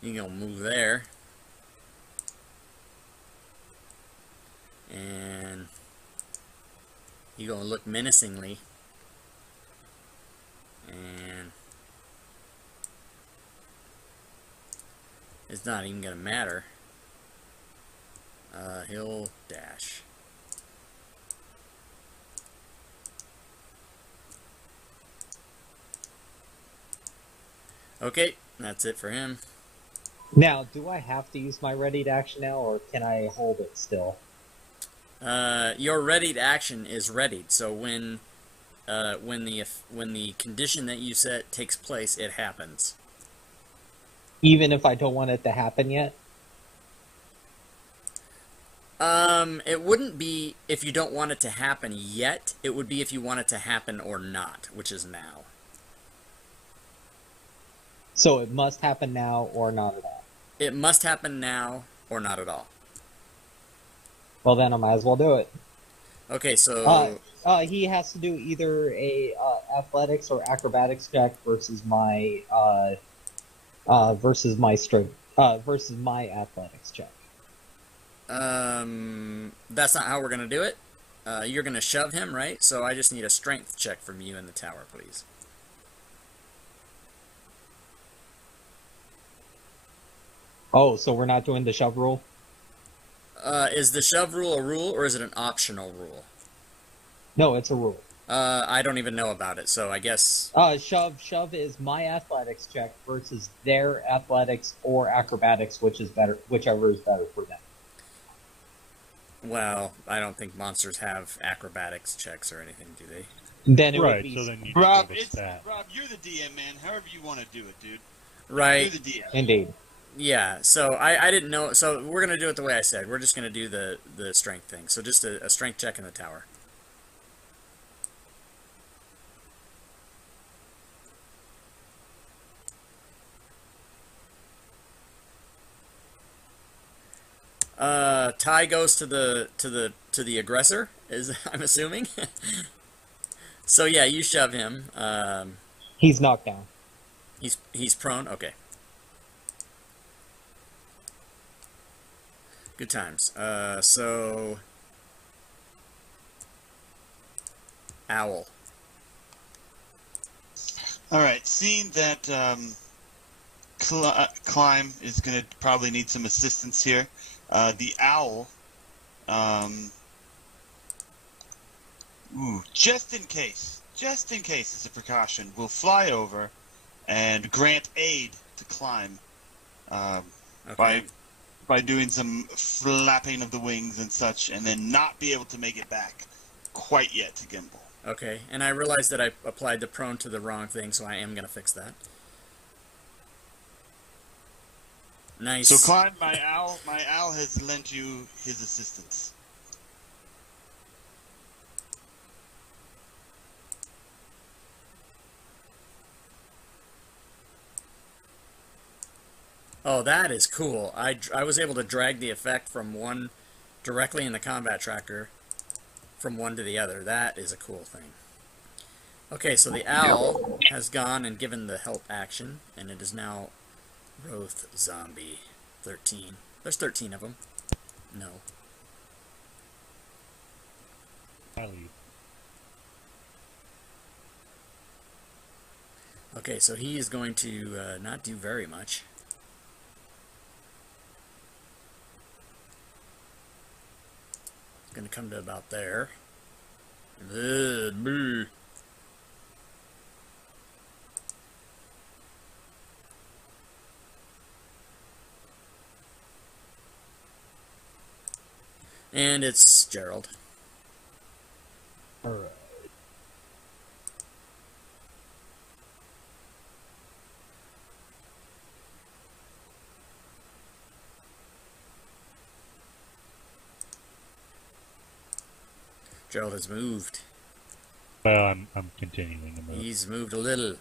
You're gonna move there. And you're gonna look menacingly. And it's not even gonna matter. He'll dash. Okay, that's it for him. Now, do I have to use my ready to action now, or can I hold it still? Your readied action is readied, so when the condition that you set takes place, it happens. Even if I don't want it to happen yet? It wouldn't be if you don't want it to happen yet. It would be if you want it to happen or not, which is now. So it must happen now or not at all. It must happen now or not at all. Well, then I might as well do it. Okay, so He has to do either a athletics or acrobatics check versus my strength versus my athletics check. that's not how we're gonna do it. You're gonna shove him, right? So I just need a strength check from you in the tower, please. Oh, so we're not doing the shove rule? Is the shove rule a rule or is it an optional rule? No, it's a rule. I don't even know about it, so I guess. Shove is my athletics check versus their athletics or acrobatics, whichever is better for them. Well, I don't think monsters have acrobatics checks or anything, do they? Then it would Right, be so then you Rob, just have a stat. Rob, you're the DM, man. However you want to do it, dude. Right. You're the DM. indeed. Yeah, so I didn't know. So we're going to do it the way I said. We're just going to do the strength thing. So just a strength check in the tower. Tie goes to the aggressor, is I'm assuming. So yeah, you shove him. He's knocked down. He's prone. Okay. Good times. So owl. All right, seeing that Climb is going to probably need some assistance here, the owl, just in case, as a precaution, will fly over and grant aid to Climb Okay. by doing some flapping of the wings and such, and then not be able to make it back quite yet to Gimbal. Okay, and I realized that I applied the prone to the wrong thing, so I am going to fix that. Nice. So Climb, my owl has lent you his assistance. Oh, that is cool. I was able to drag the effect from one directly in the combat tracker from one to the other. That is a cool thing. Okay, so the owl has gone and given the help action, and it is now Roth Zombie 13. There's 13 of them. No. I leave. Okay, so he is going to not do very much. It's going to come to about there. Boo. And it's Gerald. Alright. Gerald has moved. Well, I'm continuing to move. He's moved a little.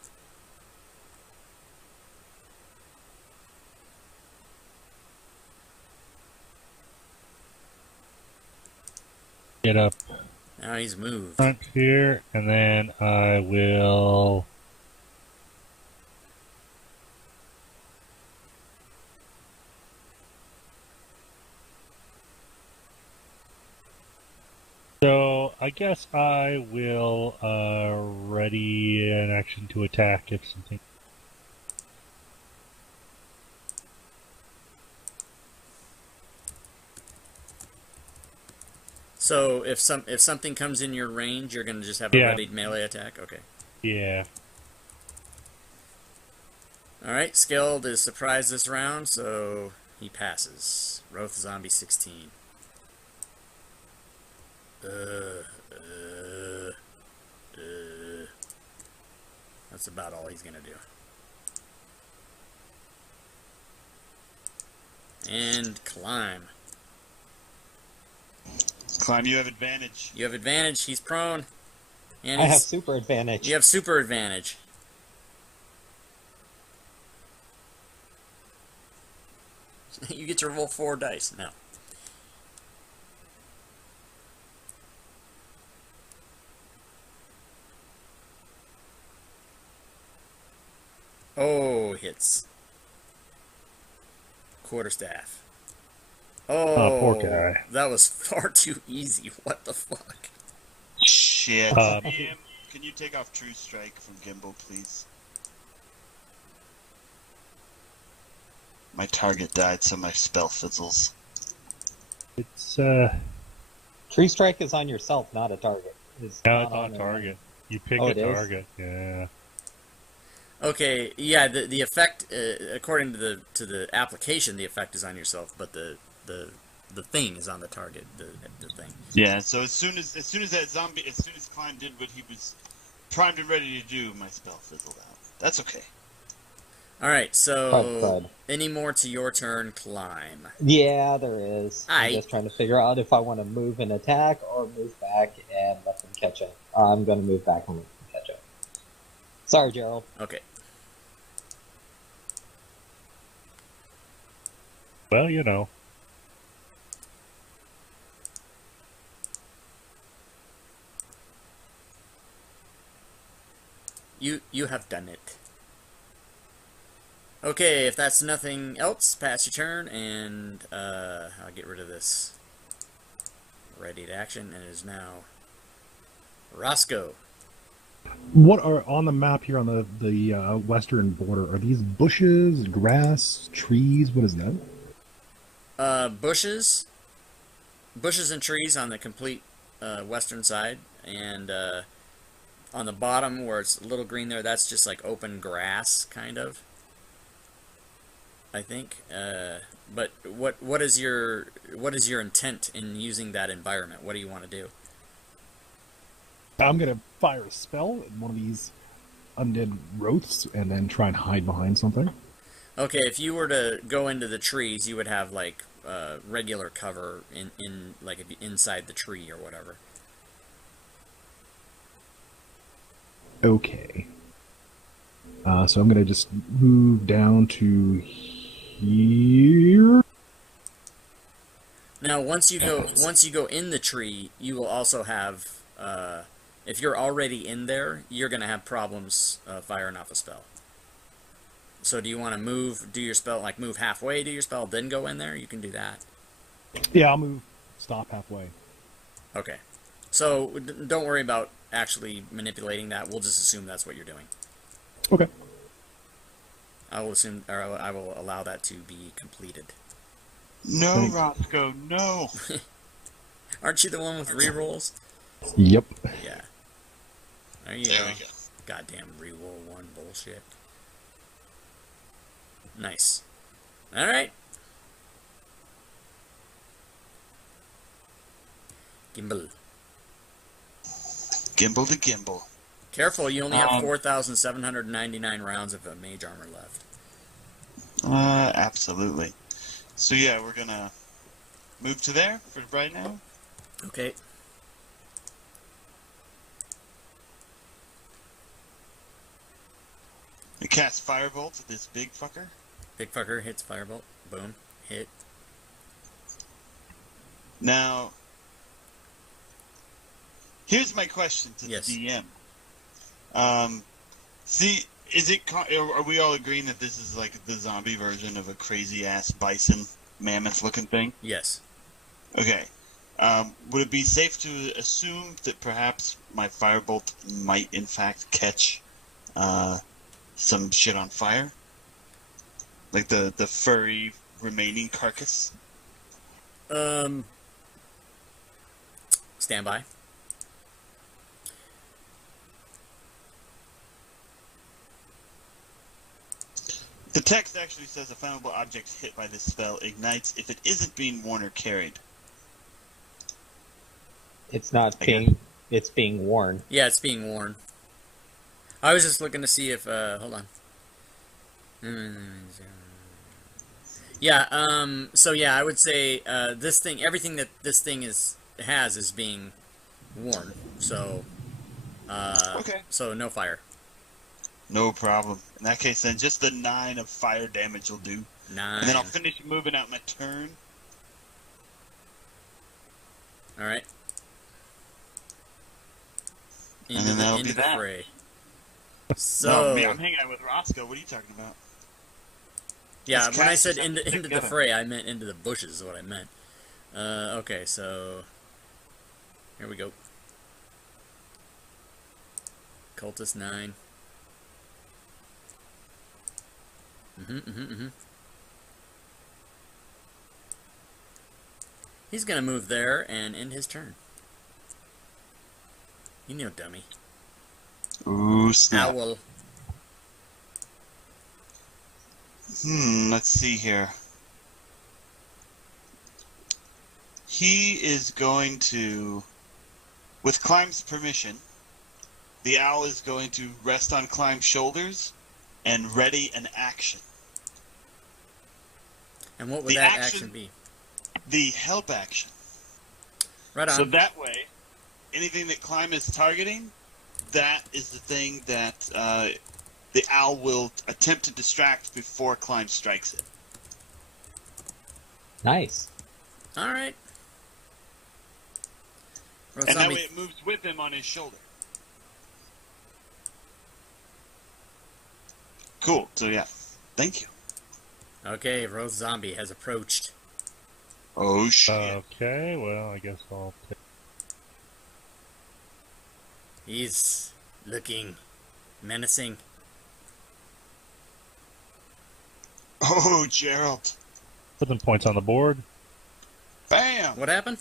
Get up Now he's moved. front here, and then I will... So, I guess I will ready an action to attack if something... So if something comes in your range, you're gonna just have a Yeah. readied melee attack. Okay. Yeah. All right. Skilled is surprised this round, so he passes. Roth Zombie 16. That's about all he's gonna do. And climb. Climb, you have advantage. You have advantage. He's prone. And I have super advantage. You have super advantage. You get to roll 4 dice now. Oh, hits. Quarterstaff. Oh, poor guy. That was far too easy. What the fuck? Shit. DM, can you take off True Strike from Gimbal, please? My target died, so my spell fizzles. It's Tree strike is on yourself, not a target. It's no, not it's on a- target. You pick Oh, a it is? target. Yeah. Okay, yeah, the effect, according to the application, the effect is on yourself, but the thing is on the target. The thing. Yeah. So as soon as Klein did what he was primed and ready to do, my spell fizzled out. That's okay. All right, so Crud. any more to your turn, Climb? Yeah, there is. Aye. I'm just trying to figure out if I want to move and attack or move back and let them catch up. I'm going to move back and let them catch up. Sorry, Gerald. Okay. Well, you know. You have done it. Okay, if that's nothing else, pass your turn, and I'll get rid of this. Ready to action, and it is now Roscoe. What are on the map here on the western border? Are these bushes, grass, trees? What is that? Bushes and trees on the complete western side, and on the bottom where it's a little green there, that's just like open grass, kind of. I think. But what is your intent in using that environment? What do you want to do? I'm gonna fire a spell at one of these undead growths and then try and hide behind something. Okay, if you were to go into the trees, you would have like regular cover in like if you inside the tree or whatever. Okay. So I'm gonna just move down to here. Now, once you go in the tree, you will also have if you're already in there, you're gonna have problems firing off a spell. So do you want to do your spell, like move halfway, do your spell, then go in there? You can do that. Yeah, I'll move. Stop halfway. Okay. So don't worry about actually manipulating that. We'll just assume that's what you're doing. Okay. I will allow that to be completed. No, Thanks. Roscoe, no. Aren't you the one with rerolls? Yep. Yeah. There you There go. we go. Goddamn reroll 1 bullshit. Nice. Alright. Gimbal. Gimbal to gimbal. Careful, you only have 4,799 rounds of mage armor left. Absolutely. So yeah, we're gonna move to there for right now. Okay. We cast Firebolt at this big fucker. Big fucker hits firebolt. Boom. Hit. Now, here's my question to Yes. the DM. See, are we all agreeing that this is like the zombie version of a crazy ass bison mammoth looking thing? Yes. Okay. Would it be safe to assume that perhaps my firebolt might in fact catch some shit on fire? Like the furry remaining carcass? Stand by. The text actually says a flammable object hit by this spell ignites if it isn't being worn or carried. It's not I being. It's being worn. Yeah, it's being worn. I was just looking to see if, hold on. Yeah, so yeah, I would say, everything that this thing is has is being worn. So, Okay. so no fire. No problem. In that case, then just the 9 of fire damage will do. 9. And then I'll finish moving out my turn. All right. And then that'll Into be the that. fray. No, So man, I'm hanging out with Roscoe. What are you talking about? yeah, These when I casters said have to stick into the together. fray, I meant into the bushes. Is what I meant. Okay, so here we go. Cultist 9. He's gonna move there and end his turn. You know, dummy. Ooh, snap. Owl. Let's see here. He is going to, with Climb's permission, the owl is going to rest on Climb's shoulders and ready an action. And what would The that action- action be? The help action. Right on. So that way, anything that Climb is targeting, that is the thing that the owl will attempt to distract before Climb strikes it. Nice. All right. And that Zombie. way it moves with him on his shoulder. Cool. So yeah, thank you. Okay, Rose Zombie has approached. Oh shit. Okay, well, I guess I'll take... He's looking menacing. Oh, Gerald. Put some points on the board. Bam. What happened?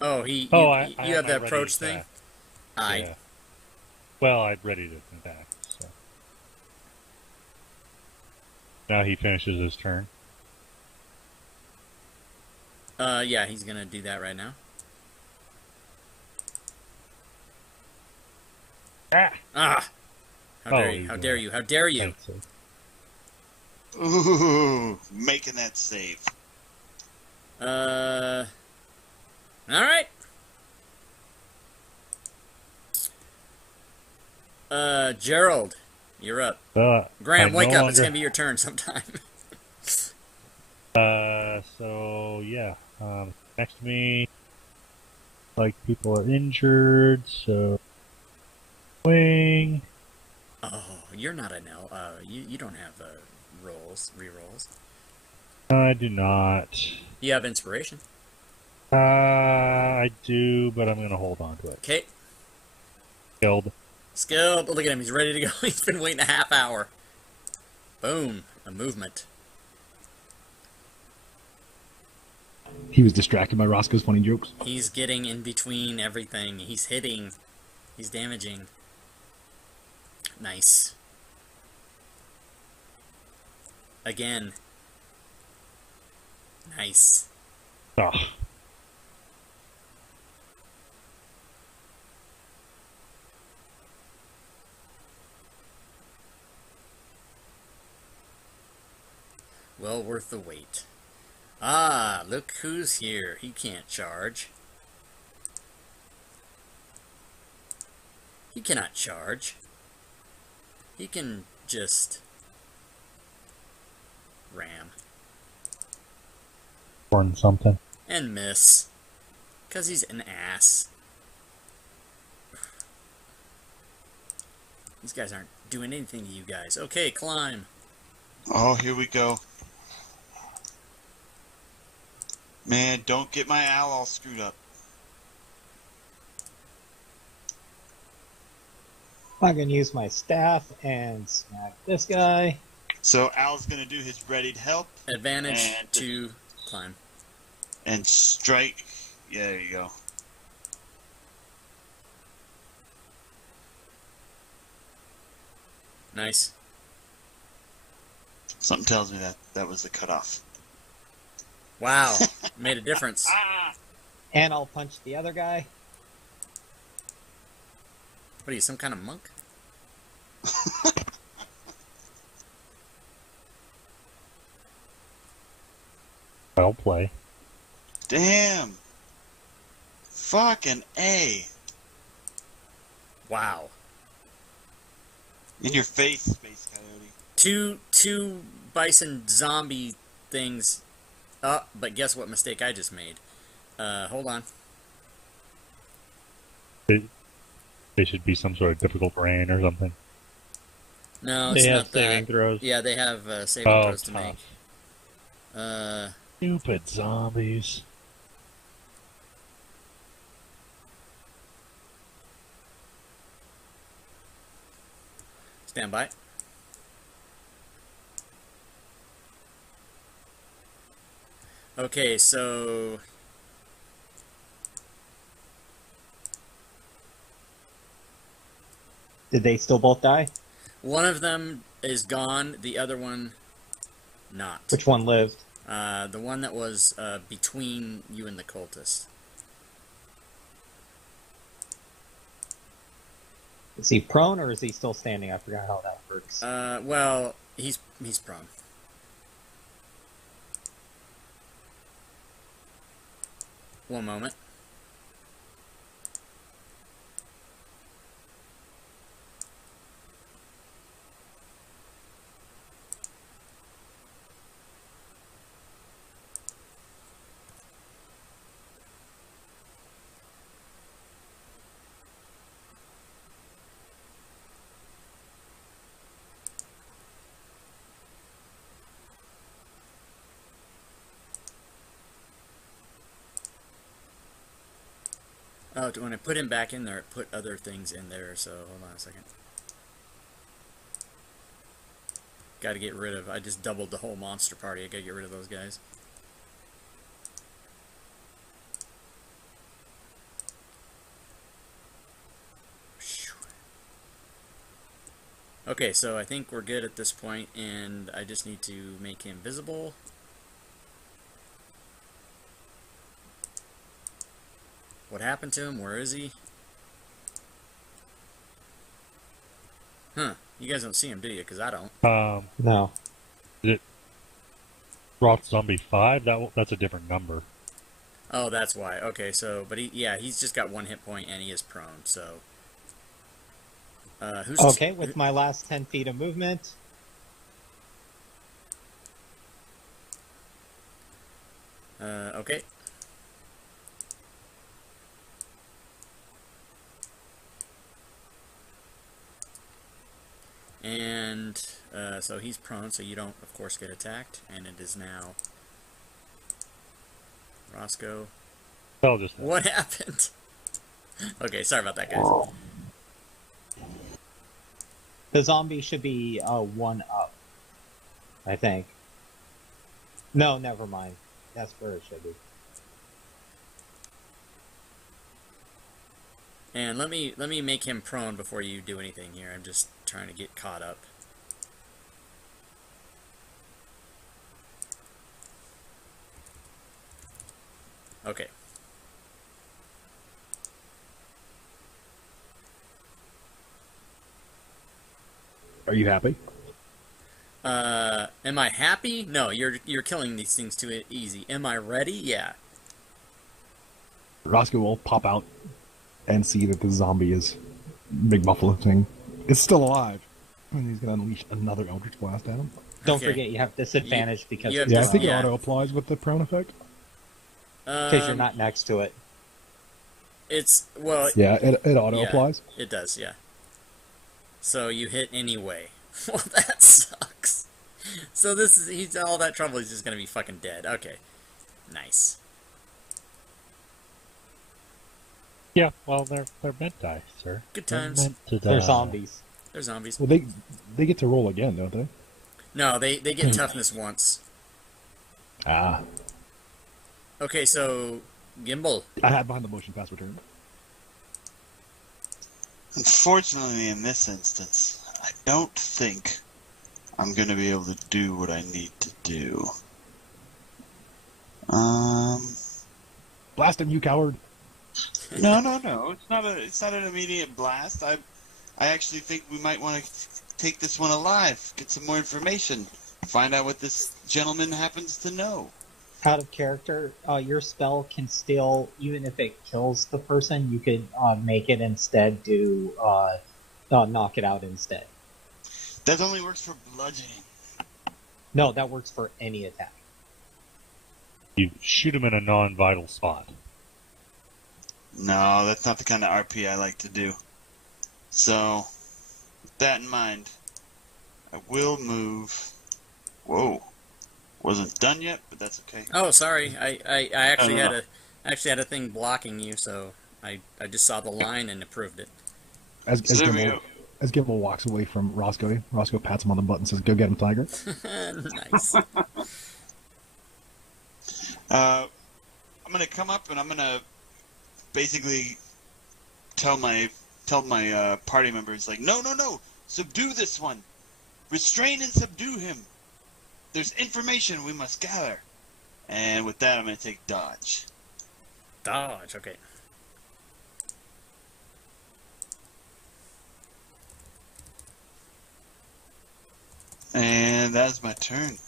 Oh, I you have have my the ready approach thing? attack. Aye. Yeah. Well, I'm ready to attack, so... Now he finishes his turn. Yeah, he's gonna do that right now. Ah! How dare you? he's How gonna- dare you? How dare you? Thanks, sir. Ooh, making that save. All right. Gerald, you're up. Graham, I wake no up. It's longer- gonna be your turn sometime. So yeah, next to me, like people are injured, so wing. Oh, you're not an L. You don't have rerolls. I do not. You have inspiration. I do, but I'm gonna hold on to it. Okay, Killed. skilled. Look at him. He's ready to go. He's been waiting a half hour. Boom, a movement. He was distracted by Roscoe's funny jokes. He's getting in between everything. He's hitting. He's damaging. Nice. Again. Nice. Oh, Well worth the wait. Ah, look who's here. He can't charge. He cannot charge. He can just ram born something. and miss. 'Cause he's an ass. These guys aren't doing anything to you guys. Okay, climb. Oh, here we go. Man, don't get my owl all screwed up. I'm gonna use my staff and smack this guy. So Al's gonna do his ready to help Advantage And- to climb. and strike. Yeah, there you go. Nice. Something tells me that that was the cutoff. Wow. Made a difference. Ah! And I'll punch the other guy. What are you, some kind of monk? Well play. Damn. Fucking A. Wow. In your face, Space Coyote. Two bison zombie things. Oh, but guess what mistake I just made? Hold on. They should be some sort of difficult terrain or something. No, it's They not have saving that. throws. Yeah, they have saving throws to make. Stupid zombies. Stand by. Okay, so Did they still both die? one of them is gone, the other one not. Which one lived? The one that was between you and the cultist. Is he prone or is he still standing? I forgot how that works. Well, he's prone. One moment. Oh, when I put him back in there, it put other things in there, so hold on a second. Gotta get rid of, I just doubled the whole monster party, I gotta get rid of those guys. Okay, so I think we're good at this point, and I just need to make him visible. What happened to him? Where is he? Huh. You guys don't see him, do you? Because I don't. No. Rock Zombie 5? That's a different number. Oh, that's why. Okay, so, but he's just got 1 hit point, and he is prone, so. Who's Okay, with my last 10 feet of movement. Okay. And so he's prone, so you don't, of course, get attacked. And it is now Roscoe. What happened? Okay, sorry about that, guys. The zombie should be 1 up, I think. No, never mind. That's where it should be. And let me make him prone before you do anything here. I'm just trying to get caught up. Okay. Are you happy? Am I happy? No, you're killing these things too easy. Am I ready? Yeah. Roscoe will pop out and see that the zombie is big buffalo thing is still alive, and he's gonna unleash another Eldritch Blast at him. Don't forget, you have disadvantage because you have Yeah, I think it yeah. auto applies with the prone effect. you're not next to it. It's well. Yeah, it auto yeah, applies. It does, yeah. So you hit anyway. Well, that sucks. So he's all that trouble. He's just gonna be fucking dead. Okay, nice. Yeah, well, they're meant to die, sir. Good They're times. meant to die. They're zombies. They're zombies. Well, they get to roll again, don't they? No, they get toughness once. Ah, Okay, so Gimbal. I had behind the motion pass return. Unfortunately, in this instance, I don't think I'm going to be able to do what I need to do. Blast him, you coward! No. It's not an immediate blast. I actually think we might want to take this one alive, get some more information, find out what this gentleman happens to know. Out of character, your spell can still, even if it kills the person, you could make it instead do knock it out instead. That only works for bludgeoning. No, that works for any attack. You shoot him in a non-vital spot. No, that's not the kind of RP I like to do. So, with that in mind, I will move. Whoa, wasn't done yet, but that's okay. Oh, sorry. I actually No. had a thing blocking you, so I just saw the line and approved it. As So there we Gimel, go. as Gimel walks away from Roscoe, Roscoe pats him on the butt and says, "Go get him, Tiger." Nice. I'm gonna come up and I'm gonna basically tell my party members like, no, subdue this one, restrain and subdue him. There's information we must gather. And with that, I'm gonna take dodge. Dodge. Okay. And that's my turn.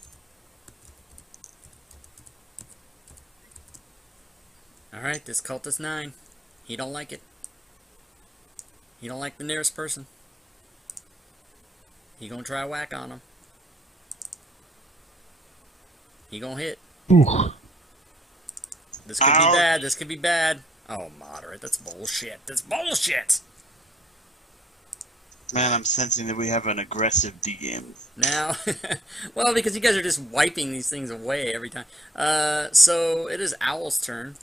All right. This cultist 9. He don't like it. He don't like the nearest person. He gonna try whack on him. He gonna hit. Ooh. This could be Ouch. bad. This could be bad. Oh, moderate. That's bullshit. That's bullshit. Man, I'm sensing that we have an aggressive DM. Now, well, because you guys are just wiping these things away every time. So it is Owl's turn.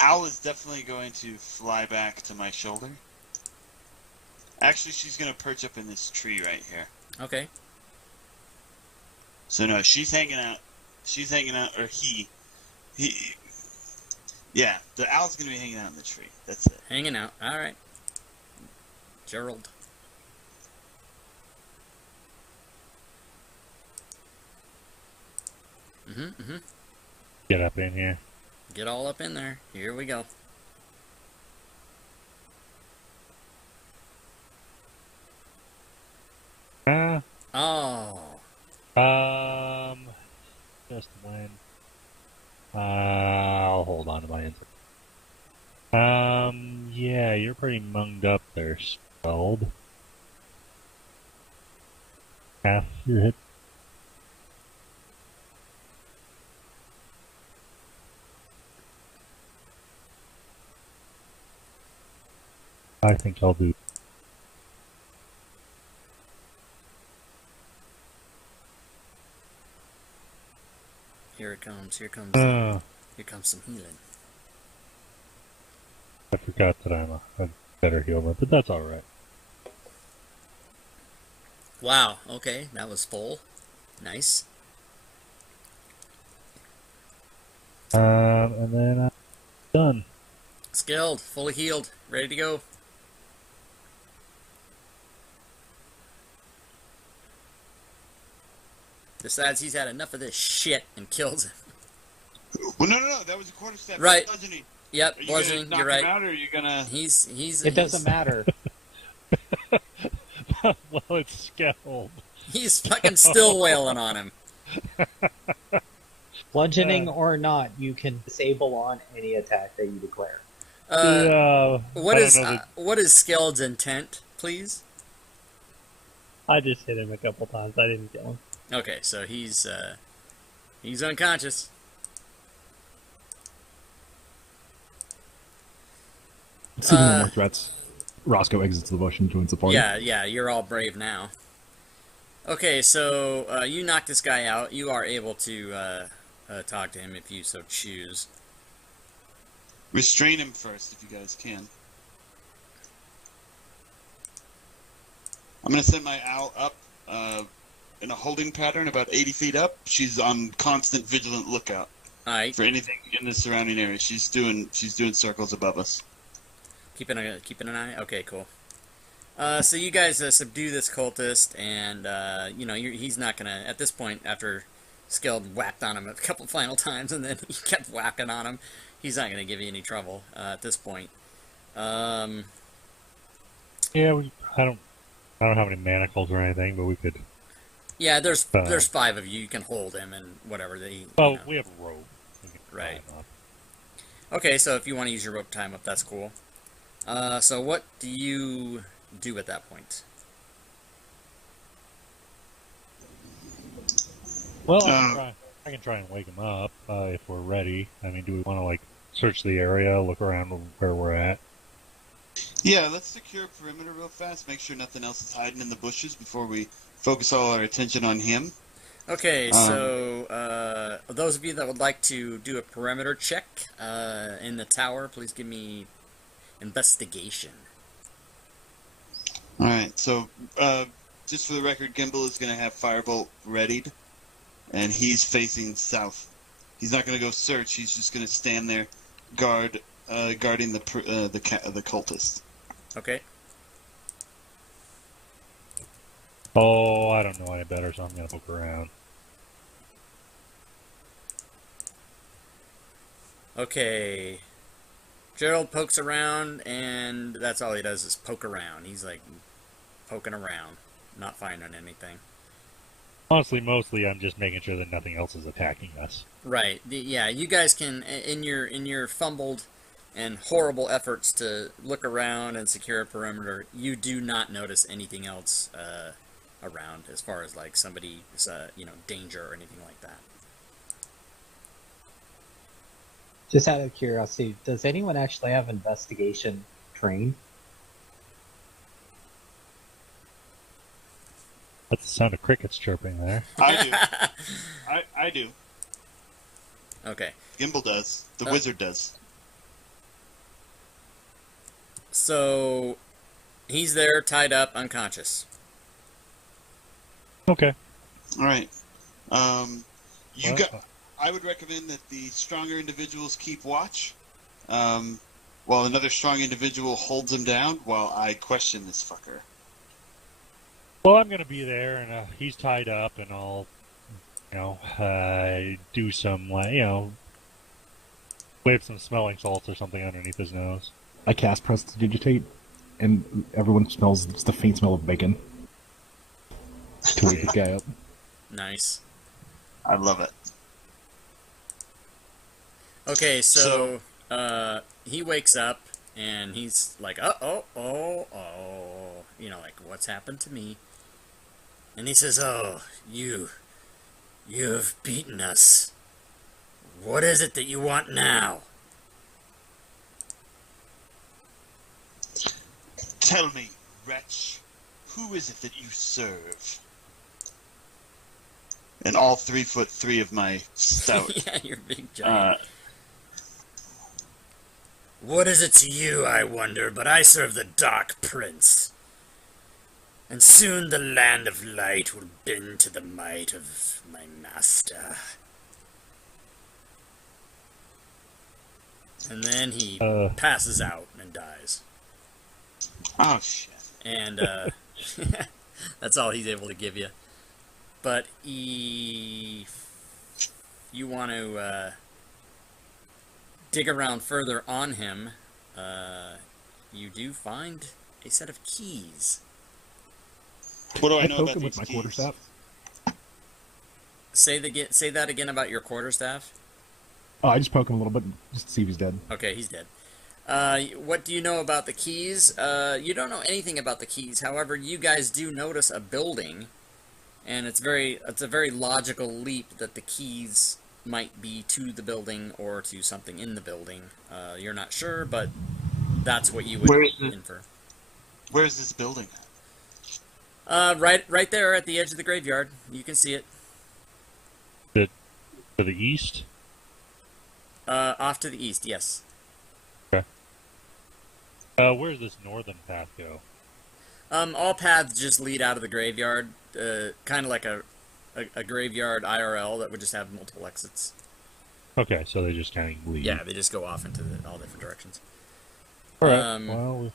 Owl is definitely going to fly back to my shoulder. Actually, she's going to perch up in this tree right here. Okay. So no, she's hanging out. She's hanging out, or he. Yeah, the owl's going to be hanging out in the tree. That's it. Hanging out. All right. Gerald. Mm-hmm. Get up in here. Get all up in there. Here we go. Oh. Just a minute. I'll hold on to my answer. Yeah, you're pretty munged up there, Spelled. Half your hit. I think I'll do. Here it comes. Here comes. Uh, Here comes some healing. I forgot that I'm a better healer, but that's alright. Wow. Okay, that was full. Nice. And then I'm done. Skilled. Fully healed. Ready to go. Decides he's had enough of this shit and kills him. Well, no. That was a quarter step. Right. Bludgeoning. Yep, Are you bludgeoning. gonna knock You're right. him out, or are you gonna? It doesn't matter. Well, it's Skelled. He's fucking still wailing on him. Bludgeoning or not, you can disable on any attack that you declare. Yeah. What I is don't know that- what is Skeld's intent, please? I just hit him a couple times. I didn't kill him. Okay, so he's unconscious. Seeing no more threats, Roscoe exits the bush and joins the party. Yeah, you're all brave now. Okay, so you knock this guy out. You are able to talk to him if you so choose. Restrain him first, if you guys can. I'm gonna send my owl up in a holding pattern about 80 feet up. She's on constant vigilant lookout All right, for anything in the surrounding area. She's doing circles above us. keeping an eye. Okay, cool. So you guys subdue this cultist, and he's not gonna at this point after Skeld whacked on him a couple final times, and then he kept whacking on him. He's not gonna give you any trouble at this point. Yeah, I don't have any manacles or anything, but we could Yeah, there's Uh, there's 5 of you. You can hold him and whatever they. Well, You know. we have a rope. We can tie Right. him up. Okay, so if you want to use your rope time up, that's cool. So what do you do at that point? Well, Uh, I can try and wake him up if we're ready. I mean, do we want to like search the area, look around where we're at? Yeah, let's secure perimeter real fast. Make sure nothing else is hiding in the bushes before we focus all our attention on him. Okay, so those of you that would like to do a perimeter check in the tower, please give me investigation. All right. So, just for the record, Gimbal is going to have Firebolt readied, and he's facing south. He's not going to go search. He's just going to stand there, guarding the cultist. Okay. Oh, I don't know any better, so I'm gonna poke around. Okay. Gerald pokes around, and that's all he does is poke around. He's like poking around, not finding anything. Honestly, mostly I'm just making sure that nothing else is attacking us. Right. Yeah, you guys can in your fumbled and horrible efforts to look around and secure a perimeter, you do not notice anything else around as far as like somebody's danger or anything like that. Just out of curiosity, does anyone actually have investigation trained? That's the sound of crickets chirping there. I do. I do. Okay. Gimbal does. The wizard does. So he's there, tied up, unconscious. Okay. All right. Well, I would recommend that the stronger individuals keep watch, while another strong individual holds him down while I question this fucker. Well, I'm gonna be there, and he's tied up, and I'll, do some, wave some smelling salts or something underneath his nose. I cast Prestidigitate, and everyone smells just the faint smell of bacon. To wake the guy up. Nice. I love it. Okay, so he wakes up and he's like, oh, like what's happened to me? And he says, "Oh, you've beaten us. What is it that you want now?" Tell me, wretch, who is it that you serve? And all 3'3" of my stout. Yeah, you're big giant. What is it to you, I wonder, but I serve the Dark Prince. And soon the land of light will bend to the might of my master. And then he passes out and dies. Oh shit! And that's all he's able to give you. But if you want to dig around further on him, you do find a set of keys. What do I I know poke about him these with my keys? quarterstaff. Say that again about your quarterstaff. Oh, I just poke him a little bit just to see if he's dead. Okay, he's dead. What do you know about the keys? You don't know anything about the keys. However, you guys do notice a building, and it's a very logical leap that the keys might be to the building or to something in the building. You're not sure, but that's what you would infer. Where's this building at? Right there at the edge of the graveyard. You can see it. To the east? Off to the east, yes. Okay. Where's this northern path go? All paths just lead out of the graveyard, kind of like a graveyard IRL that would just have multiple exits. Okay, so they just kind of lead. Yeah, they just go off into all different directions. Alright, well...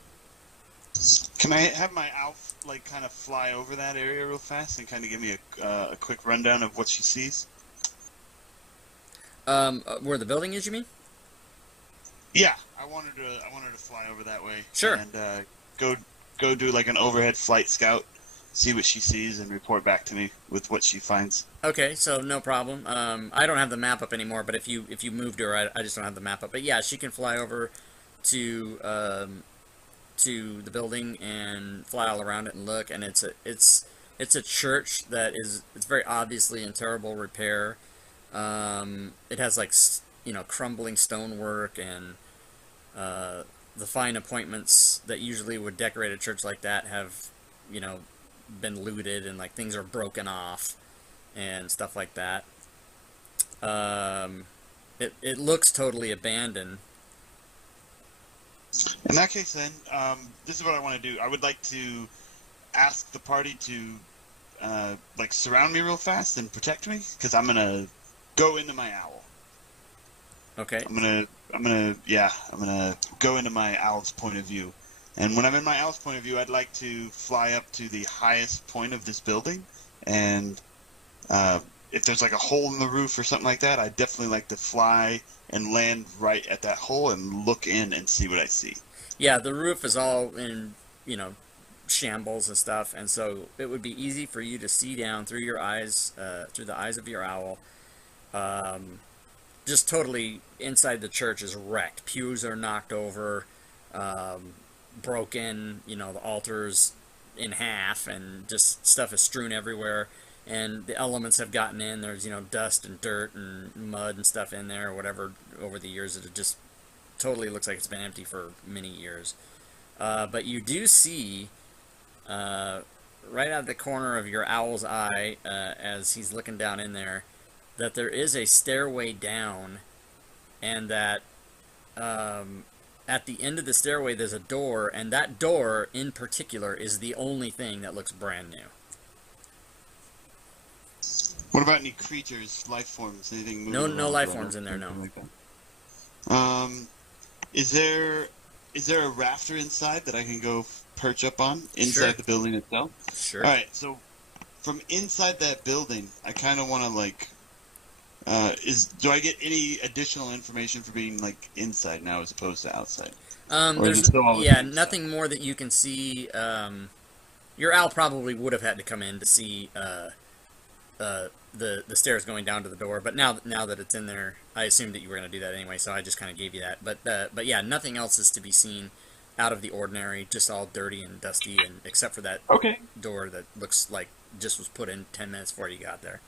Can I have my Alf kind of fly over that area real fast and kind of give me a quick rundown of what she sees? Where the building is, you mean? Yeah, I want her to fly over that way. Sure. And go do like an overhead flight scout, see what she sees and report back to me with what she finds. Okay, so no problem. I don't have the map up anymore, but if you moved her, I just don't have the map up. But yeah, she can fly over to the building and fly all around it and look. And it's a church that it's very obviously in terrible repair. It has like crumbling stonework and the fine appointments that usually would decorate a church like that have been looted, and like things are broken off and stuff like that. It looks totally abandoned. In that case, then, this is what I want to do. I would like to ask the party to like surround me real fast and protect me, because I'm gonna go into my owl. Okay. I'm gonna go into my owl's point of view. And when I'm in my owl's point of view, I'd like to fly up to the highest point of this building, and if there's like a hole in the roof or something like that, I'd definitely like to fly and land right at that hole and look in and see what I see. Yeah, the roof is all in, shambles and stuff, and so it would be easy for you to see down through your eyes, through the eyes of your owl. Just totally inside the church is wrecked. Pews are knocked over, broken, the altar's in half, and just stuff is strewn everywhere. And the elements have gotten in. There's, dust and dirt and mud and stuff in there or whatever over the years. It just totally looks like it's been empty for many years. But you do see, right out of the corner of your owl's eye, as he's looking down in there, that there is a stairway down, and that at the end of the stairway there's a door, and that door in particular is the only thing that looks brand new. What about any creatures, life forms, anything moving? No life forms in there, no. Like that? Is there a rafter inside that I can go perch up on inside the building itself? Sure. All right, so from inside that building, I kind of want to like. Do I get any additional information for being like inside now as opposed to outside? There's nothing more that you can see. Your owl probably would have had to come in to see the stairs going down to the door, but now that it's in there, I assumed that you were going to do that anyway, so I just kind of gave you that. But yeah, nothing else is to be seen out of the ordinary, just all dirty and dusty, and except for that door that looks like just was put in 10 minutes before you got there.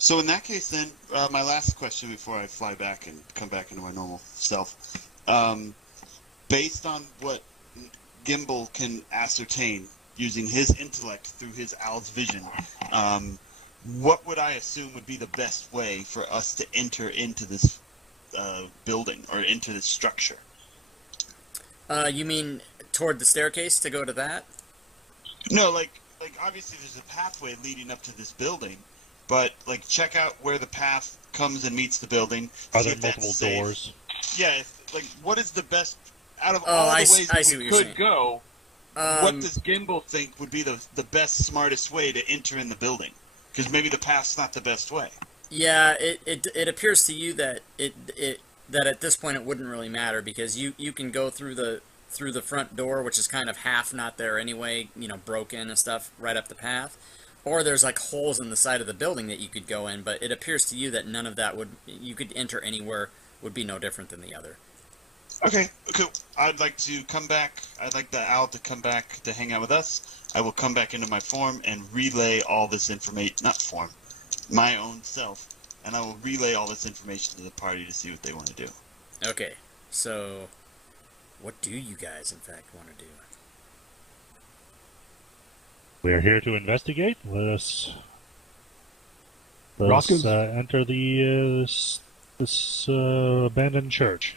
So in that case, then, my last question before I fly back and come back into my normal self, based on what Gimbal can ascertain using his intellect through his owl's vision, what would I assume would be the best way for us to enter into this building or into this structure? You mean toward the staircase to go to that? No, like obviously there's a pathway leading up to this building. But, like, check out where the path comes and meets the building. Are there multiple doors? Yeah, what is the best, out of all the ways we could go, what does Gimbal think would be the best, smartest way to enter in the building? Because maybe the path's not the best way. Yeah, it appears to you that that at this point it wouldn't really matter, because you can go through the front door, which is kind of half not there anyway, broken and stuff, right up the path. Or there's like holes in the side of the building that you could go in, but it appears to you that none of that you could enter anywhere, would be no different than the other. Okay, cool. I'd like to come back. I'd like the owl to come back to hang out with us. I will come back into my form and relay all this information, not form, my own self, and I will relay all this information to the party to see what they want to do. Okay, so what do you guys in fact want to do? We are here to investigate. Let us enter this abandoned church.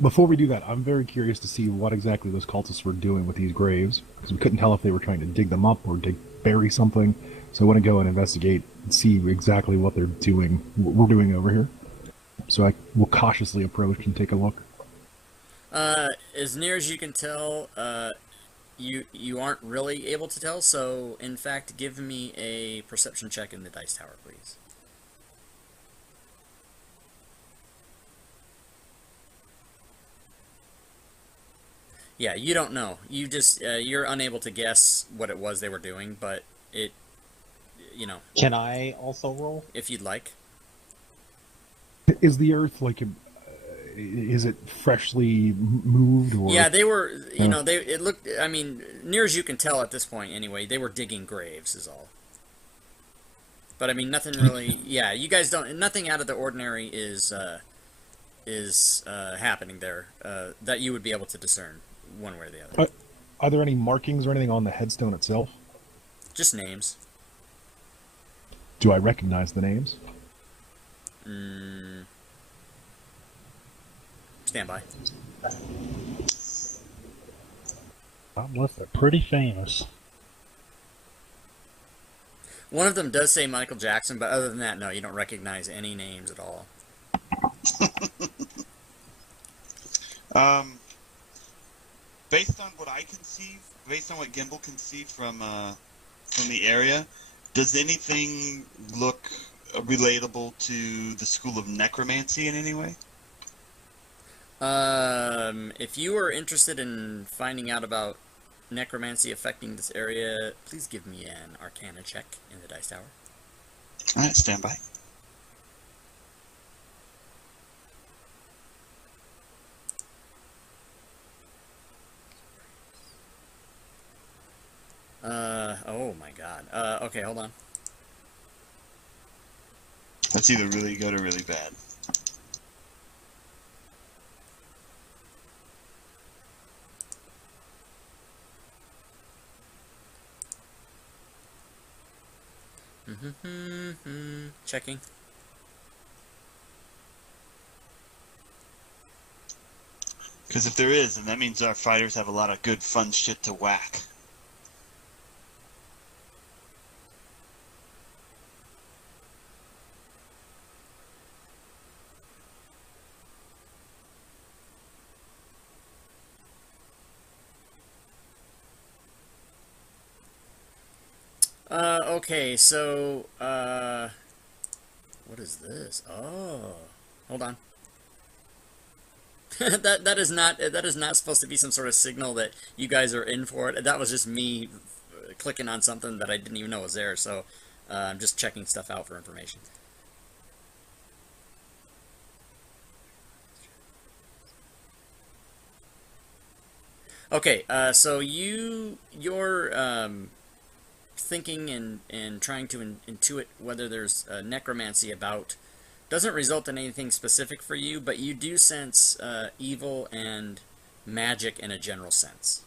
Before we do that, I'm very curious to see what exactly those cultists were doing with these graves, because we couldn't tell if they were trying to dig them up or bury something. So I want to go and investigate and see exactly what they're doing, what we're doing over here. So I will cautiously approach and take a look. As near as you can tell, you aren't really able to tell, so in fact give me a perception check in the dice tower, please. Yeah, you don't know. You just you're unable to guess what it was they were doing, but it, you know, Can I also roll? if you'd like. Is the Earth like is it freshly moved or? Yeah, they were. You Yeah. know, they it looked. I mean, near as you can tell at this point, anyway, they were digging graves, is all. But I mean, nothing really. Yeah, you guys don't. Nothing out of the ordinary is happening there that you would be able to discern one way or the other. Are there any markings or anything on the headstone itself? Just names. Do I recognize the names? Stand by. Unless they're pretty famous. One of them does say Michael Jackson, but other than that, no, you don't recognize any names at all. Based on what I can see, based on what Gimbal can see from the area, does anything look relatable to the school of necromancy in any way? If you are interested in finding out about necromancy affecting this area, please give me an Arcana check in the Dice Tower. All right, stand by. Oh my god. Okay, hold on. That's either really good or really bad. Checking. Because if there is, then that means our fighters have a lot of good, fun shit to whack. Okay, so, what is this? Oh, hold on. that is not supposed to be some sort of signal that you guys are in for it. That was just me clicking on something that I didn't even know was there, so I'm just checking stuff out for information. Okay, so you're thinking and trying to intuit whether there's necromancy about. Doesn't result in anything specific for you, but you do sense evil and magic in a general sense.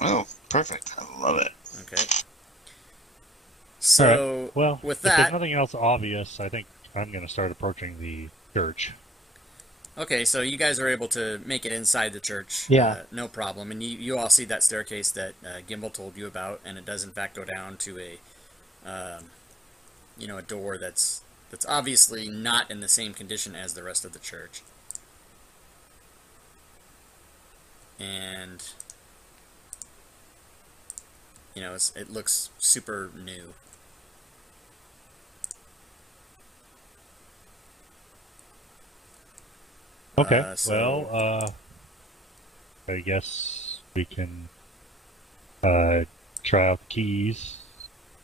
Oh, perfect. I love it. Okay. So, Right. Well, with if there's that, nothing else obvious, I think I'm going to start approaching the church. okay, so you guys are able to make it inside the church, Yeah. no problem, and you all see that staircase that Gimbal told you about, and it does in fact go down to a a door that's obviously not in the same condition as the rest of the church. And it looks super new. Okay. So- I guess we can try out the keys.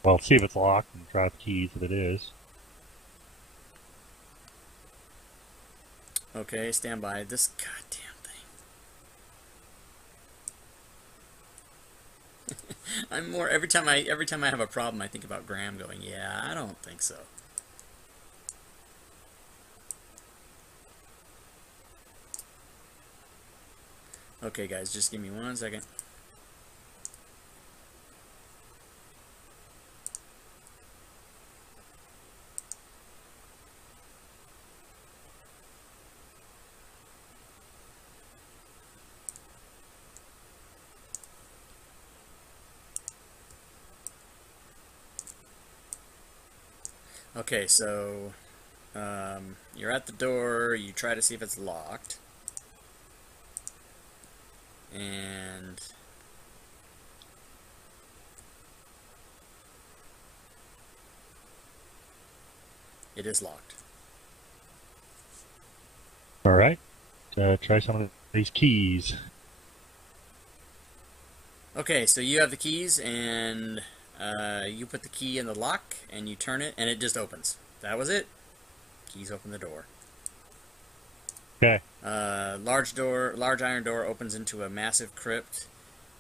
Well, see if it's locked and try out the keys if it is. Okay, stand by. This goddamn thing. I'm more every time I have a problem, I think about Graham going, "Yeah, I don't think so." Okay, guys, just give me 1 second. Okay, so you're at the door, you try to see if it's locked, and it is locked. All right. Try some of the These keys. Okay, so you have the keys, and you put the key in the lock, and you turn it, and it just opens. That was it. Keys open the door. Okay. Large iron door opens into a massive crypt.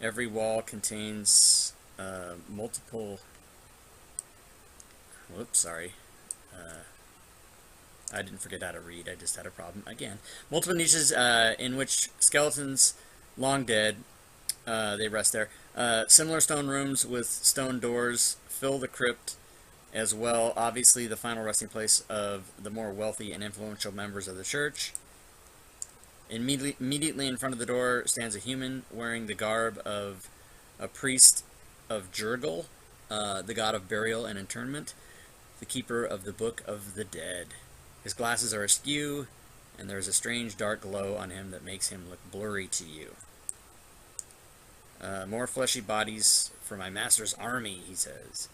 Every wall contains multiple. Whoops, sorry. I didn't forget how to read. I just had a problem again. Multiple niches in which skeletons, long dead, they rest there. Similar stone rooms with stone doors fill the crypt as well. Obviously, the final resting place of the more wealthy and influential members of the church. Immediately in front of the door stands a human wearing the garb of a priest of Jurgil, the god of burial and interment, the keeper of the Book of the Dead. His glasses are askew, and there is a strange dark glow on him that makes him look blurry to you. More fleshy bodies for my master's army, he says.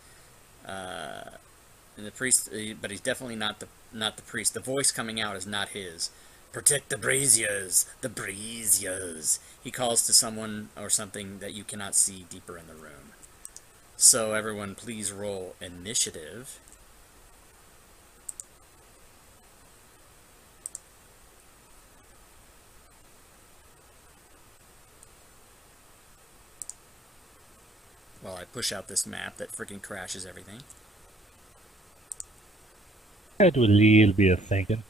And the priest, but he's definitely not the priest. The voice coming out is not his. Protect the braziers, the braziers. He calls to someone or something that you cannot see deeper in the room. So everyone, please roll initiative. While I push out this map that freaking crashes everything. I do a little bit of thinking.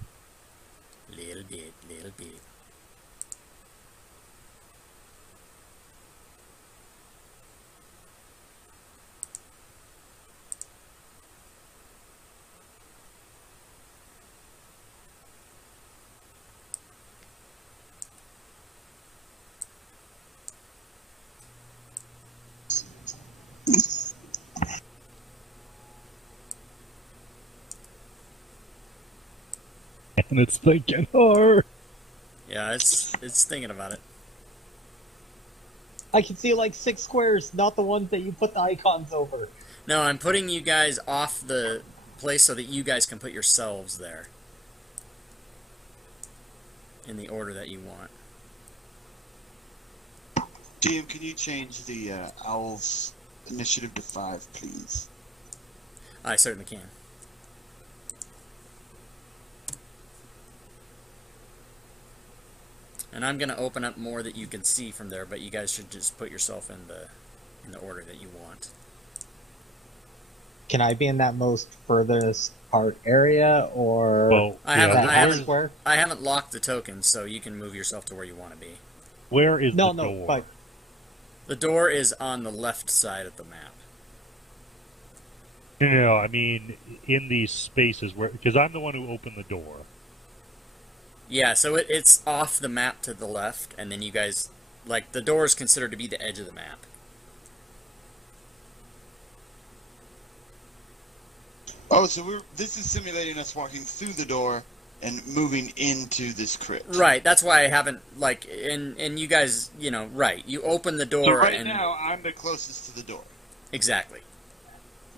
Little bit, little bit. And it's thinking hard. Yeah, it's thinking about it. I can see like 6 squares, not the ones that you put the icons over. No, I'm putting you guys off the place so that you guys can put yourselves there. In the order that you want. DM, can you change the owl's initiative to 5, please? I certainly can. And I'm going to open up more that you can see from there, but you guys should just put yourself in the order that you want. Can I be in that most furthest part area, or Well, I yeah, haven't square? I haven't locked the tokens, so you can move yourself to where you want to be. Where is No, the no, door? but The door is on the left side of the map. No, I mean in these spaces where, because I'm the one who opened the door. Yeah, so it's off the map to the left, and then you guys, like, the door is considered to be the edge of the map. Oh, so this is simulating us walking through the door and moving into this crypt. Right, that's why I haven't, like, and you guys, you know, right, you open the door So right and... now, I'm the closest to the door. Exactly.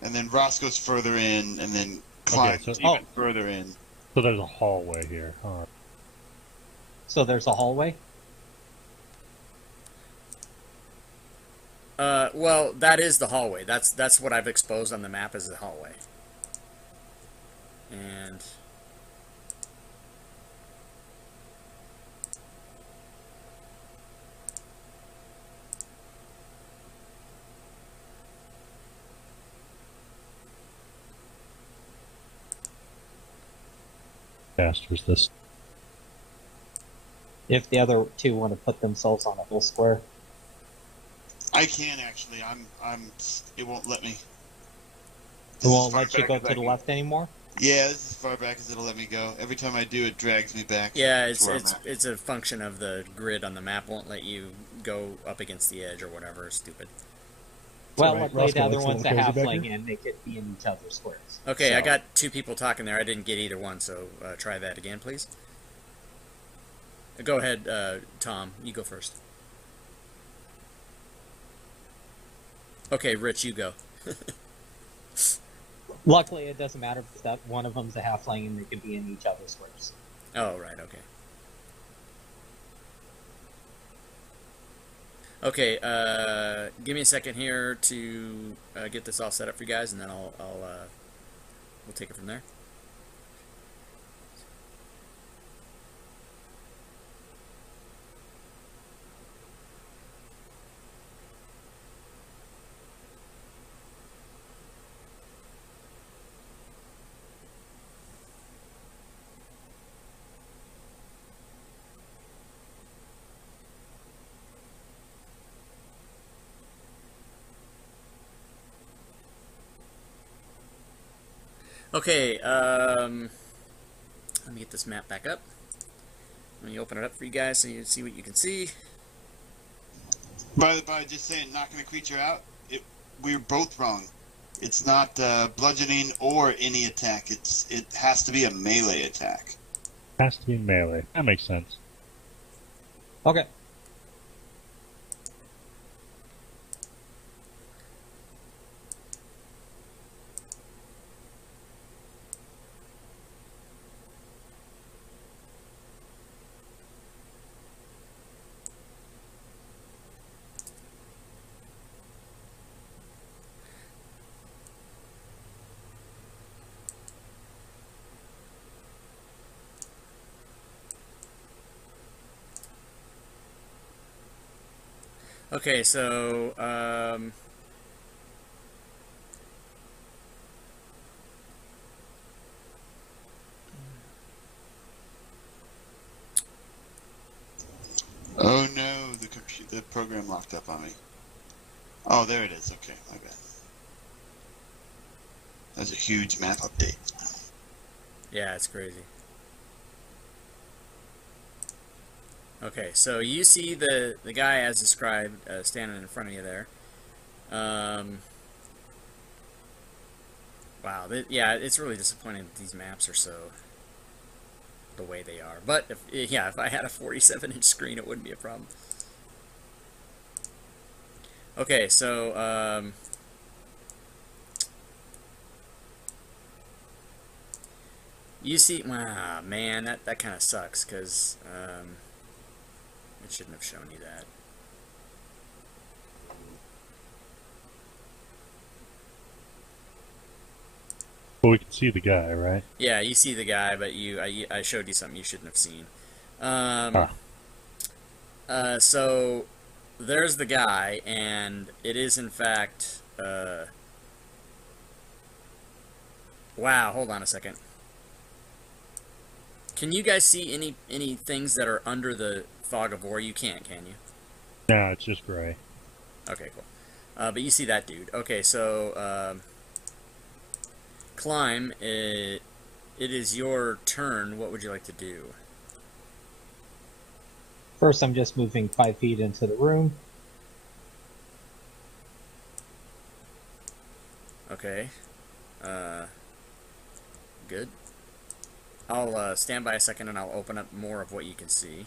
And then Ross goes further in, and then climbs so- even further in. So there's a hallway here. All right. so there's a hallway. Well, that is the hallway. That's what I've exposed on the map as the hallway. And... Bastards, this. If the other two want to put themselves on a full square. I can actually. It won't let me. It This won't is far let you back go as to I the can- left anymore. Yeah, this is as far back as it'll let me go. Every time I do, it drags me back. Yeah, to where I'm at. it's a function of the grid on the map. Won't let you go up against the edge or whatever. Stupid. Well, alright, luckily the Roscoe other looks a one's a little crazy back halfling, here. and they could be in each other's squares. Okay, I So- got 2 people talking there. I didn't get either one, so try that again, please. Go ahead, Tom. You go first. Okay, Rich, you go. Luckily, it doesn't matter because that one of them's a halfling, and they could be in each other's squares. Oh, right, okay. Okay, give me a second here to get this all set up for you guys, and then we'll take it from there. Okay, let me get this map back up. Let me open it up for you guys so you see what you can see. By just saying knocking a creature out, we're both wrong. It's not bludgeoning or any attack. It has to be a melee attack. Has to be melee. That makes sense. Okay. Okay, so Oh no, the program locked up on me. Oh, there it is. Okay, my bad. That's a huge map update. yeah, it's crazy. Okay, so you see the guy as described standing in front of you there. Wow, yeah, it's really disappointing that these maps are so the way they are. But if I had a 47-inch screen, it wouldn't be a problem. Okay, so you see, man, that kind of sucks because it shouldn't have shown you that. But we can see the guy, right? Yeah, you see the guy, but I showed you something you shouldn't have seen. So there's the guy, and it is in fact. Wow, hold on a second. Can you guys see any things that are under the fog of war? You can't, can you? No, it's just gray. Okay, cool. But you see that dude. Okay, so climb. It is your turn. What would you like to do? First, I'm just moving 5 feet into the room. Okay. Good. I'll stand by a second and I'll open up more of what you can see.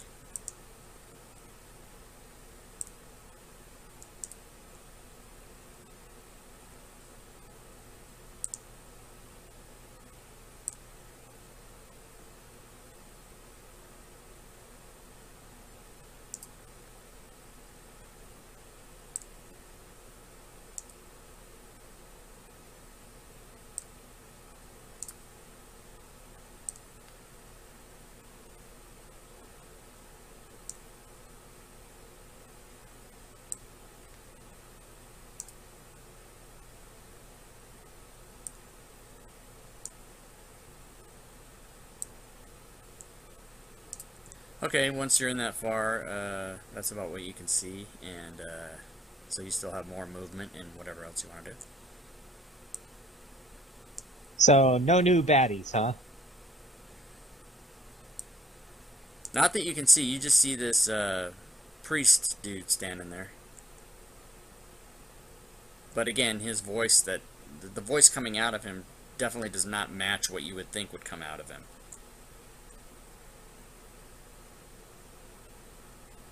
Okay, once you're in that far, that's about what you can see, and so you still have more movement and whatever else you want to do. So, no new baddies, huh? Not that you can see, you just see this priest dude standing there. But again, his voice, the voice coming out of him definitely does not match what you would think would come out of him.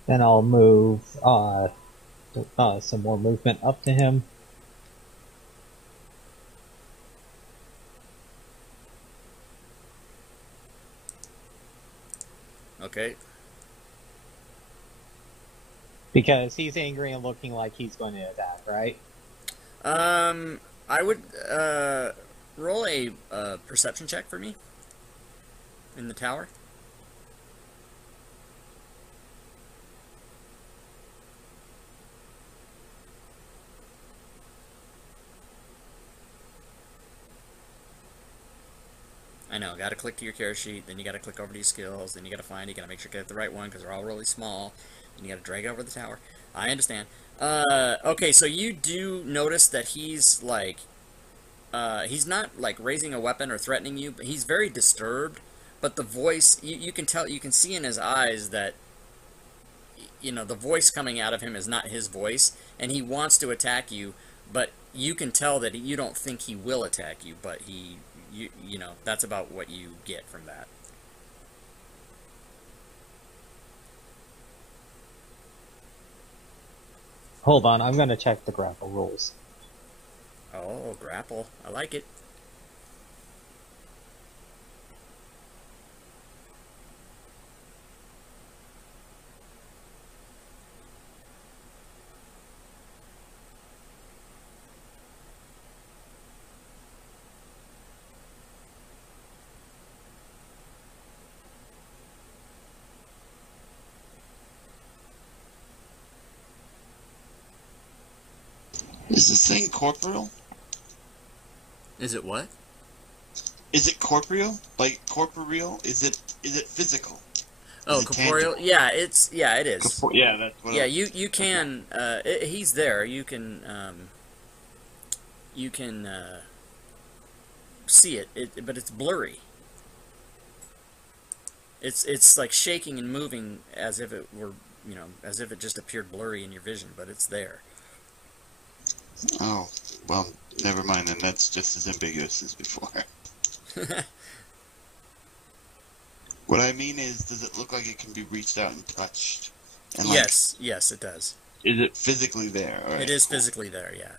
Then I'll move some more movement up to him. Okay. Because he's angry and looking like he's going to attack, right? I would roll a perception check for me in the tower. I know, gotta click to your character sheet, then you gotta click over to your skills, then you gotta find, you gotta make sure you get the right one, because they're all really small, and you gotta drag over the tower. I understand. Okay, so you do notice that he's, like, he's not, like, raising a weapon or threatening you, but he's very disturbed, but the voice, you can tell, you can see in his eyes that, you know, the voice coming out of him is not his voice, and he wants to attack you, but you can tell that you don't think he will attack you, but you know, that's about what you get from that. Hold on, I'm going to check the grapple rules. Oh, grapple. I like it. Is this thing corporeal? Is it what? Is it corporeal? Like corporeal? Is it physical? Oh, Is it corporeal. tangible? Yeah, it is. Yeah, that's what. Yeah, you can. He's there. You can see it. But it's blurry. It's like shaking and moving as if it were, you know, as if it just appeared blurry in your vision, but it's there. Oh, well, never mind then. That's just as ambiguous as before. What I mean is, does it look like it can be reached out and touched? And Yes, it does. Is it physically there? All right, It is cool. physically there, yeah.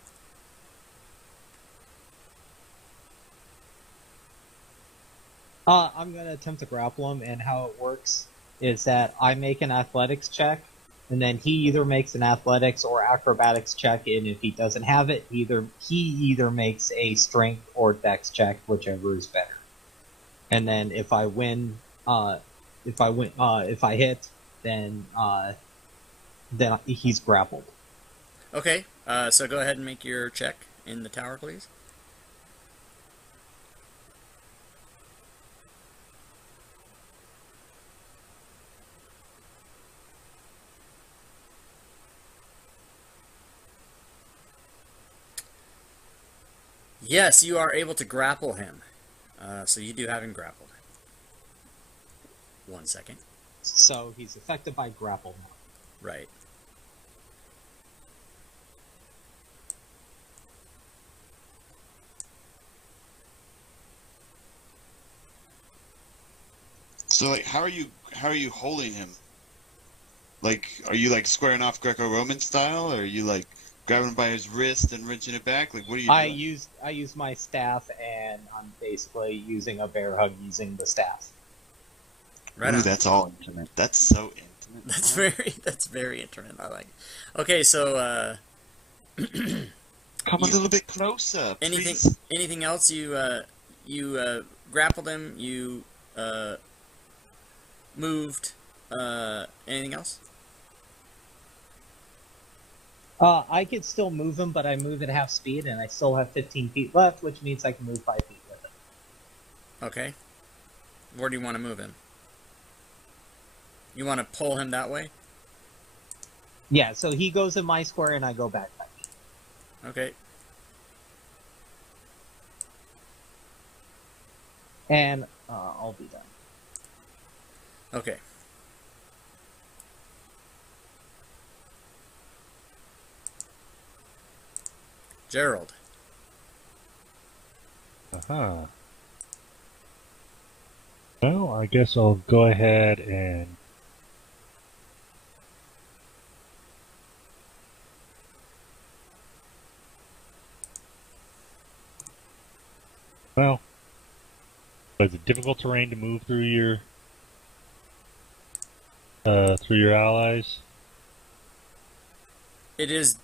I'm going to attempt to grapple him, and how it works is that I make an athletics check, and then he either makes an athletics or acrobatics check, and if he doesn't have it, he either makes a strength or dex check, whichever is better. And then if I hit, then he's grappled. Okay, so go ahead and make your check in the tower, please. Yes, you are able to grapple him. So you do have him grappled. 1 second. So he's affected by grapple now. Right. So, like, how are you holding him? Like, are you like squaring off Greco-Roman style, or are you like grabbing him by his wrist and wrenching it back? Like, what are you doing? I use my staff, and I'm basically using a bear hug using the staff. Right Ooh, on. that's all intimate. That's so intimate. That's very intimate. I like it. Okay, so Come a little bit closer, anything please. anything else? You grappled him. You moved. Anything else? I could still move him, but I move at half speed, and I still have 15 feet left, which means I can move 5 feet with him. Okay. Where do you want to move him? You want to pull him that way? Yeah, so he goes in my square, and I go back 5 feet. Okay. And I'll be done. Okay. Gerald. Uh-huh. Well, I guess I'll go ahead and... Well, is it difficult terrain to move through your allies? It is.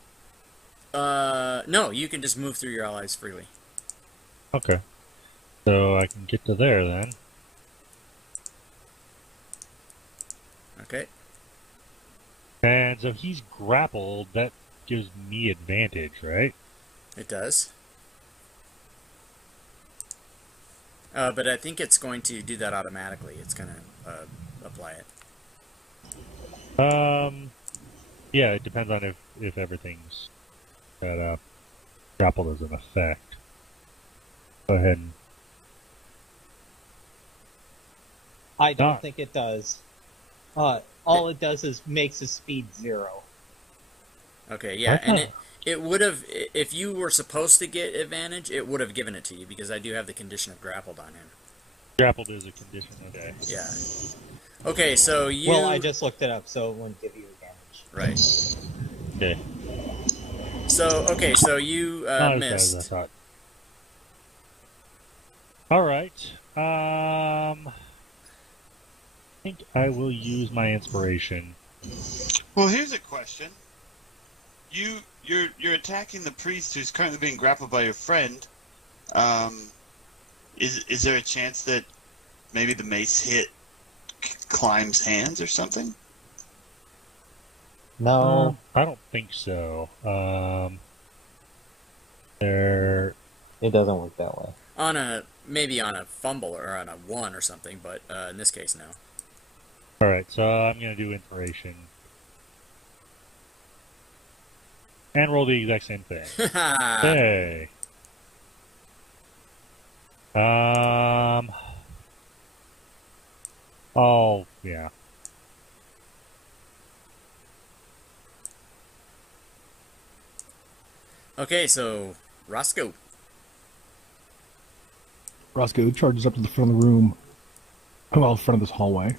No, you can just move through your allies freely. Okay. So I can get to there then. Okay. And so if he's grappled, that gives me advantage, right? It does. But I think it's going to do that automatically. It's going to apply it. Yeah, it depends on if everything's set up. Grapple is an effect. Go ahead and... I don't Ah. think it does. All it does is makes his speed 0. Okay, yeah, Okay. and it would have, if you were supposed to get advantage, it would have given it to you, because I do have the condition of grappled on him. Grappled is a condition, okay. Yeah. Okay, so you... Well, I just looked it up, so it wouldn't give you advantage. Right. Okay. So you Not as bad as I missed. thought. Alright. I think I will use my inspiration. Well, here's a question. You're attacking the priest who's currently being grappled by your friend. Is there a chance that maybe the mace hit Climb's hands or something? No, I don't think so. There... it doesn't work that way. Maybe on a fumble or on a 1 or something, but in this case, no. Alright, so I'm going to do inspiration. And roll the exact same thing. Hey. Oh, yeah. Okay, so Roscoe. Roscoe charges up to the front of the room, well, front of this hallway.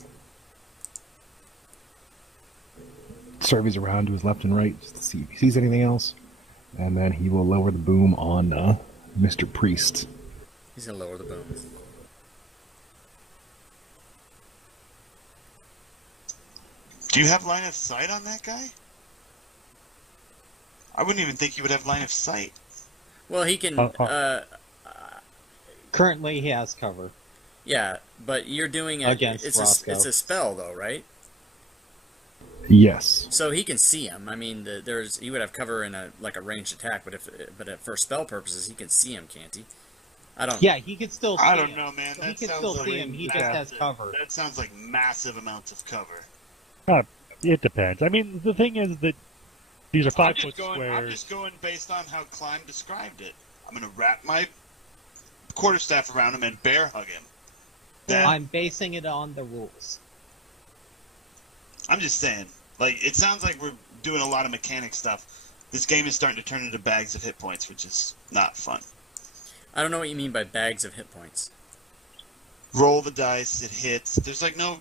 Surveys around to his left and right just to see if he sees anything else, and then he will lower the boom on Mr. Priest. He's gonna lower the boom. Do you have line of sight on that guy? I wouldn't even think you would have line of sight. Well, he can. Currently, he has cover. Yeah, but you're doing Against it's Roscoe. it's a spell though, right? Yes. So he can see him. I mean, he would have cover in a ranged attack, but for spell purposes, he can see him, can't he? I don't. Yeah, he could still see I don't him. know, man. He That can sounds still like see him. He just has cover. That sounds like massive amounts of cover. It depends. I mean, the thing is that these are 5-foot I'm squares. just going based on how Climb described it. I'm going to wrap my quarterstaff around him and bear hug him. I'm basing it on the rules. I'm just saying. Like, it sounds like we're doing a lot of mechanic stuff. This game is starting to turn into bags of hit points, which is not fun. I don't know what you mean by bags of hit points. Roll the dice, it hits. There's like no...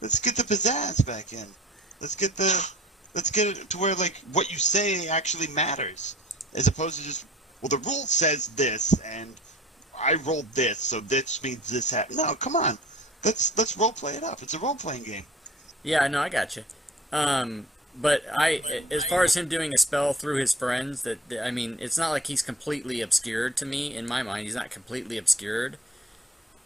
Let's get the pizzazz back in. Let's get it to where, like, what you say actually matters. As opposed to just, well, the rule says this, and I rolled this, so this means this happened. No, come on. Let's role-play it up. It's a role-playing game. Yeah, no, I got you. But as far as him doing a spell through his friends, I mean, it's not like he's completely obscured to me. In my mind, he's not completely obscured.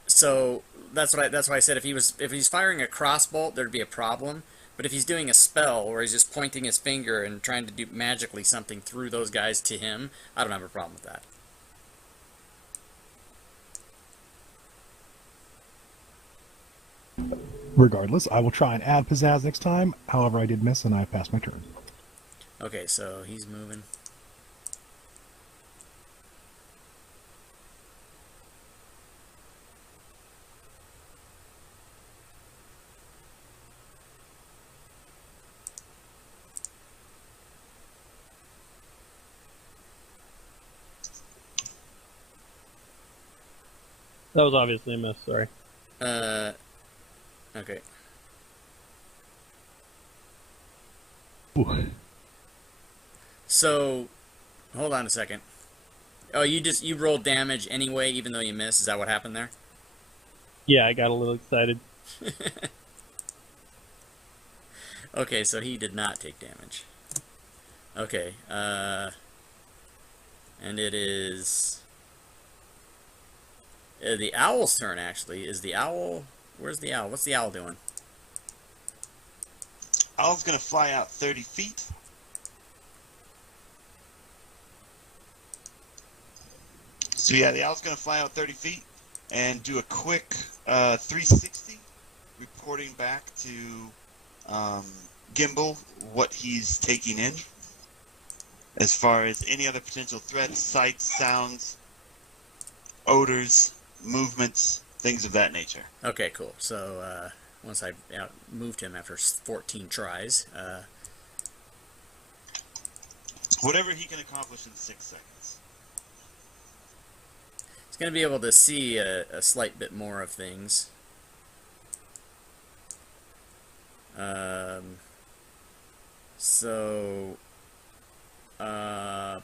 So that's why I said if he's firing a crossbolt, there'd be a problem. But if he's doing a spell where he's just pointing his finger and trying to do magically something through those guys to him, I don't have a problem with that. Regardless, I will try and add pizzazz next time. However, I did miss, and I passed my turn. Okay, so he's moving. That was obviously a miss, sorry. Okay. Ooh. So, hold on a second. Oh, you rolled damage anyway, even though you missed. Is that what happened there? Yeah, I got a little excited. Okay, so he did not take damage. Okay. And it is the owl's turn, actually. Is the owl... Where's the owl? What's the owl doing? Owl's gonna fly out 30 feet. So yeah, the owl's gonna fly out 30 feet and do a quick 360, reporting back to Gimbal what he's taking in, as far as any other potential threats, sights, sounds, odors, movements, things of that nature. Okay, cool. So once I moved him after 14 tries, Whatever he can accomplish in 6 seconds. he's going to be able to see a slight bit more of things. So that's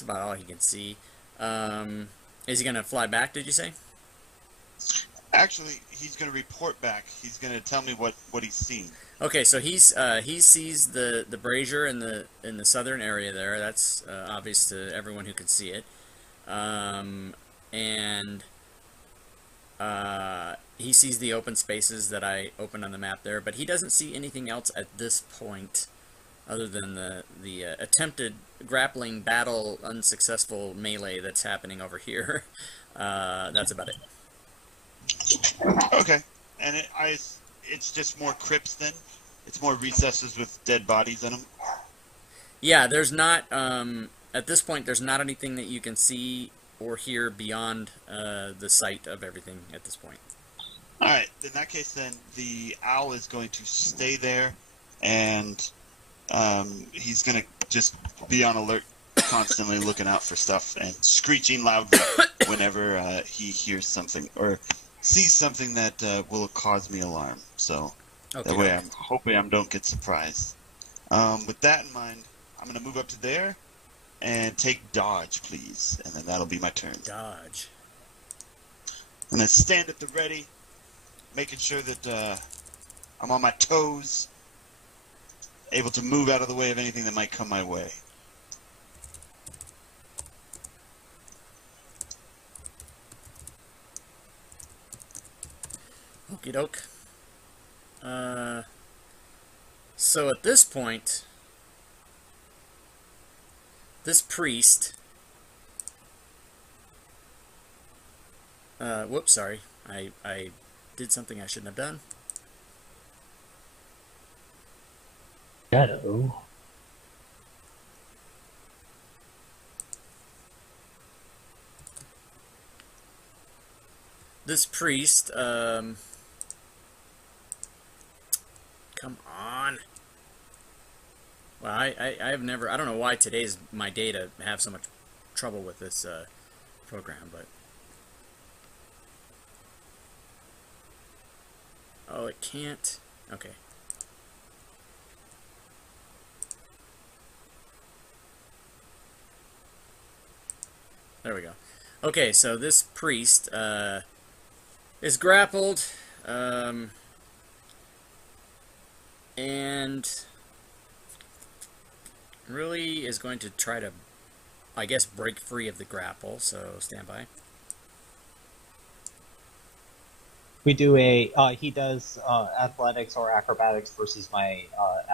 about all he can see. Is he going to fly back, did you say? Actually, he's going to report back. He's going to tell me what he's seen. Okay, so he sees the brazier in the southern area there. That's obvious to everyone who can see it, and he sees the open spaces that I opened on the map there. But he doesn't see anything else at this point, other than the attempted grappling battle, unsuccessful melee that's happening over here. That's about it. Okay, and it's just more crypts then? It's more recesses with dead bodies in them? Yeah, there's not, at this point, there's not anything that you can see or hear beyond the sight of everything at this point. Alright, in that case then, the owl is going to stay there, and he's going to just be on alert, constantly looking out for stuff, and screeching loudly whenever he hears something, or sees something that will cause me alarm. So Okay. that way I'm hoping I don't get surprised. With that in mind, I'm going to move up to there and take dodge, please. And then that'll be my turn. Dodge. I'm going to stand at the ready, making sure that I'm on my toes, able to move out of the way of anything that might come my way. Okie doke. So at this point, this priest... whoops, sorry. I did something I shouldn't have done. Shadow. This priest, come on. Well, I have never, I don't know why today's my day to have so much trouble with this program, but... Oh, it can't? Okay. There we go. Okay, so this priest is grappled, and really is going to try to, I guess, break free of the grapple, so stand by. We do he does athletics or acrobatics versus my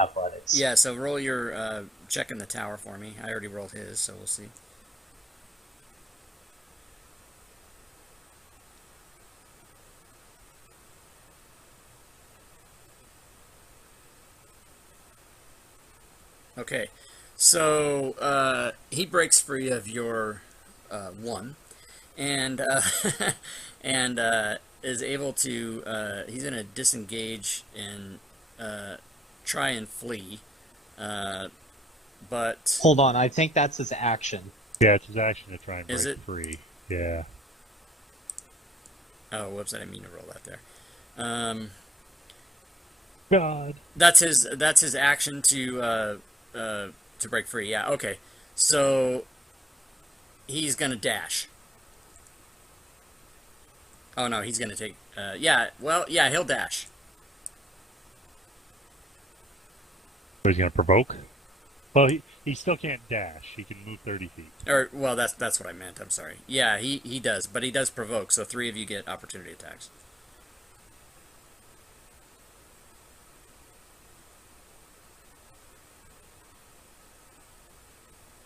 athletics. Yeah, so roll your check in the tower for me. I already rolled his, so we'll see. Okay, so he breaks free of your 1, and and is able to. He's going to disengage and try and flee, but Hold on, I think that's his action. Yeah, it's his action to try and Is break it? free. Yeah. Oh, whoops! I didn't mean to roll that there. God. That's his action to break free. Yeah. Okay. So he's gonna dash. Oh no, he's gonna take. Yeah. Well, yeah, he'll dash. So he's gonna provoke? Well, he still can't dash. He can move 30 feet. Or, well, that's what I meant. I'm sorry. Yeah, he does, but he does provoke, so 3 of you get opportunity attacks.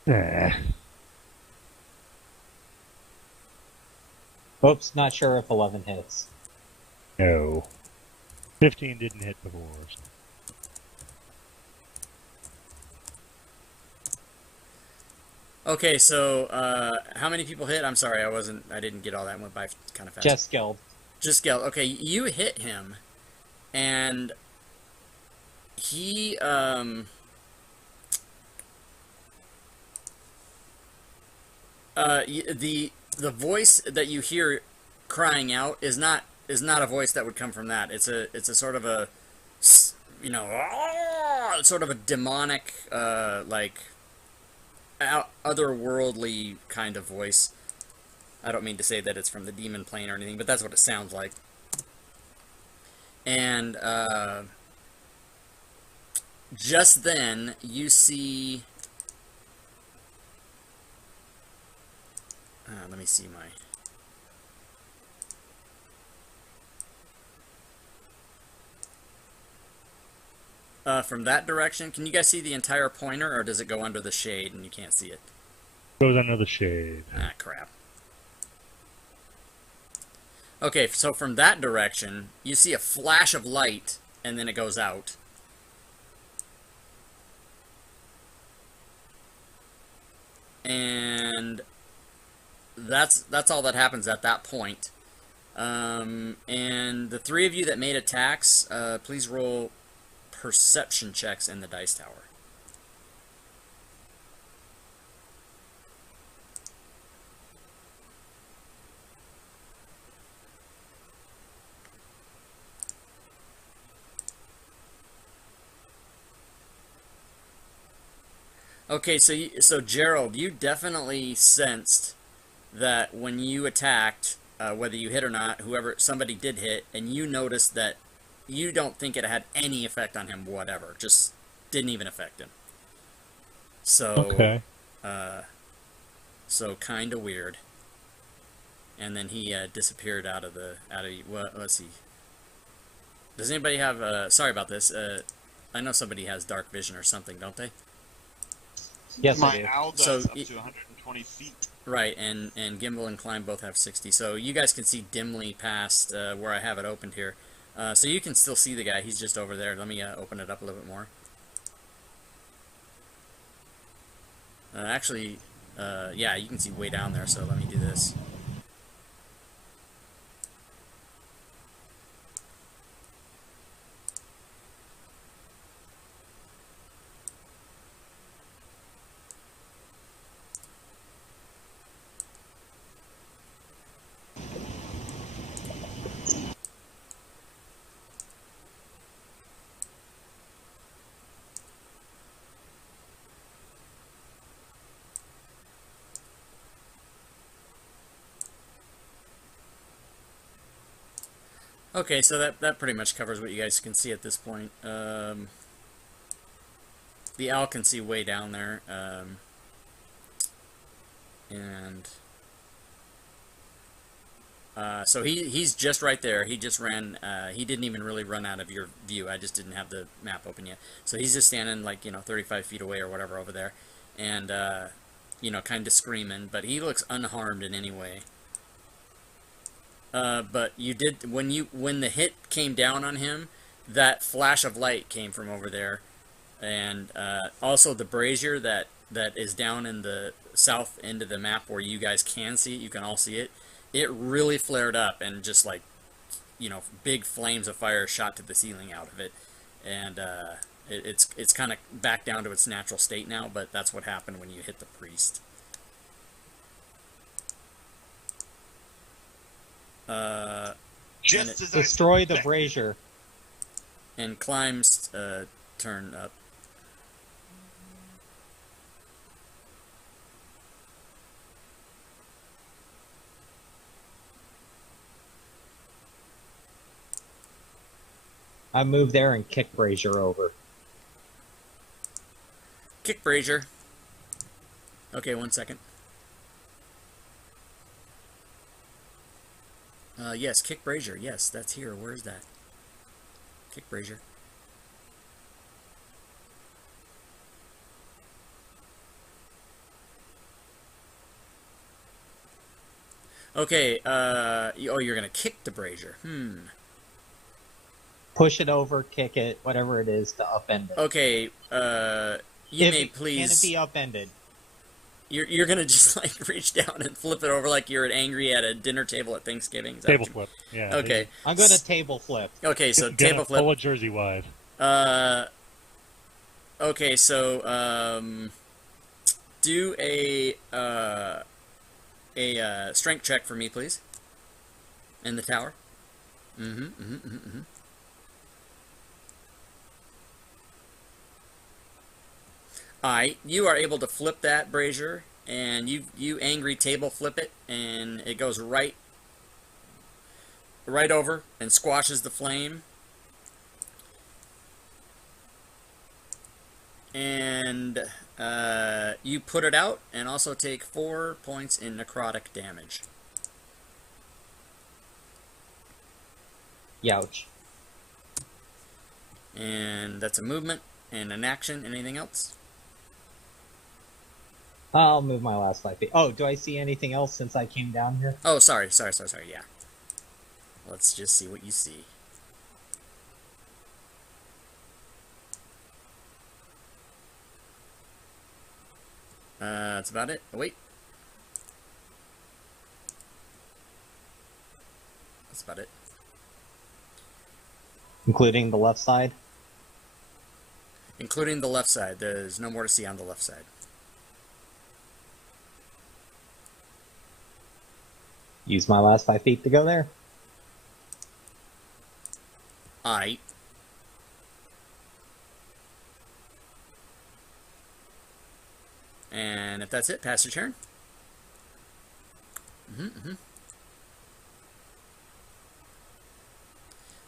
Nah. Oops, not sure if 11 hits. No. 15 didn't hit before. Okay, so how many people hit? I'm sorry, I didn't get all that. Went by kind of fast. Just Guild. Just Geld. Okay, you hit him, and he the voice that you hear crying out is not a voice that would come from that. It's a sort of a, you know, sort of a demonic like otherworldly kind of voice. I don't mean to say that it's from the demon plane or anything, but that's what it sounds like. And just then you see, let me see my, from that direction, can you guys see the entire pointer, or does it go under the shade and you can't see it? Goes under the shade. Ah, crap. Okay, so from that direction, you see a flash of light, and then it goes out. And that's all that happens at that point. And the 3 of you that made attacks, please roll perception checks in the dice tower. Okay, so Gerald, you definitely sensed that when you attacked, whether you hit or not, somebody did hit, and you noticed that you don't think it had any effect on him, whatever, just didn't even affect him. So, Okay. So kind of weird. And then he disappeared out of well, let's see. Does anybody have? Sorry about this. I know somebody has dark vision or something, don't they? Yes, I My do. owl does So up to 120 feet. Right, and Gimbal and Climb both have 60, so you guys can see dimly past where I have it opened here. So you can still see the guy, he's just over there. Let me open it up a little bit more. Actually, yeah, you can see way down there, so let me do this. Okay, so that pretty much covers what you guys can see at this point. The owl can see way down there, and so he's just right there. He just ran. He didn't even really run out of your view. I just didn't have the map open yet. So he's just standing like 35 feet away or whatever over there, and kind of screaming. But he looks unharmed in any way. But you did when the hit came down on him, that flash of light came from over there, and also the brazier that is down in the south end of the map where you guys can see it, you can all see it. It really flared up and just like big flames of fire shot to the ceiling out of it, and it's kind of back down to its natural state now. But that's what happened when you hit the priest. Just as Destroy the I brazier. And Climb's turn up. I move there and kick brazier over. kick brazier. Okay, 1 second. Yes, kick brazier. Yes, that's here. Where is that? Kick brazier. Okay, oh, you're gonna kick the brazier. Push it over, kick it, whatever it is to upend it. Okay, you may please... Can it be upended? You're gonna just like reach down and flip it over like you're angry at a dinner table at Thanksgiving. Is that Table what you- flip. Yeah. Okay. I'm going to table flip. Okay, so Gonna table flip. pull a jersey wide. Okay, so do a strength check for me, please. In the tower. Alright, you are able to flip that brazier, and you angry table flip it, and it goes right over and squashes the flame. And you put it out, and also take 4 points in necrotic damage. Youch. And that's a movement and an action. Anything else? I'll move my last 5 feet. Oh, do I see anything else since I came down here? Oh, sorry, yeah. Let's just see what you see. That's about it. Oh, wait. That's about it. Including the left side? Including the left side. There's no more to see on the left side. Use my last 5 feet to go there. Aight. And if that's it, pass your turn.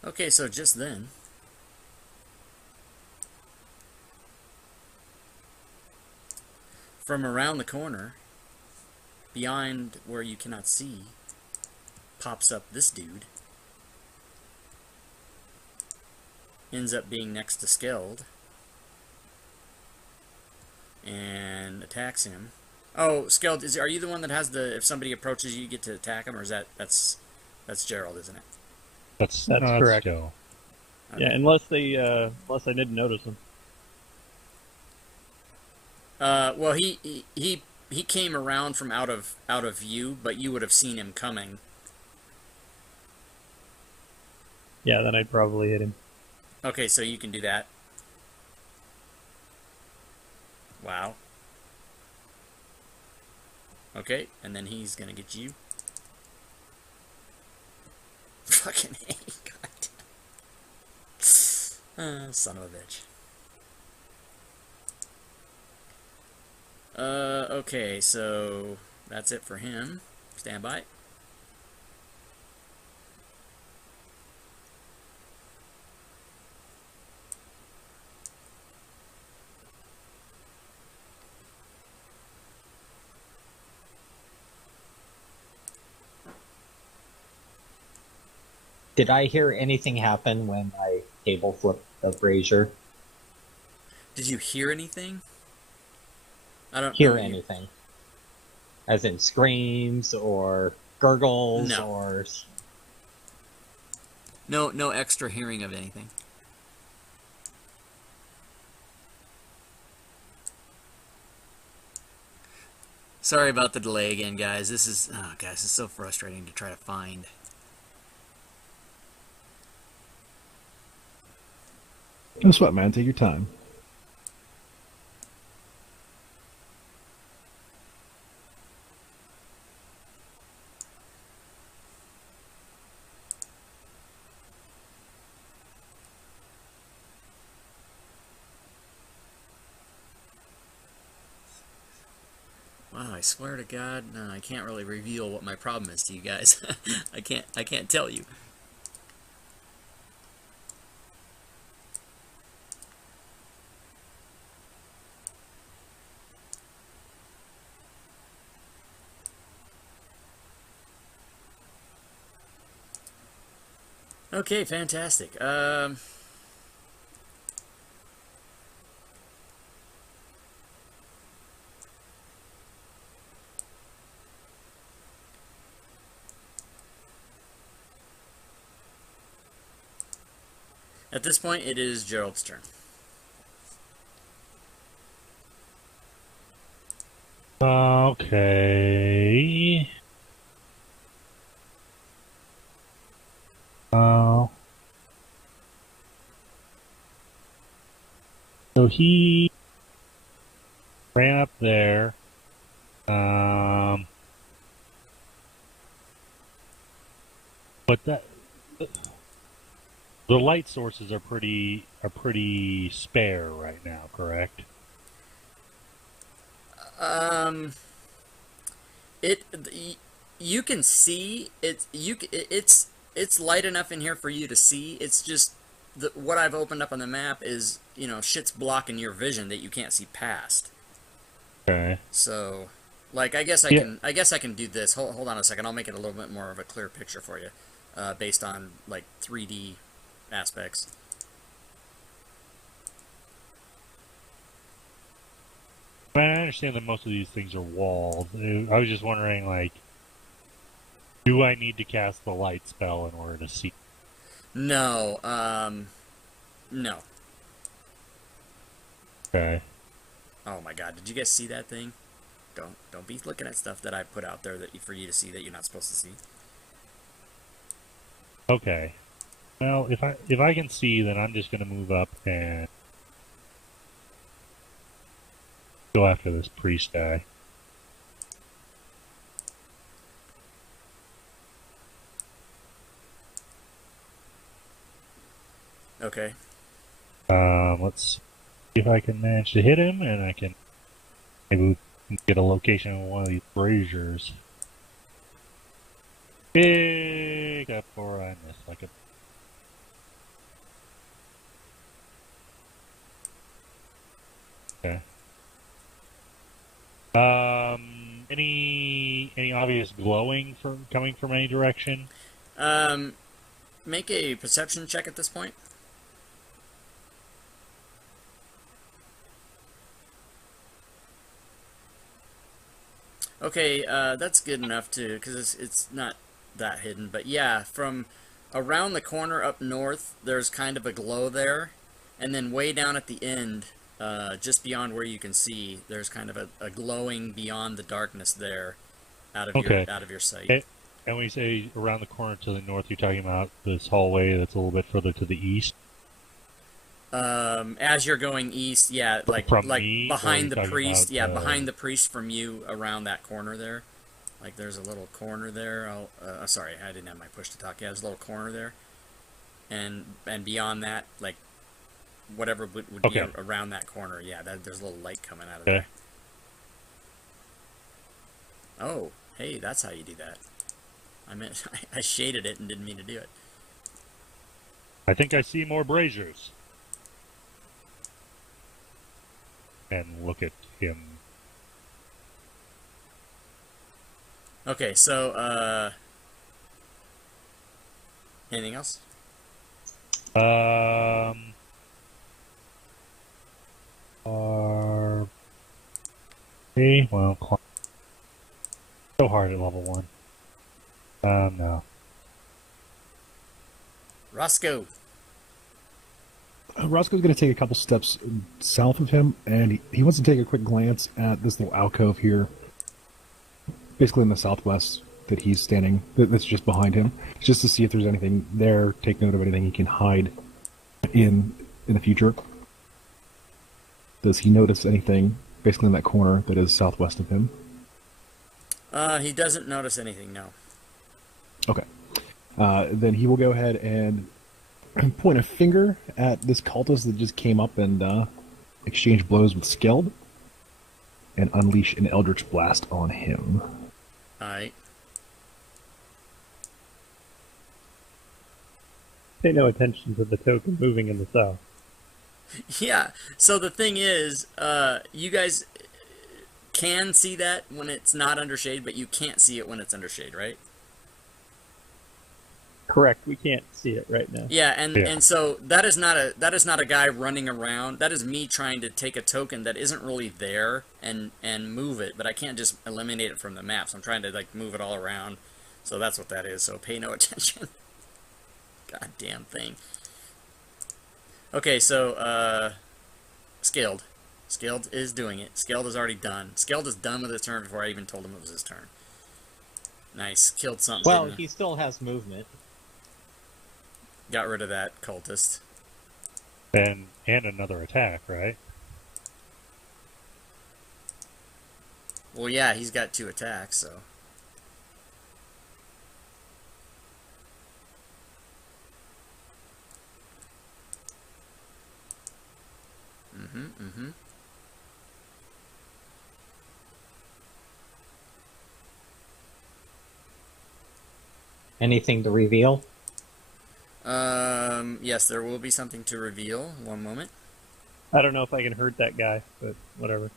Okay, so just then, from around the corner, beyond where you cannot see, pops up this dude. Ends up being next to Skeld. And attacks him. Oh, Skeld, are you the one that has the, if somebody approaches you, you get to attack him, or is that's Gerald, isn't it? That's correct. Joe. Okay. Yeah, unless I didn't notice them. Well, he came around from out of view, but you would have seen him coming. Yeah, then I'd probably hit him. Okay, so you can do that. Wow. Okay, and then he's gonna get you. Fucking A, god. Son of a bitch. Okay, so that's it for him. Stand by. Did I hear anything happen when I table flipped the brazier? Did you hear anything? I don't Hear know. anything? As in screams or gurgles No. or... No extra hearing of anything. Sorry about the delay again, guys. This is, oh, guys, this is so frustrating to try to find. No sweat, man. Take your time. Wow, I swear to God, no, I can't really reveal what my problem is to you guys. I can't tell you. Okay, fantastic. At this point, it is Gerald's turn. Okay. So he ran up there. But the light sources are pretty spare right now, correct? It you can see it. It's light enough in here for you to see. It's just what I've opened up on the map is shit's blocking your vision that you can't see past. Okay. So, like I guess I can do this. Hold on a second. I'll make it a little bit more of a clear picture for you, based on like 3D aspects. I understand that most of these things are walled. I was just wondering, like, do I need to cast the light spell in order to see? No, no. Okay. Oh my God! Did you guys see that thing? Don't be looking at stuff that I put out there for you to see that you're not supposed to see. Okay. Well, if I can see, then I'm just gonna move up and go after this priest guy. Okay. Let's see if I can manage to hit him, and I can maybe get a location of one of these braziers. Big up, or I missed like a. Okay. Any obvious glowing coming from any direction? Make a perception check at this point. Okay, that's good enough too, because it's not that hidden. But yeah, from around the corner up north, there's kind of a glow there, and then way down at the end, just beyond where you can see, there's kind of a glowing beyond the darkness there, out of your sight. And when you say around the corner to the north, you're talking about this hallway that's a little bit further to the east? As you're going east, yeah, like me, behind the priest, about, behind the priest from you, around that corner there. Like there's a little corner there. Sorry, I didn't have my push to talk. Yeah, there's a little corner there, and beyond that, like whatever would be around that corner. Yeah, there's a little light coming out of there. Oh, hey, that's how you do that. I meant I shaded it and didn't mean to do it. I think I see more braziers. And look at him. Okay, so anything else? Okay, well, so hard at level 1. No. Roscoe. Roscoe's going to take a couple steps south of him, and he wants to take a quick glance at this little alcove here, basically in the southwest that he's standing, that's just behind him, just to see if there's anything there, take note of anything he can hide in the future. Does he notice anything basically in that corner that is southwest of him? He doesn't notice anything, no. Okay. Then he will go ahead and point a finger at this cultist that just came up and exchange blows with Skeld, and unleash an Eldritch Blast on him. Alright. Pay no attention to the token moving in the south. Yeah, so the thing is, you guys can see that when it's not under shade, but you can't see it when it's under shade, right? Correct. We can't see it right now. Yeah, and Yeah. and so that is not a guy running around. That is me trying to take a token that isn't really there and move it, but I can't just eliminate it from the map. So I'm trying to like move it all around. So that's what that is. So pay no attention. Goddamn thing. Okay, so Skilled. Skilled is doing it. Skilled is already done. Skilled is done with his turn before I even told him it was his turn. Nice. Killed something. Well, didn't he still has movement. Got rid of that cultist. And another attack, right? Well, yeah, he's got 2 attacks, so. Mm-hmm. Anything to reveal? Yes, there will be something to reveal. One moment. I don't know if I can hurt that guy, but whatever.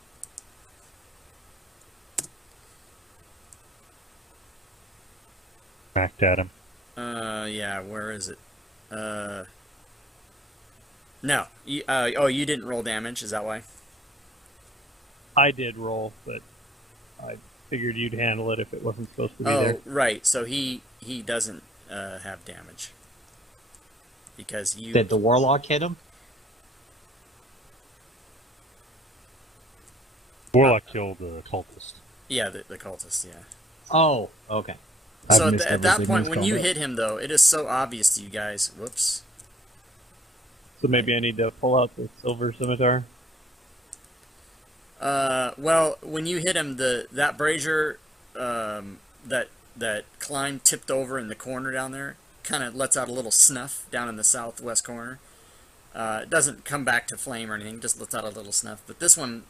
Smacked at him. Yeah, where is it? No. You didn't roll damage, is that why? I did roll, but I figured you'd handle it if it wasn't supposed to be there. Right. So he doesn't have damage. Because you... Did the warlock hit him? Warlock killed the cultist. Yeah, the cultist, yeah. Oh, okay. So I've missed at that everything point, in when this you combat. hit him, though, it is so obvious to you guys. Whoops. So maybe I need to pull out the silver scimitar. Well, when you hit him, that brazier that climb tipped over in the corner down there kind of lets out a little snuff down in the southwest corner. It doesn't come back to flame or anything, just lets out a little snuff. But this one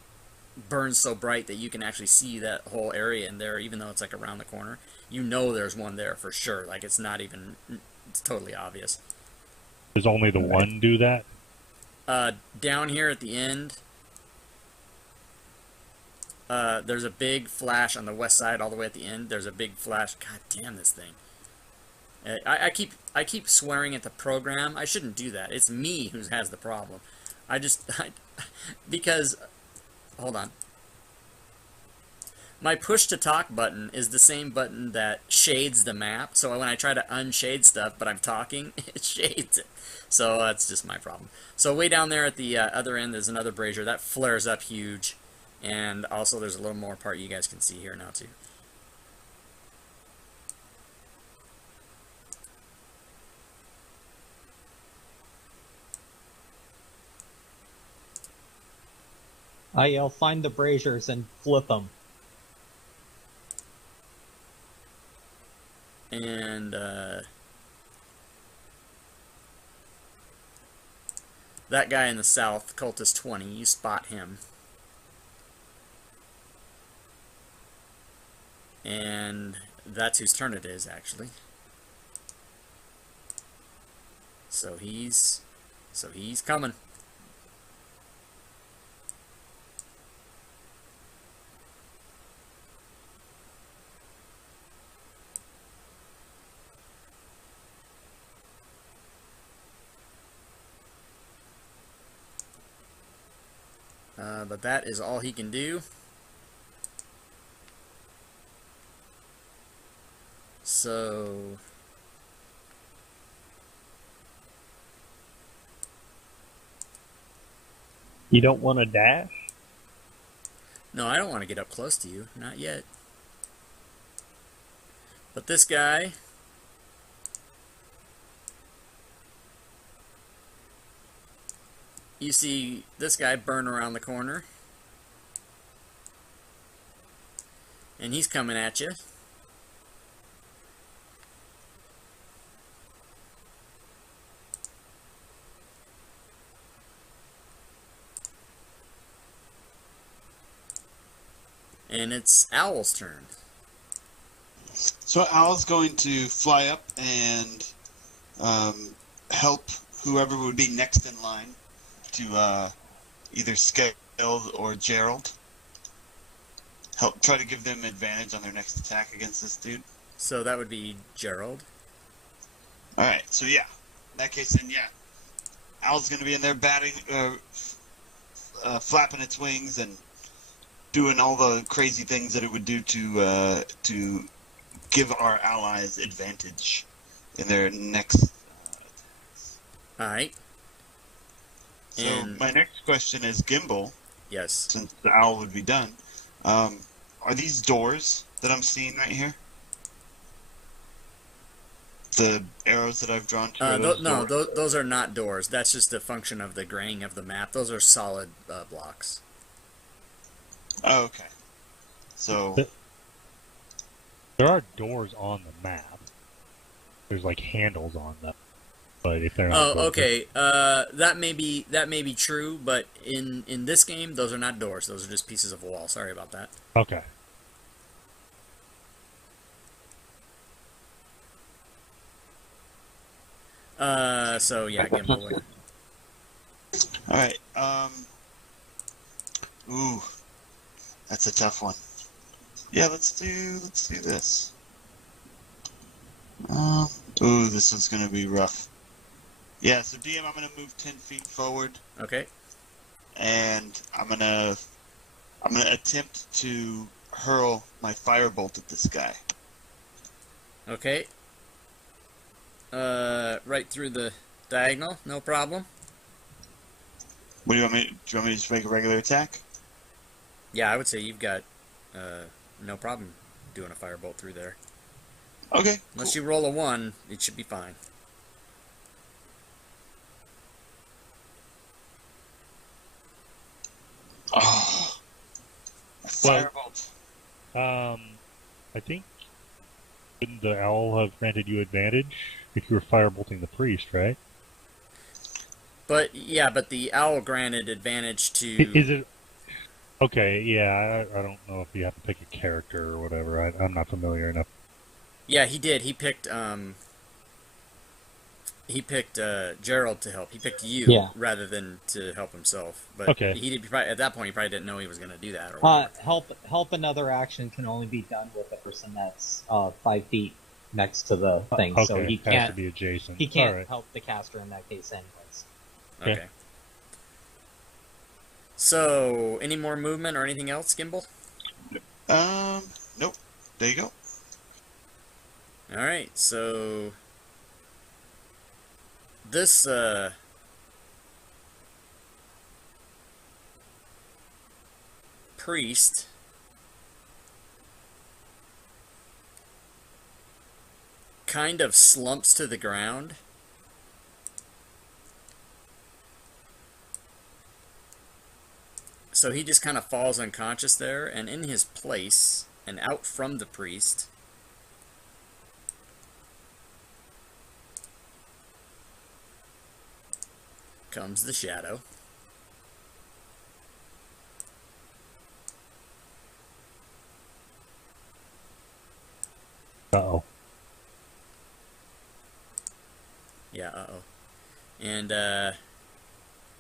burns so bright that you can actually see that whole area in there, even though it's like around the corner. You know there's one there for sure. Like it's not even, it's totally obvious. Does only the one do that? Down here at the end, there's a big flash on the west side, all the way at the end. There's a big flash. God damn this thing! I keep swearing at the program. I shouldn't do that. It's me who has the problem. Because hold on. My push to talk button is the same button that shades the map. So when I try to unshade stuff, but I'm talking, it shades it. So that's just my problem. So way down there at the other end, there's another brazier that flares up huge, and also there's a little more part you guys can see here now too. I yell, find the braziers and flip them. And that guy in the south, Cultist 20, you spot him. And that's whose turn it is, actually. So he's coming. But that is all he can do. So You don't want to dash? no, I don't want to get up close to you, not yet. But this guy, you see this guy burn around the corner, and he's coming at you. And it's Owl's turn. So Owl's going to fly up and help whoever would be next in line to either Skilled or Gerald. Help try to give them advantage on their next attack against this dude. So that would be Gerald. All right, so yeah, in that case, then yeah, owl's gonna be in there batting, flapping its wings and doing all the crazy things that it would do to give our allies advantage in their next attacks. All right. So And- my next question is Gimbal, Yes. since the owl would be done. Are these doors that I'm seeing right here? The arrows that I've drawn to are those No, doors? those are not doors. That's just a function of the graying of the map. Those are solid blocks. Oh, okay. So But- There are doors on the map. There's like handles on them. But if they're not Oh, doors, okay. That may be true, but in this game, those are not doors. Those are just pieces of wall. Sorry about that. okay. So yeah, Gimbal. all right. Ooh, that's a tough one. Yeah, let's do this. Ooh, this one's gonna be rough. Yeah, so DM, I'm gonna move 10 feet forward, Okay. and I'm gonna attempt to hurl my firebolt at this guy. Okay. Right through the diagonal. No problem. What do you want me? Do you want me to just make a regular attack? Yeah, I would say you've got no problem doing a firebolt through there. Okay. Unless you roll a 1, it should be fine. Oh, a Well- firebolt. I think didn't the owl have granted you advantage if you were firebolting the priest, right? But yeah, but the owl granted advantage to. Is it okay? Yeah, I don't know if you have to pick a character or whatever. I'm not familiar enough. Yeah, he did. He picked Gerald to help. He picked you Yeah. rather than to help himself. But Okay. he did. At that point, he probably didn't know he was going to do that. Or whatever. Help another action can only be done with a person that's 5 feet next to the thing, Okay, so he has to can't be adjacent. he can't All right. help the caster in that case, anyways. Okay. So, any more movement or anything else, Gimbal? Nope. There you go. All right. So this priest kind of slumps to the ground. So he just kind of falls unconscious there, and in his place, and out from the priest, comes the shadow. Uh-oh. Yeah, uh-oh. And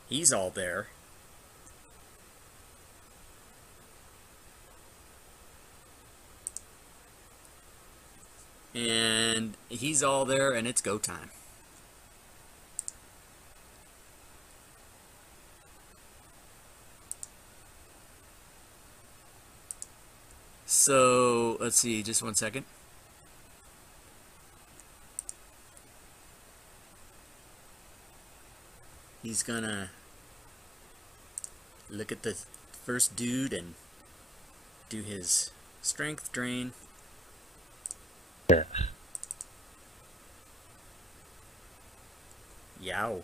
he's all there. And he's all there, and it's go time. So, let's see, just 1 second. He's gonna look at the first dude and do his strength drain. Yeah. Yow.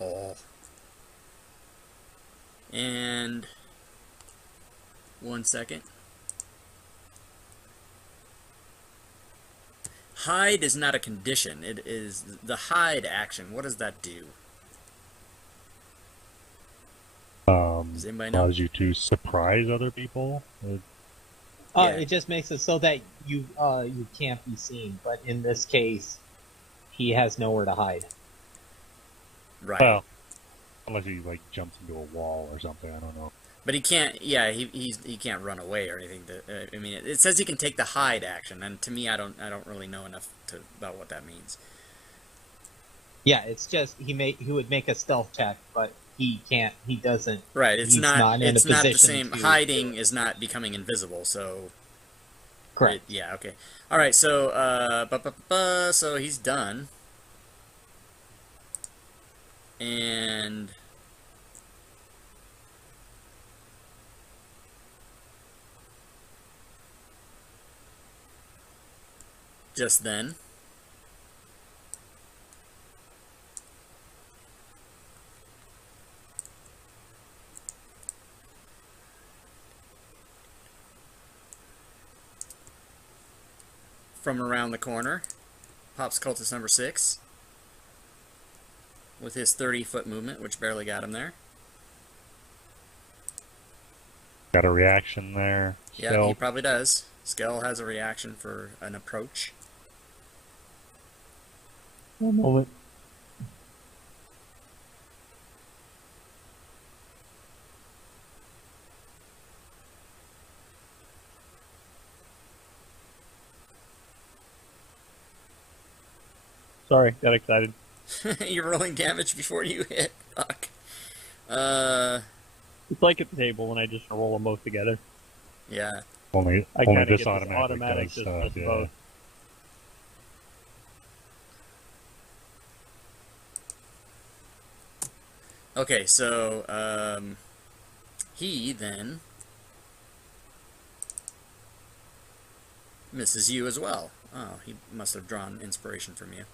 Oh. And 1 second. Hide is not a condition. It is the hide action. What does that do? Does anybody know? Allows you to surprise other people. Yeah. It just makes it so that you can't be seen. But in this case, he has nowhere to hide. Right. Well, unless he like jumps into a wall or something. I don't know. But he can't. Yeah, he can't run away or anything. I mean, it says he can take the hide action, and to me, I don't really know enough about what that means. Yeah, it's just he would make a stealth check, but he can't. He doesn't. Right. It's he's not. in a It's not the position same. to Hiding do it. is not becoming invisible. So. Correct. Yeah. Okay. All right. So. So he's done. And. Just then. From around the corner, pops cultist number 6 with his 30-foot movement, which barely got him there. Got a reaction there. Yeah, Still. he probably does. Skell has a reaction for an approach. One moment. Sorry, got excited. You're rolling damage before you hit. Fuck. It's like at the table when I just roll them both together. Yeah. Only I only kind of this get this automatically automatic does just stuff. does Yeah. both. Okay, so, he then misses you as well. Oh, he must have drawn inspiration from you.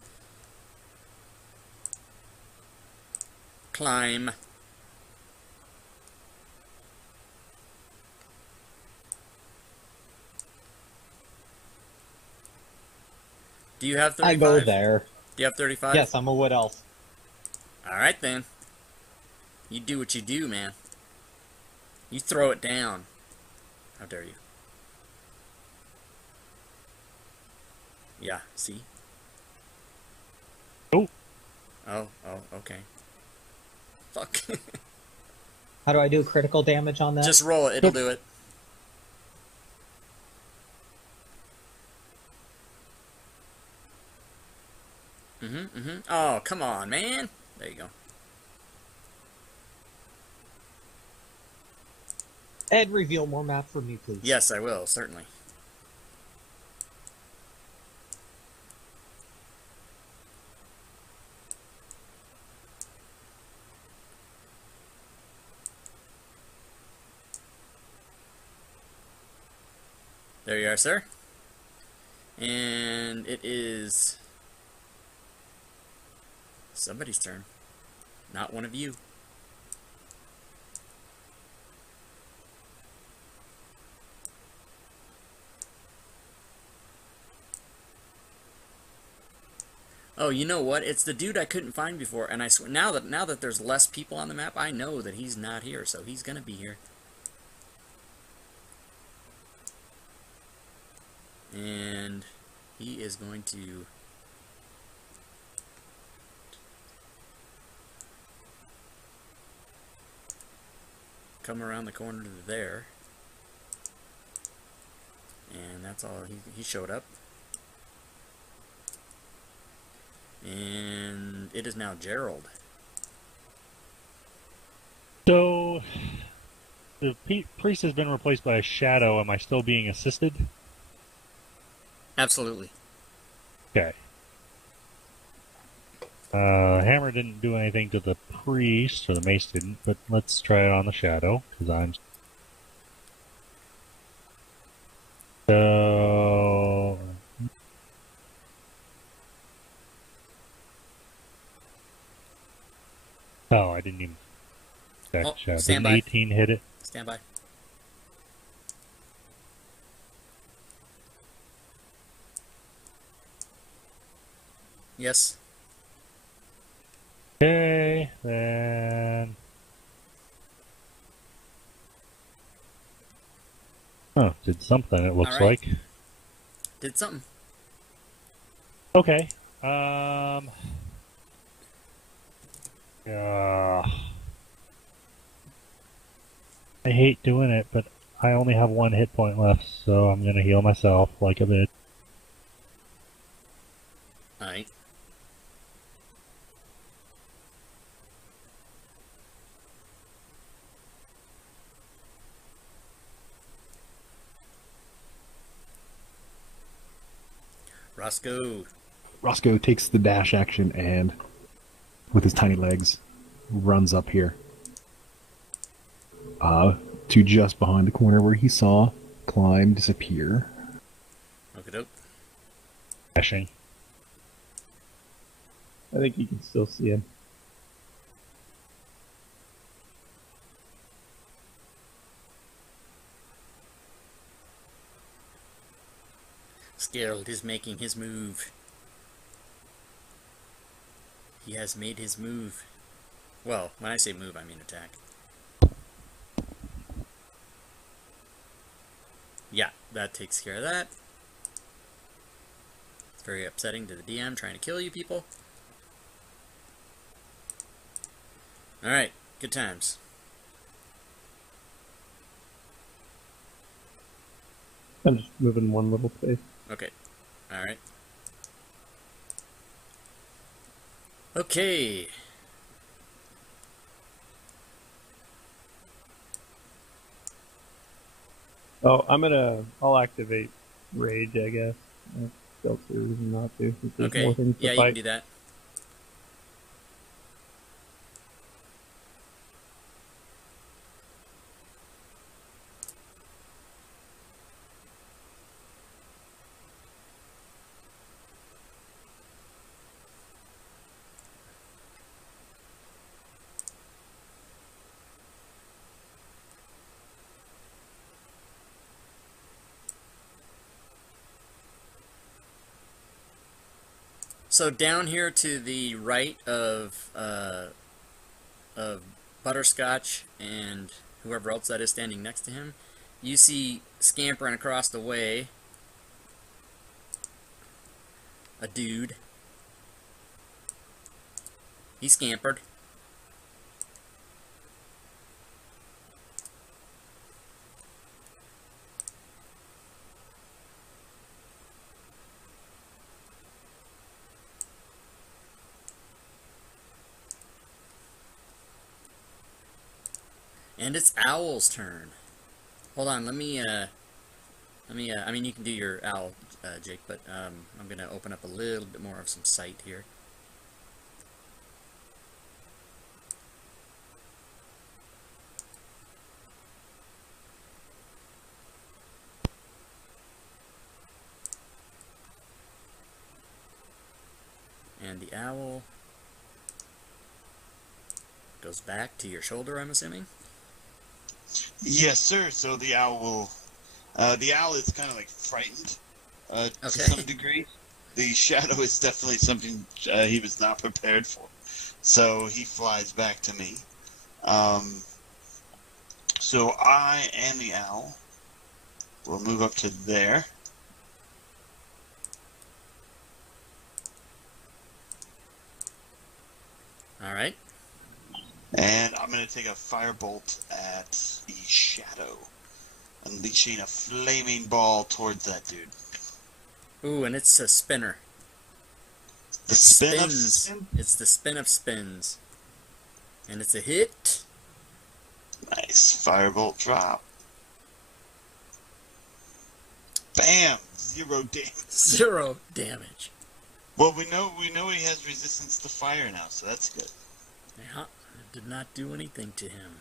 Climb. Do you have 35? I go there. Do you have 35? Yes, I'm a wood elf. Alright then. You do what you do, man. You throw it down. How dare you? Yeah, see? Oh. Oh, okay. Fuck. How do I do critical damage on that? Just roll it, it'll do it. Oh, come on, man. There you go. Ed, reveal more map for me, please. Yes, I will, certainly. There you are, sir. And it is somebody's turn. Not one of you. Oh, you know what? It's the dude I couldn't find before, and I swear now that there's less people on the map, I know that he's not here, so he's gonna be here. And he is going to come around the corner to there. And that's all. He showed up. And it is now Gerald. So the priest has been replaced by a shadow. Am I still being assisted? Absolutely. Okay. Hammer didn't do anything to the priest, or the mace didn't, but let's try it on the shadow, because I'm... So... Oh, I didn't even... Oh, Shadow. stand Didn't by. 18 hit it? Stand by. Yes. Okay, then... Oh, did something, it looks All right. like. Did something. Okay. I hate doing it, but I only have one hit point left, so I'm gonna heal myself like a bitch. Alright. Roscoe. Roscoe takes the dash action and, with his tiny legs, runs up here. To just behind the corner where he saw Climb disappear. Okie-doke. Dashing. I think you can still see him. Scarlet is making his move. He has made his move. Well, when I say move, I mean attack. Yeah, that takes care of that. It's very upsetting to the DM trying to kill you people. Alright, good times. I'm just moving one little space. Okay, alright. Okay. Oh, I'll activate Rage, I guess. I don't see a reason not to. If there's more Okay, things to yeah, you fight. can do that. So down here to the right of Butterscotch and whoever else that is standing next to him, you see scampering across the way a dude. He scampered. And it's Owl's turn. Hold on, let me, I mean, you can do your Owl, Jake, but, I'm gonna open up a little bit more of some sight here. And the Owl goes back to your shoulder, I'm assuming? Yes, sir. So the owl is kind of like frightened to Okay. some degree. The shadow is definitely something he was not prepared for. So he flies back to me. So I and the owl will move up to there. Alright. And I'm going to take a firebolt at the shadow, unleashing a flaming ball towards that dude. Ooh, and it's a spinner. The It spin of spins. spin? It's the spin of spins. And it's a hit. Nice. Firebolt drop. Bam! 0 damage. 0 damage. Well, we know he has resistance to fire now, so that's good. Yeah, it did not do anything to him.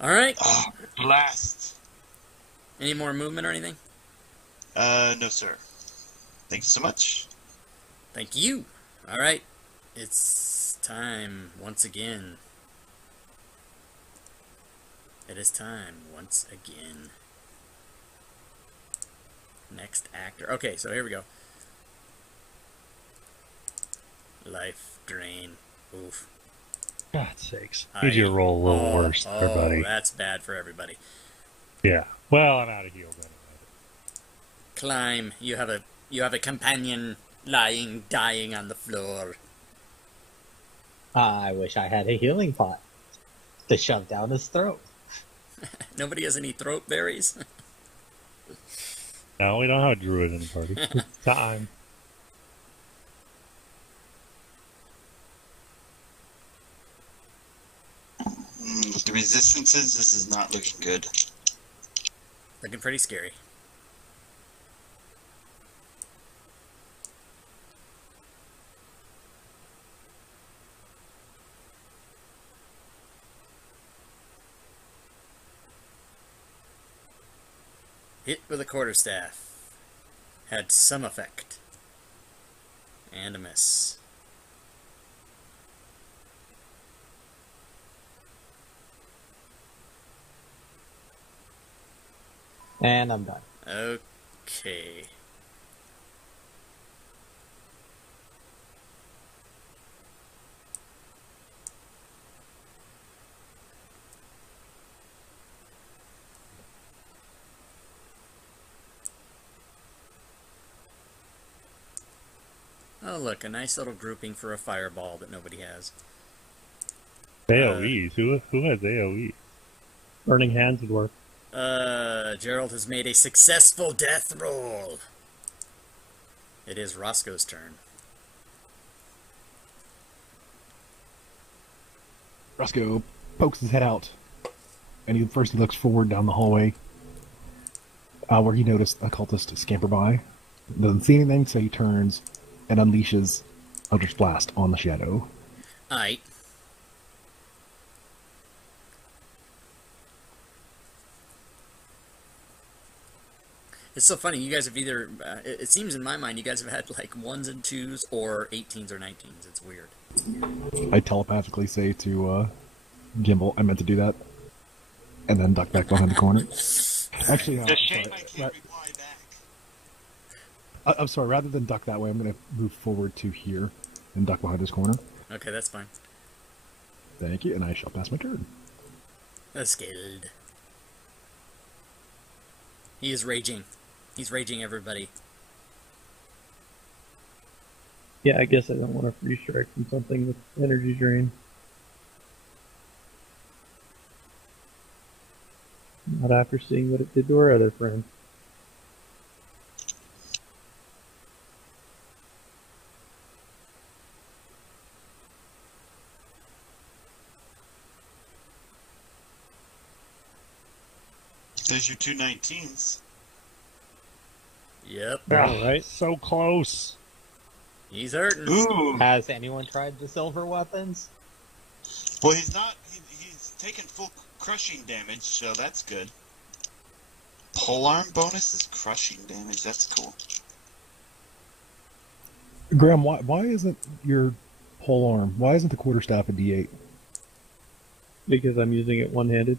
Alright. Oh, blast! Any more movement or anything? No, sir. Thank you so much. Thank you. Alright. It's time once again. It is time once again. Next actor. Okay, so here we go. Life drain. Oof. God's sakes. Need you to roll a little worse there, buddy. That's bad for everybody. Yeah. Well, I'm out of healed anyway. Climb. You have a companion lying, dying on the floor. I wish I had a healing pot to shove down his throat. Nobody has any throat berries? No, we don't have a druid in the party. It's time. With the resistances, this is not looking good. Looking pretty scary. Hit with a quarterstaff. Had some effect. And a miss. And I'm done. Okay. Oh look, a nice little grouping for a fireball that nobody has. AoEs. Who has AoE? Burning hands would work. Gerald has made a successful death roll. It is Roscoe's turn. Roscoe pokes his head out, and he looks forward down the hallway, where he noticed a cultist scamper by. Doesn't see anything, so he turns and unleashes Eldritch Blast on the shadow. Aight. It's so funny, you guys have either, it seems in my mind, you guys have had like 1s and 2s or 18s or 19s. It's weird. I telepathically say to Gimbal, I meant to do that, and then duck back behind the corner. Actually, It's a shame I can't reply back. I'm sorry, rather than duck that way, I'm going to move forward to here and duck behind this corner. Okay, that's fine. Thank you, and I shall pass my turn. That's scared. He is raging. He's raging, everybody. Yeah, I guess I don't want to free strike from something with energy drain. Not after seeing what it did to our other friend. There's your 2 19s. Yep. All right. So close. He's hurting. Ooh. Has anyone tried the silver weapons? Well, he's not. He's taking full crushing damage, so that's good. Polearm bonus is crushing damage. That's cool. Graham, why isn't your pole arm, why isn't the quarterstaff a D8? Because I'm using it one-handed.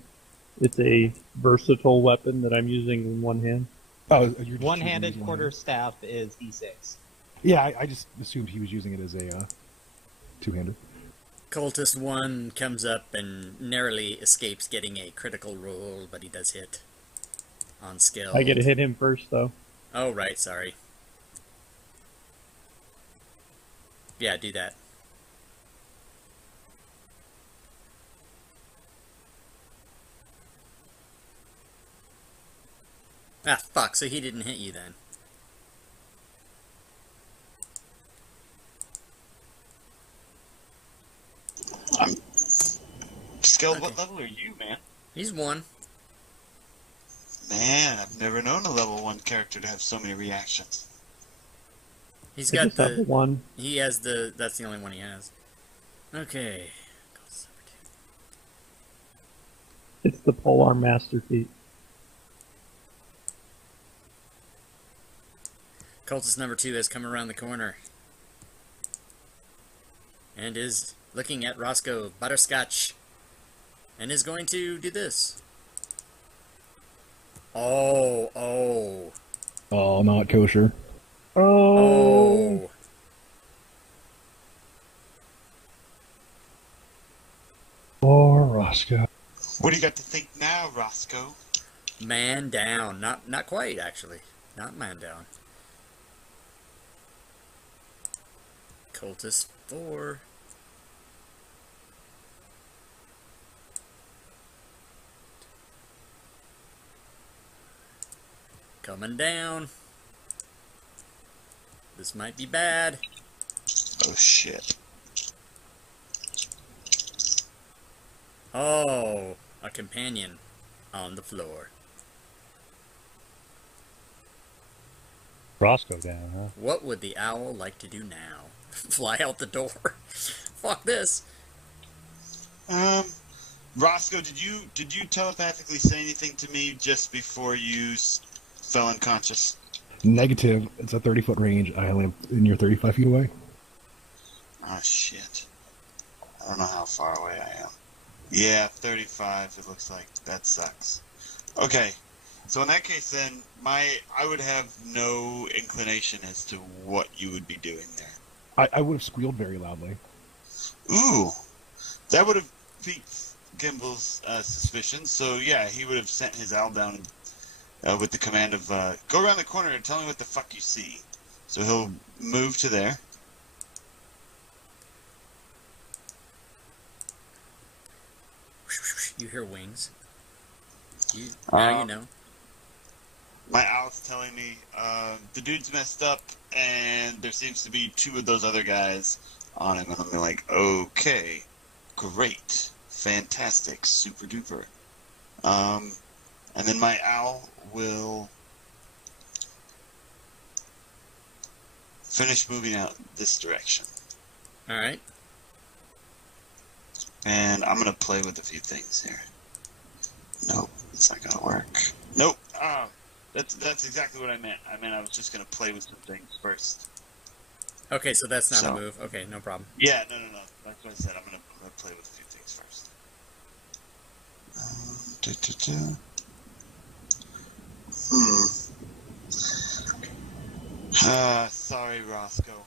It's a versatile weapon that I'm using in one hand. Oh, you're just One-handed using quarterstaff is D6. Yeah, I just assumed he was using it as a two-handed. Cultist 1 comes up and narrowly escapes getting a critical roll, but he does hit on skill. I get to hit him first, though. Oh, right, sorry. Yeah, do that. Ah, fuck, so he didn't hit you then. I'm skilled. Okay. What level are you, man? He's 1. Man, I've never known a level 1 character to have so many reactions. He's I got just have the one. He has the... That's the only one he has. Okay. It's the polearm master feat. Cultist number 2 has come around the corner. And is looking at Roscoe Butterscotch. And is going to do this. Oh, oh. Oh, not kosher. Oh. Oh, Roscoe. What do you got to think now, Roscoe? Man down. Not quite, actually. Not man down. Cultist 4. Coming down. This might be bad. Oh shit. Oh, a companion on the floor. Roscoe down, huh? What would the owl like to do now? Fly out the door? Fuck this. Roscoe, did you telepathically say anything to me just before you fell unconscious? Negative. It's a 30-foot range. I only am and you're 35 feet away. Oh shit. I don't know how far away I am. Yeah, 35. It looks like that sucks. Okay. So in that case, then I would have no inclination as to what you would be doing there. I would have squealed very loudly. Ooh, that would have piqued Gimble's suspicions. So yeah, he would have sent his owl down with the command of go around the corner and tell me what the fuck you see. So he'll move to there. You hear wings. Now you know. My owl's telling me the dude's messed up, and there seems to be 2 of those other guys on him. And I'm like, okay, great, fantastic, super duper. And then my owl will finish moving out this direction. All right. And I'm going to play with a few things here. Nope, it's not going to work. Nope. That's exactly what I meant. I meant I was just going to play with some things first. Okay, so that's not a move. Okay, no problem. Yeah, no. That's what I said. I'm gonna play with a few things first. Sorry, Roscoe.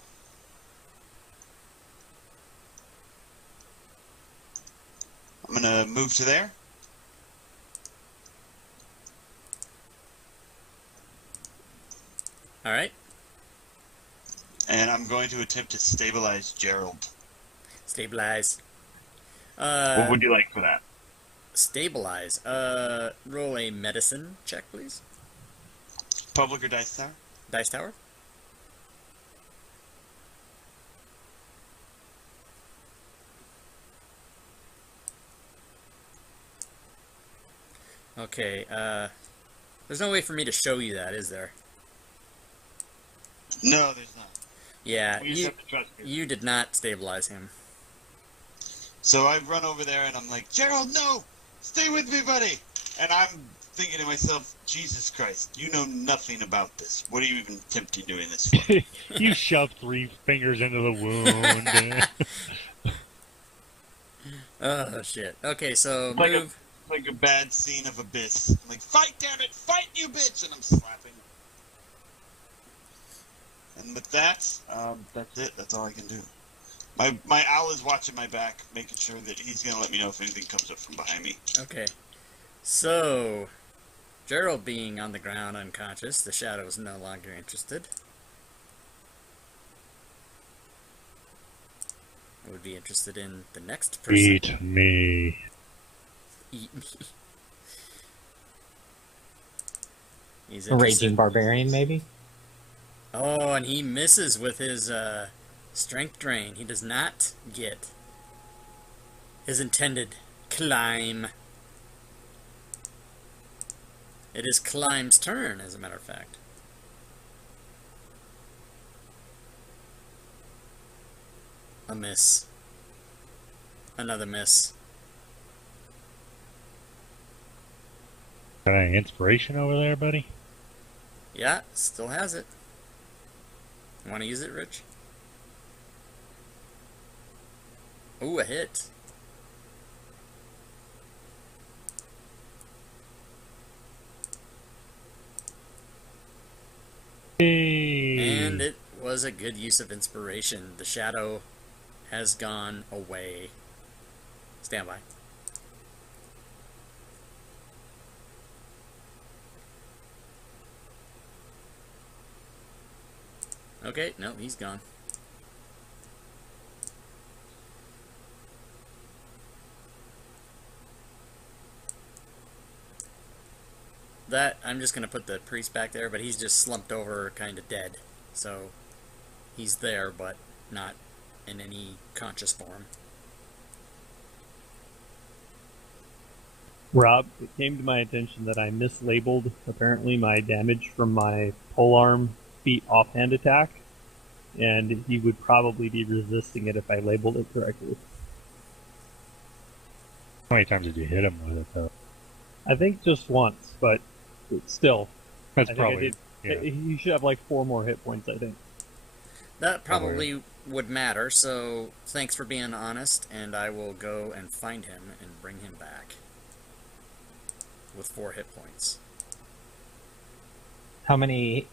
I'm gonna move to there. All right. And I'm going to attempt to stabilize Gerald. Stabilize. What would you like for that? Stabilize. Roll a medicine check, please. Public or dice tower? Dice tower. Okay, there's no way for me to show you that, is there? No, there's not. Yeah, We just have to trust you. you did not stabilize him. So I run over there and I'm like, Gerald, no! Stay with me, buddy! And I'm thinking to myself, Jesus Christ, you know nothing about this. What are you even attempting doing this for? You shoved 3 fingers into the wound. Oh, shit. Okay, so Like move. like a bad scene of Abyss. I'm like, fight, damn it! Fight, you bitch! And I'm slapping. And with that, that's it. That's all I can do. My owl is watching my back, making sure that he's going to let me know if anything comes up from behind me. Okay. So, Gerald being on the ground unconscious, the shadow is no longer interested. I would be interested in the next person. Eat me. Eat me. He's A interested. raging barbarian, maybe? Oh, and he misses with his strength drain. He does not get his intended climb. It is Climb's turn, as a matter of fact. A miss. Another miss. Got any inspiration over there, buddy? Yeah, still has it. You want to use it, Rich? Ooh, a hit. Hey. And it was a good use of inspiration. The shadow has gone away. Stand by. Okay, no, he's gone. that I'm just gonna put the priest back there, but he's just slumped over, kind of dead. So he's there, but not in any conscious form. Rob, it came to my attention that I mislabeled apparently my damage from my polearm feet offhand attack, and he would probably be resisting it if I labeled it correctly. How many times did you hit him with it, though? I think just once, but still. That's I think I probably... did. Yeah. He should have like 4 more hit points, I think. That probably would matter, so thanks for being honest, and I will go and find him and bring him back with 4 hit points. How many?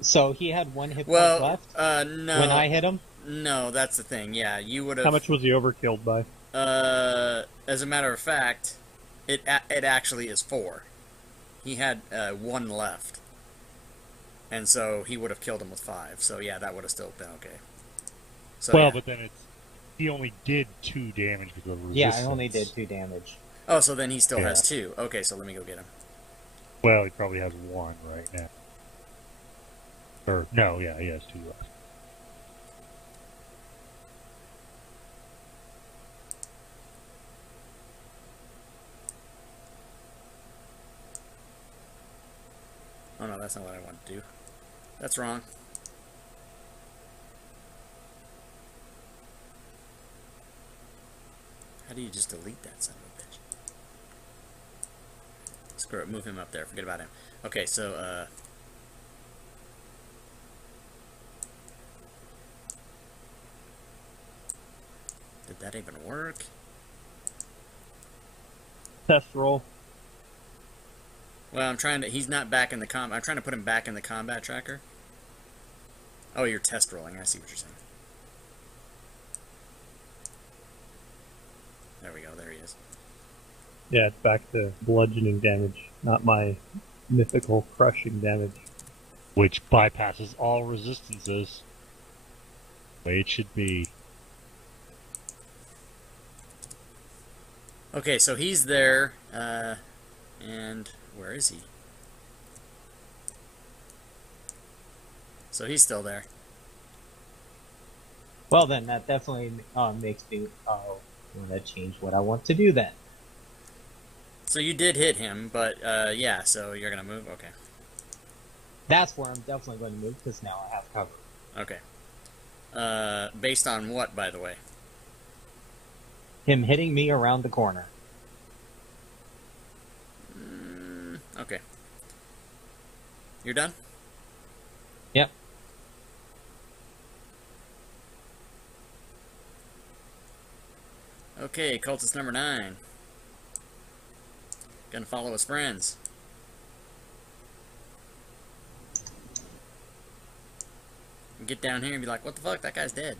So he had 1 hit point Well, left no. when I hit him. No, that's the thing. Yeah, you would have. How much was he overkilled by? As a matter of fact, it actually is 4. He had 1 left, and so he would have killed him with 5. So yeah, that would have still been okay. So, Well, yeah. but then he only did 2 damage because of resistance. Yeah, I only did 2 damage. Oh, so then he still Yeah. has 2. Okay, so let me go get him. Well, he probably has 1 right now. Or, no, yeah, he has 2 left. Oh no, that's not what I want to do. That's wrong. How do you just delete that son of a bitch? Screw it, move him up there, forget about him. Okay, so, did that even work? Test roll. Well, I'm trying to, he's not back in the I'm trying to put him back in the combat tracker. Oh, you're test rolling, I see what you're saying. There we go, there he is. Yeah, it's back to bludgeoning damage, not my mythical crushing damage. Which bypasses all resistances. The way it should be. Okay, so he's there, and where is he? So he's still there. Well, then that definitely makes me want to change what I want to do then. So you did hit him, but yeah, so you're gonna move? Okay. That's where I'm definitely going to move because now I have cover. Okay. Based on what, by the way? Him hitting me around the corner. Okay. You're done? Yep. Okay, cultist number 9. Gonna follow his friends. Get down here and be like, what the fuck? That guy's dead.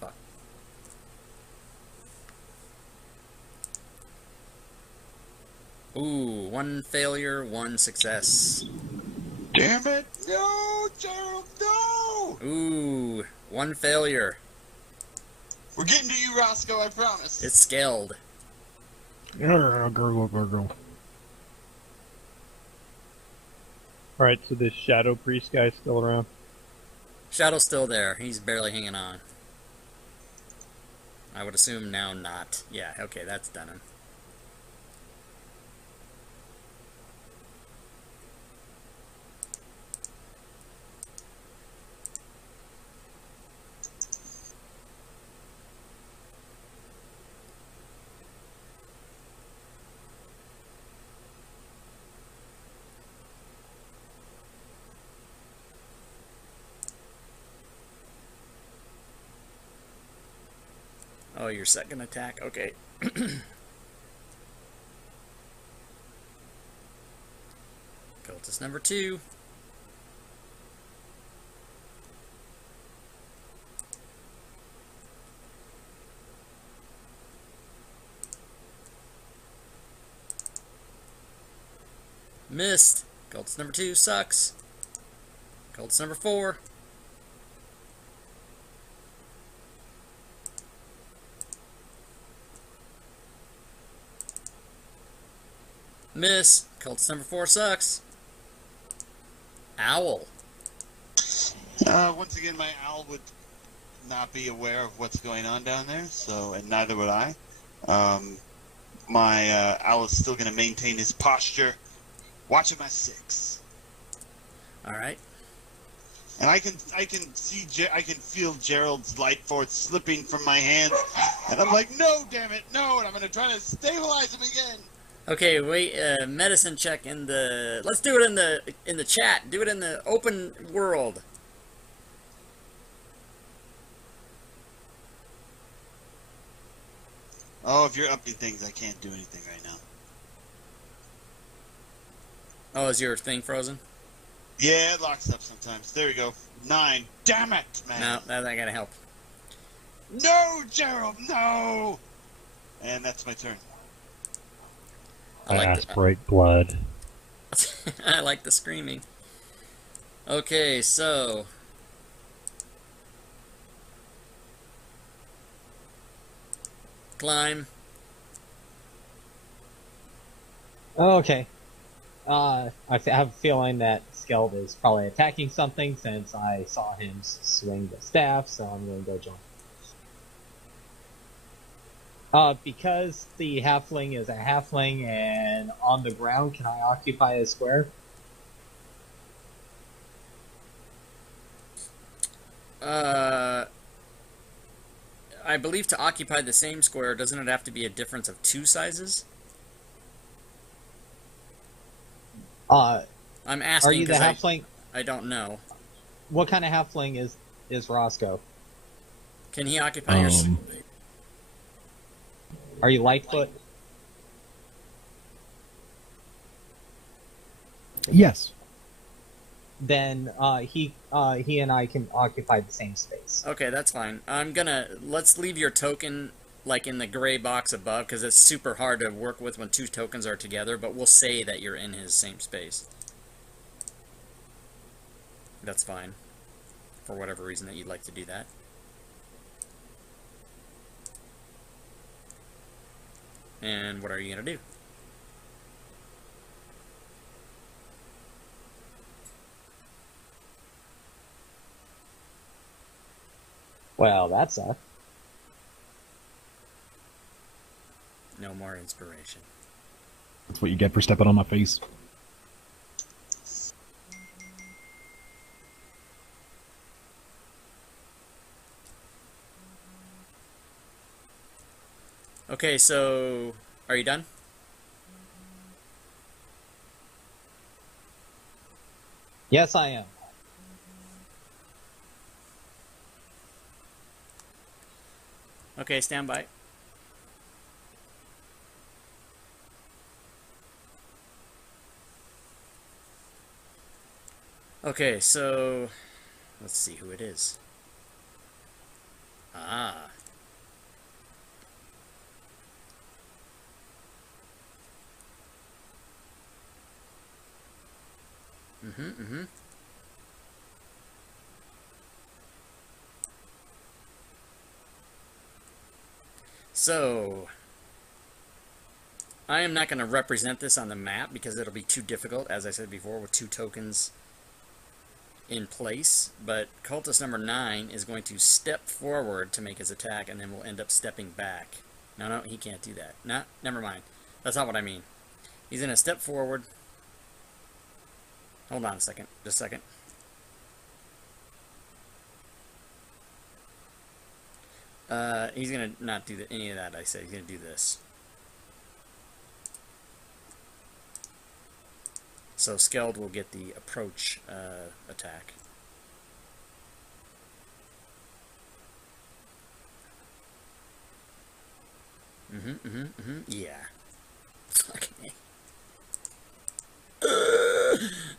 Fuck. Ooh, 1 failure, 1 success. Damn it! No, Gerald, no! Ooh, 1 failure. We're getting to you, Roscoe, I promise. It's scaled. Gurgle. Alright, so this Shadow Priest guy's still around. Shadow's still there. He's barely hanging on. I would assume now not. Yeah, okay, that's done him. Oh, your second attack? Okay. Cultist number 2. Missed. Cultist number 2 sucks. Cultist number 4. Miss. Cultist number 4 sucks. Owl. Once again, my owl would not be aware of what's going on down there, so, and neither would I. My owl is still going to maintain his posture. Watch him at 6. All right. And I can feel Gerald's light force slipping from my hands, and I'm like, no, damn it, no, and I'm going to try to stabilize him again. Okay, wait. Medicine check in the. Let's do it in the chat. Do it in the open world. Oh, if you're upping things, I can't do anything right now. Oh, is your thing frozen? Yeah, it locks up sometimes. There we go. 9. Damn it, man. No, that's not gonna help. No, Gerald, no! And that's my turn. I I like aspirate blood. I like the screaming. Okay, so climb. Okay. I have a feeling that Skeld is probably attacking something since I saw him swing the staff, so I'm going to go join. Because the halfling is a halfling and on the ground, can I occupy a square? I believe to occupy the same square, doesn't it have to be a difference of 2 sizes? I'm asking. Are you the 'cause halfling? I don't know. What kind of halfling is Roscoe? Can he occupy your? Are you Lightfoot? Yes. Then he and I can occupy the same space. Okay, that's fine. Let's leave your token like in the gray box above, because it's super hard to work with when 2 tokens are together, but we'll say that you're in his same space. That's fine. For whatever reason that you'd like to do that. And what are you going to do? Well, that sucks. No more inspiration. That's what you get for stepping on my face. Okay, so are you done? Yes, I am. Okay, stand by. Okay, so let's see who it is. Ah. Mm-hmm. So, I am not going to represent this on the map because it'll be too difficult, as I said before, with 2 tokens in place. But cultist number 9 is going to step forward to make his attack, and then we'll end up stepping back. No, he can't do that. No, never mind. That's not what I mean. He's going to step forward. Hold on a second. Just a second. He's going to not do any of that, I said. He's going to do this. So Skeld will get the approach attack. Yeah. Okay.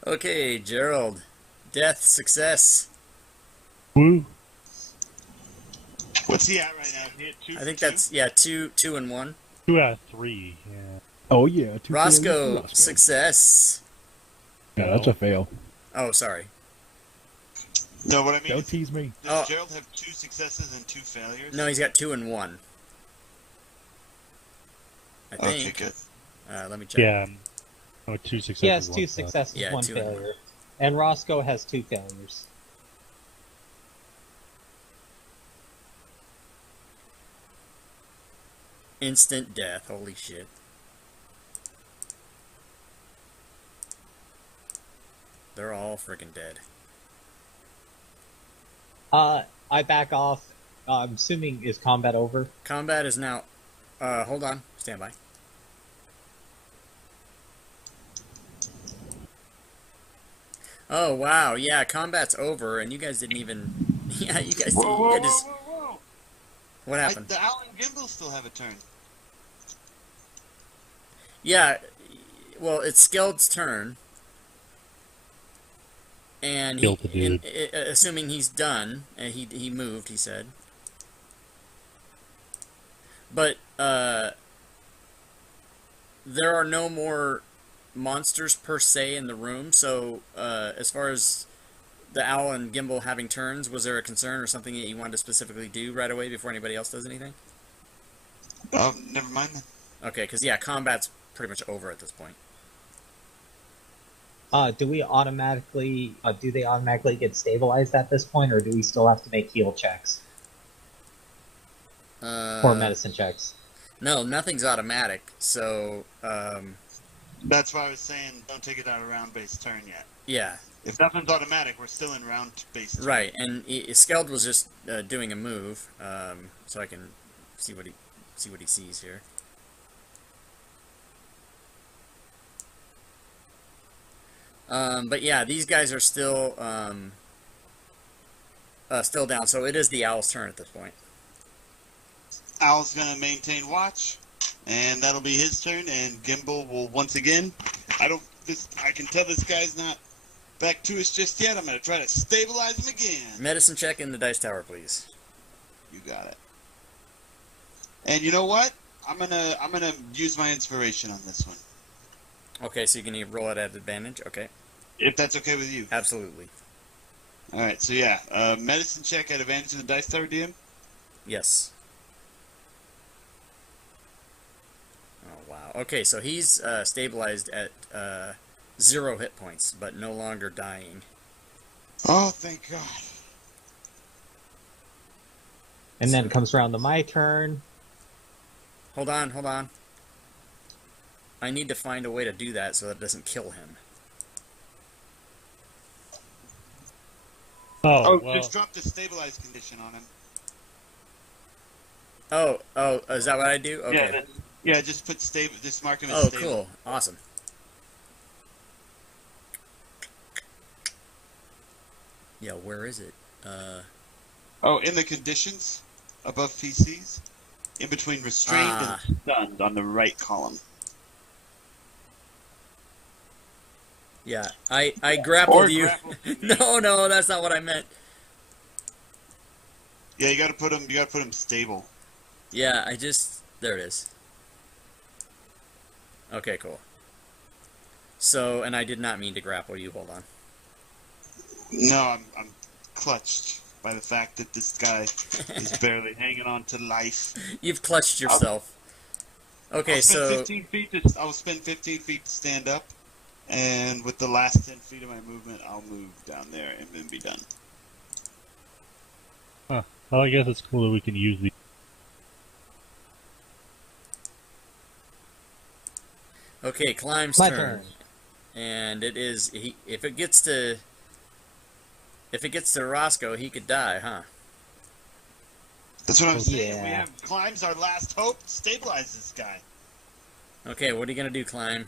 Okay, Gerald. Death, success. Woo! What's he at right now? He at 2 I for think 2? that's, yeah, two and 1. 2 out of 3. Yeah. Oh yeah. 2 Roscoe, failures. success. Yeah, that's a fail. Oh, sorry. No, what I mean Don't is, tease me. does Gerald have 2 successes and 2 failures? No, he's got 2 and 1. I Okay, think. good. Let me check. Yeah. Oh, 2 successes. He has 2 1 fail. successes, Yeah, 1 2 and failure. And Roscoe has 2 failures. Instant death. Holy shit. They're all freaking dead. I back off. I'm assuming is combat over? Combat is now... hold on. Stand by. Oh, wow. Yeah, combat's over, and you guys didn't even... Yeah, you guys Whoa, whoa, didn't... whoa, whoa, whoa! What happened? The Owl and Gimbal still have a turn. Yeah, well, it's Skeld's turn. And Killed the dude. assuming he's done, and he moved, he said. But, there are no more monsters per se in the room, so, as far as the Owl and Gimbal having turns, was there a concern or something that you wanted to specifically do right away before anybody else does anything? Oh, never mind then. Okay, because, yeah, combat's pretty much over at this point. Do they automatically get stabilized at this point, or do we still have to make heal checks? Or medicine checks? No, nothing's automatic, so, That's why I was saying don't take it out of round-based turn yet. yeah. If nothing's automatic, we're still in round-based turn. Right, and Skeld was just doing a move, so I can see what he sees here. But yeah, these guys are still down, so it is the Owl's turn at this point. Owl's gonna maintain watch, and that'll be his turn. And Gimbal will once again. I can tell this guy's not back to us just yet. I'm gonna try to stabilize him again. Medicine check in the dice tower, please. You got it. And you know what? I'm gonna use my inspiration on this one. Okay, so you can roll it at advantage. Okay, If that's okay with you. absolutely. All right. So yeah, medicine check at advantage in the dice tower, DM. Yes. Oh wow. Okay, so he's stabilized at 0 hit points, but no longer dying. Oh, thank God. And then it comes around to my turn. Hold on. I need to find a way to do that so that it doesn't kill him. Oh, Just well, drop the stabilized condition on him. Oh, is that what I do? Okay. Yeah, just put stable. Just mark him as Oh, stable. cool. Awesome. Yeah, where is it? Oh, in the conditions above PCs, in between restrained and stunned on the right column. Yeah, I grappled Or you. grappled me. No, that's not what I meant. Yeah, you gotta put him. You gotta put him stable. Yeah, there it is. Okay, cool. So, and I did not mean to grapple you. Hold on. No, I'm clutched by the fact that this guy is barely hanging on to life. You've clutched yourself. Okay, I'll spend so 15 feet I'll spend 15 feet to stand up, and with the last 10 feet of my movement, I'll move down there and then be done. well, I guess it's cool that we can use the. okay, Climb's My turn. turn. And it is if it gets to Roscoe, he could die, huh? That's what I'm saying. Yeah. We have Climb's our last hope. Stabilize this guy. Okay, what are you gonna do, Climb?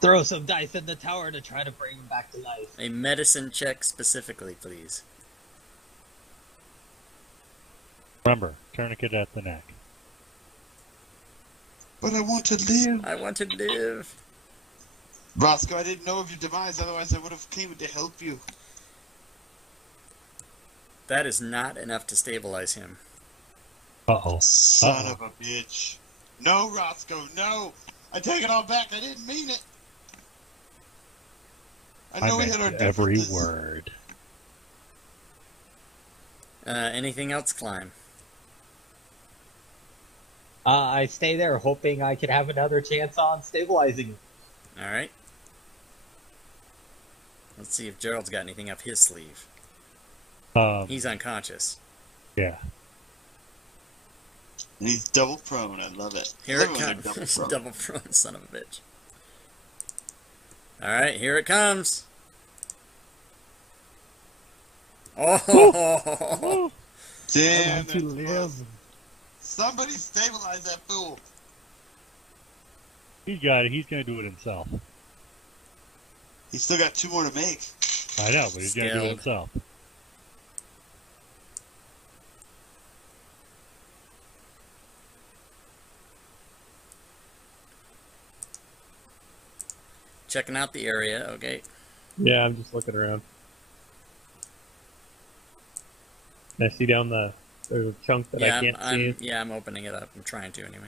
Throw some dice in the tower to try to bring him back to life. A medicine check specifically, please. Remember, tourniquet at the neck. But I want to live. I want to live. Roscoe, I didn't know of your demise, otherwise I would have came to help you. That is not enough to stabilize him. Uh-oh. Son of a bitch. No, Roscoe, no! I take it all back, I didn't mean it! I know we had our meant every differences. word. Anything else, Climb? I stay there hoping I could have another chance on stabilizing. All right. Let's see if Gerald's got anything up his sleeve. He's unconscious. Yeah. And he's double prone. I love it. Here it comes. Double prone, son of a bitch. All right, here it comes. Oh! Damn. to live. Somebody stabilize that fool. He's got it. He's going to do it himself. He's still got 2 more to make. I know, but he's going to do it Skilled. himself. Checking out the area. Okay. Yeah, I'm just looking around. I see down there's a chunk that Yeah, I can't see. yeah, I'm opening it up. I'm trying to anyway.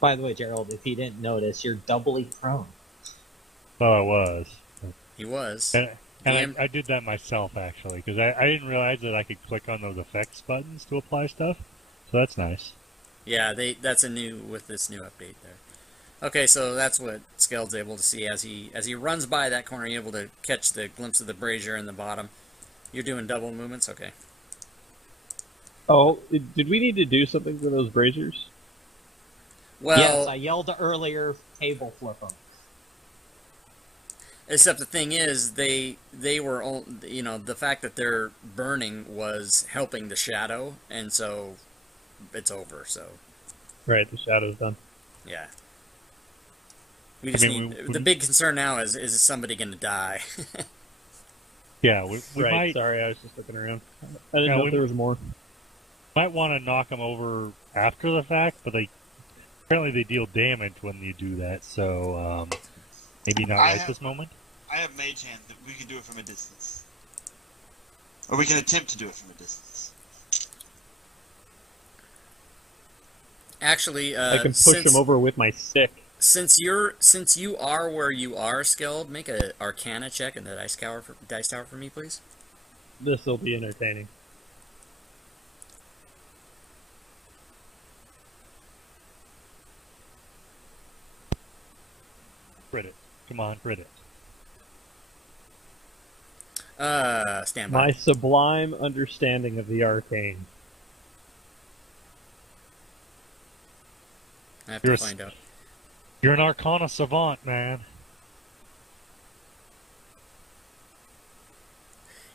By the way, Gerald, if you didn't notice, you're doubly prone. Oh, I was. He was. And Damn. I did that myself, actually, because I didn't realize that I could click on those effects buttons to apply stuff. So that's nice. Yeah, that's a new with this new update there. Okay, so that's what Skeld's able to see as he runs by that corner. You're able to catch the glimpse of the brazier in the bottom. You're doing double movements, okay? Oh, did we need to do something for those braziers? Well, Yes, I yelled earlier, table flip them. except the thing is, they were, you know, the fact that they're burning was helping the shadow, and so it's over. So Right, the shadow's done. yeah, we just need. The big concern now is somebody going to die? Yeah, we Right, might sorry, I was just looking around. I didn't Yeah, know we- if there was more. might want to knock them over after the fact, but apparently they deal damage when you do that. So maybe not right this moment. I have mage hand that we can do it from a distance. Or we can attempt to do it from a distance. Actually, I can push them over with my stick. Since you are where you are, Skeld, make a Arcana check in the dice tower for me, please. This will be entertaining. Crit it. Come on, crit it. Stand by. My sublime understanding of the arcane. I have You're to find out. You're an Arcana savant, man.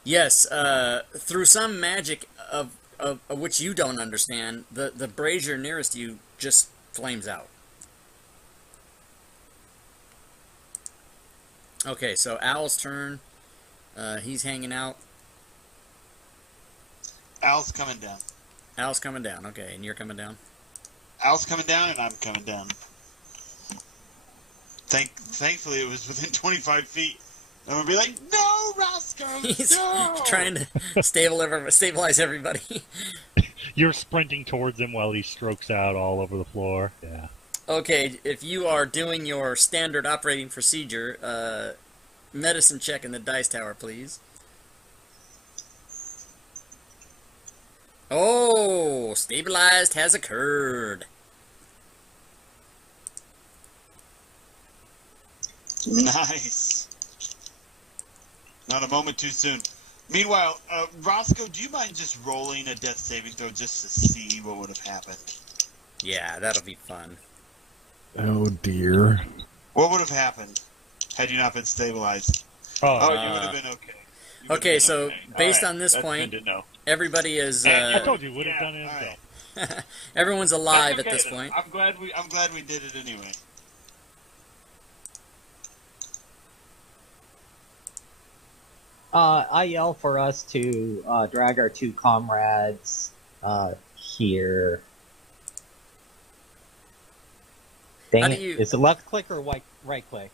Yes, through some magic of which you don't understand, the brazier nearest you just flames out. Okay, so Owl's turn. He's hanging out. Al's coming down. Owl's coming down. Okay, and you're coming down. Al's coming down, and I'm coming down. Thankfully, it was within 25 feet. And we'll be like, no, Roscoe, He's no! trying to stabilize everybody. You're sprinting towards him while he strokes out all over the floor. Yeah. Okay, if you are doing your standard operating procedure, medicine check in the dice tower, please. Oh, stabilized has occurred. Nice. Not a moment too soon. Meanwhile, Roscoe, do you mind just rolling a death saving throw just to see what would have happened? Yeah, that'll be fun. Oh dear. What would have happened had you not been stabilized? Oh, Oh, you would have been okay. You would have Okay, been so okay. based All on this that's point, good to know. everybody is I told you, would have yeah, done it all himself. everyone's alive That's at this okay, then. point. I'm glad we did it anyway. I yell for us to drag our 2 comrades here. Dang How do it. you- Is it left click or right click?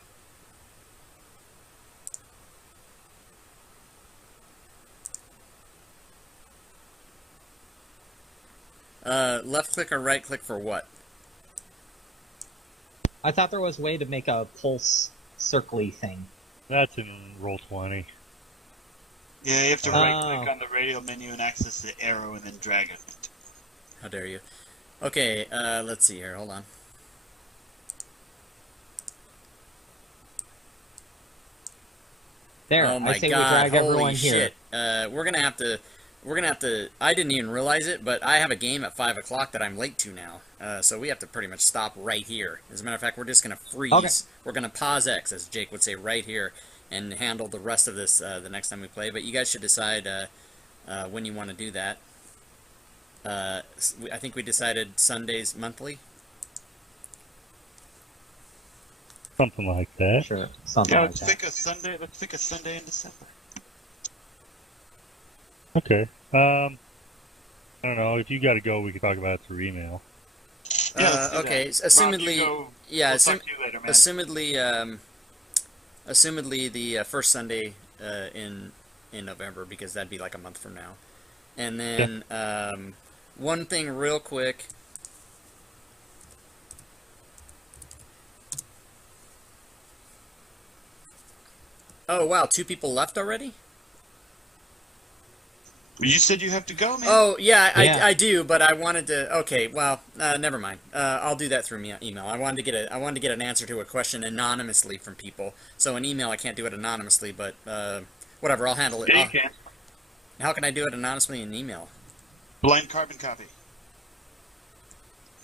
Left click or right click for what? I thought there was a way to make a pulse circly thing. That's in Roll20. Yeah, you have to Oh. right-click on the radio menu and access the arrow and then drag it. How dare you? Okay, let's see here. Hold on. There, Oh my I say God! we drag Holy everyone here. shit! We're gonna have to. I didn't even realize it, but I have a game at 5 o'clock that I'm late to now. So we have to pretty much stop right here. As a matter of fact, we're just gonna freeze. Okay. We're gonna pause X, as Jake would say, right here, and handle the rest of this the next time we play. But you guys should decide when you want to do that. I think we decided Sundays monthly. Something like that. Sure, something Yeah, like let's that. pick a Sunday. Let's pick a Sunday in December. Okay. I don't know. If you got to go, we can talk about it through email. Yeah, let's do Okay. that. Assumedly, Rob, you go. yeah. We'll talk to you later, man. Assumedly, the first Sunday in November, because that'd be like a month from now. And then one thing real quick. Oh wow, 2 people left already? You said you have to go, man. Oh yeah, Yeah. I do, but I wanted to. Okay, well, never mind. I'll do that through email. I wanted to get an answer to a question anonymously from people. So an email, I can't do it anonymously, but whatever, I'll handle it. Yeah, you can. How can I do it anonymously in email? Blind carbon copy.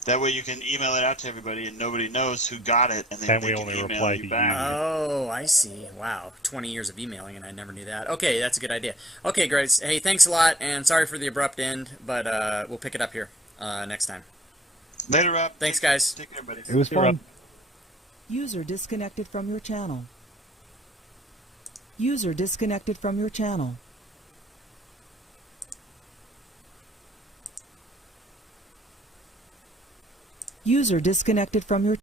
That way you can email it out to everybody and nobody knows who got it, and then And they we can only email reply you to back. you. Oh, I see. Wow, 20 years of emailing, and I never knew that. Okay, that's a good idea. Okay, Grace. Hey, thanks a lot, and sorry for the abrupt end, but we'll pick it up here next time. Later, Rob. Thanks, guys. Take care, buddy. It was You're fun. User disconnected from your channel. User disconnected from your channel. User disconnected from your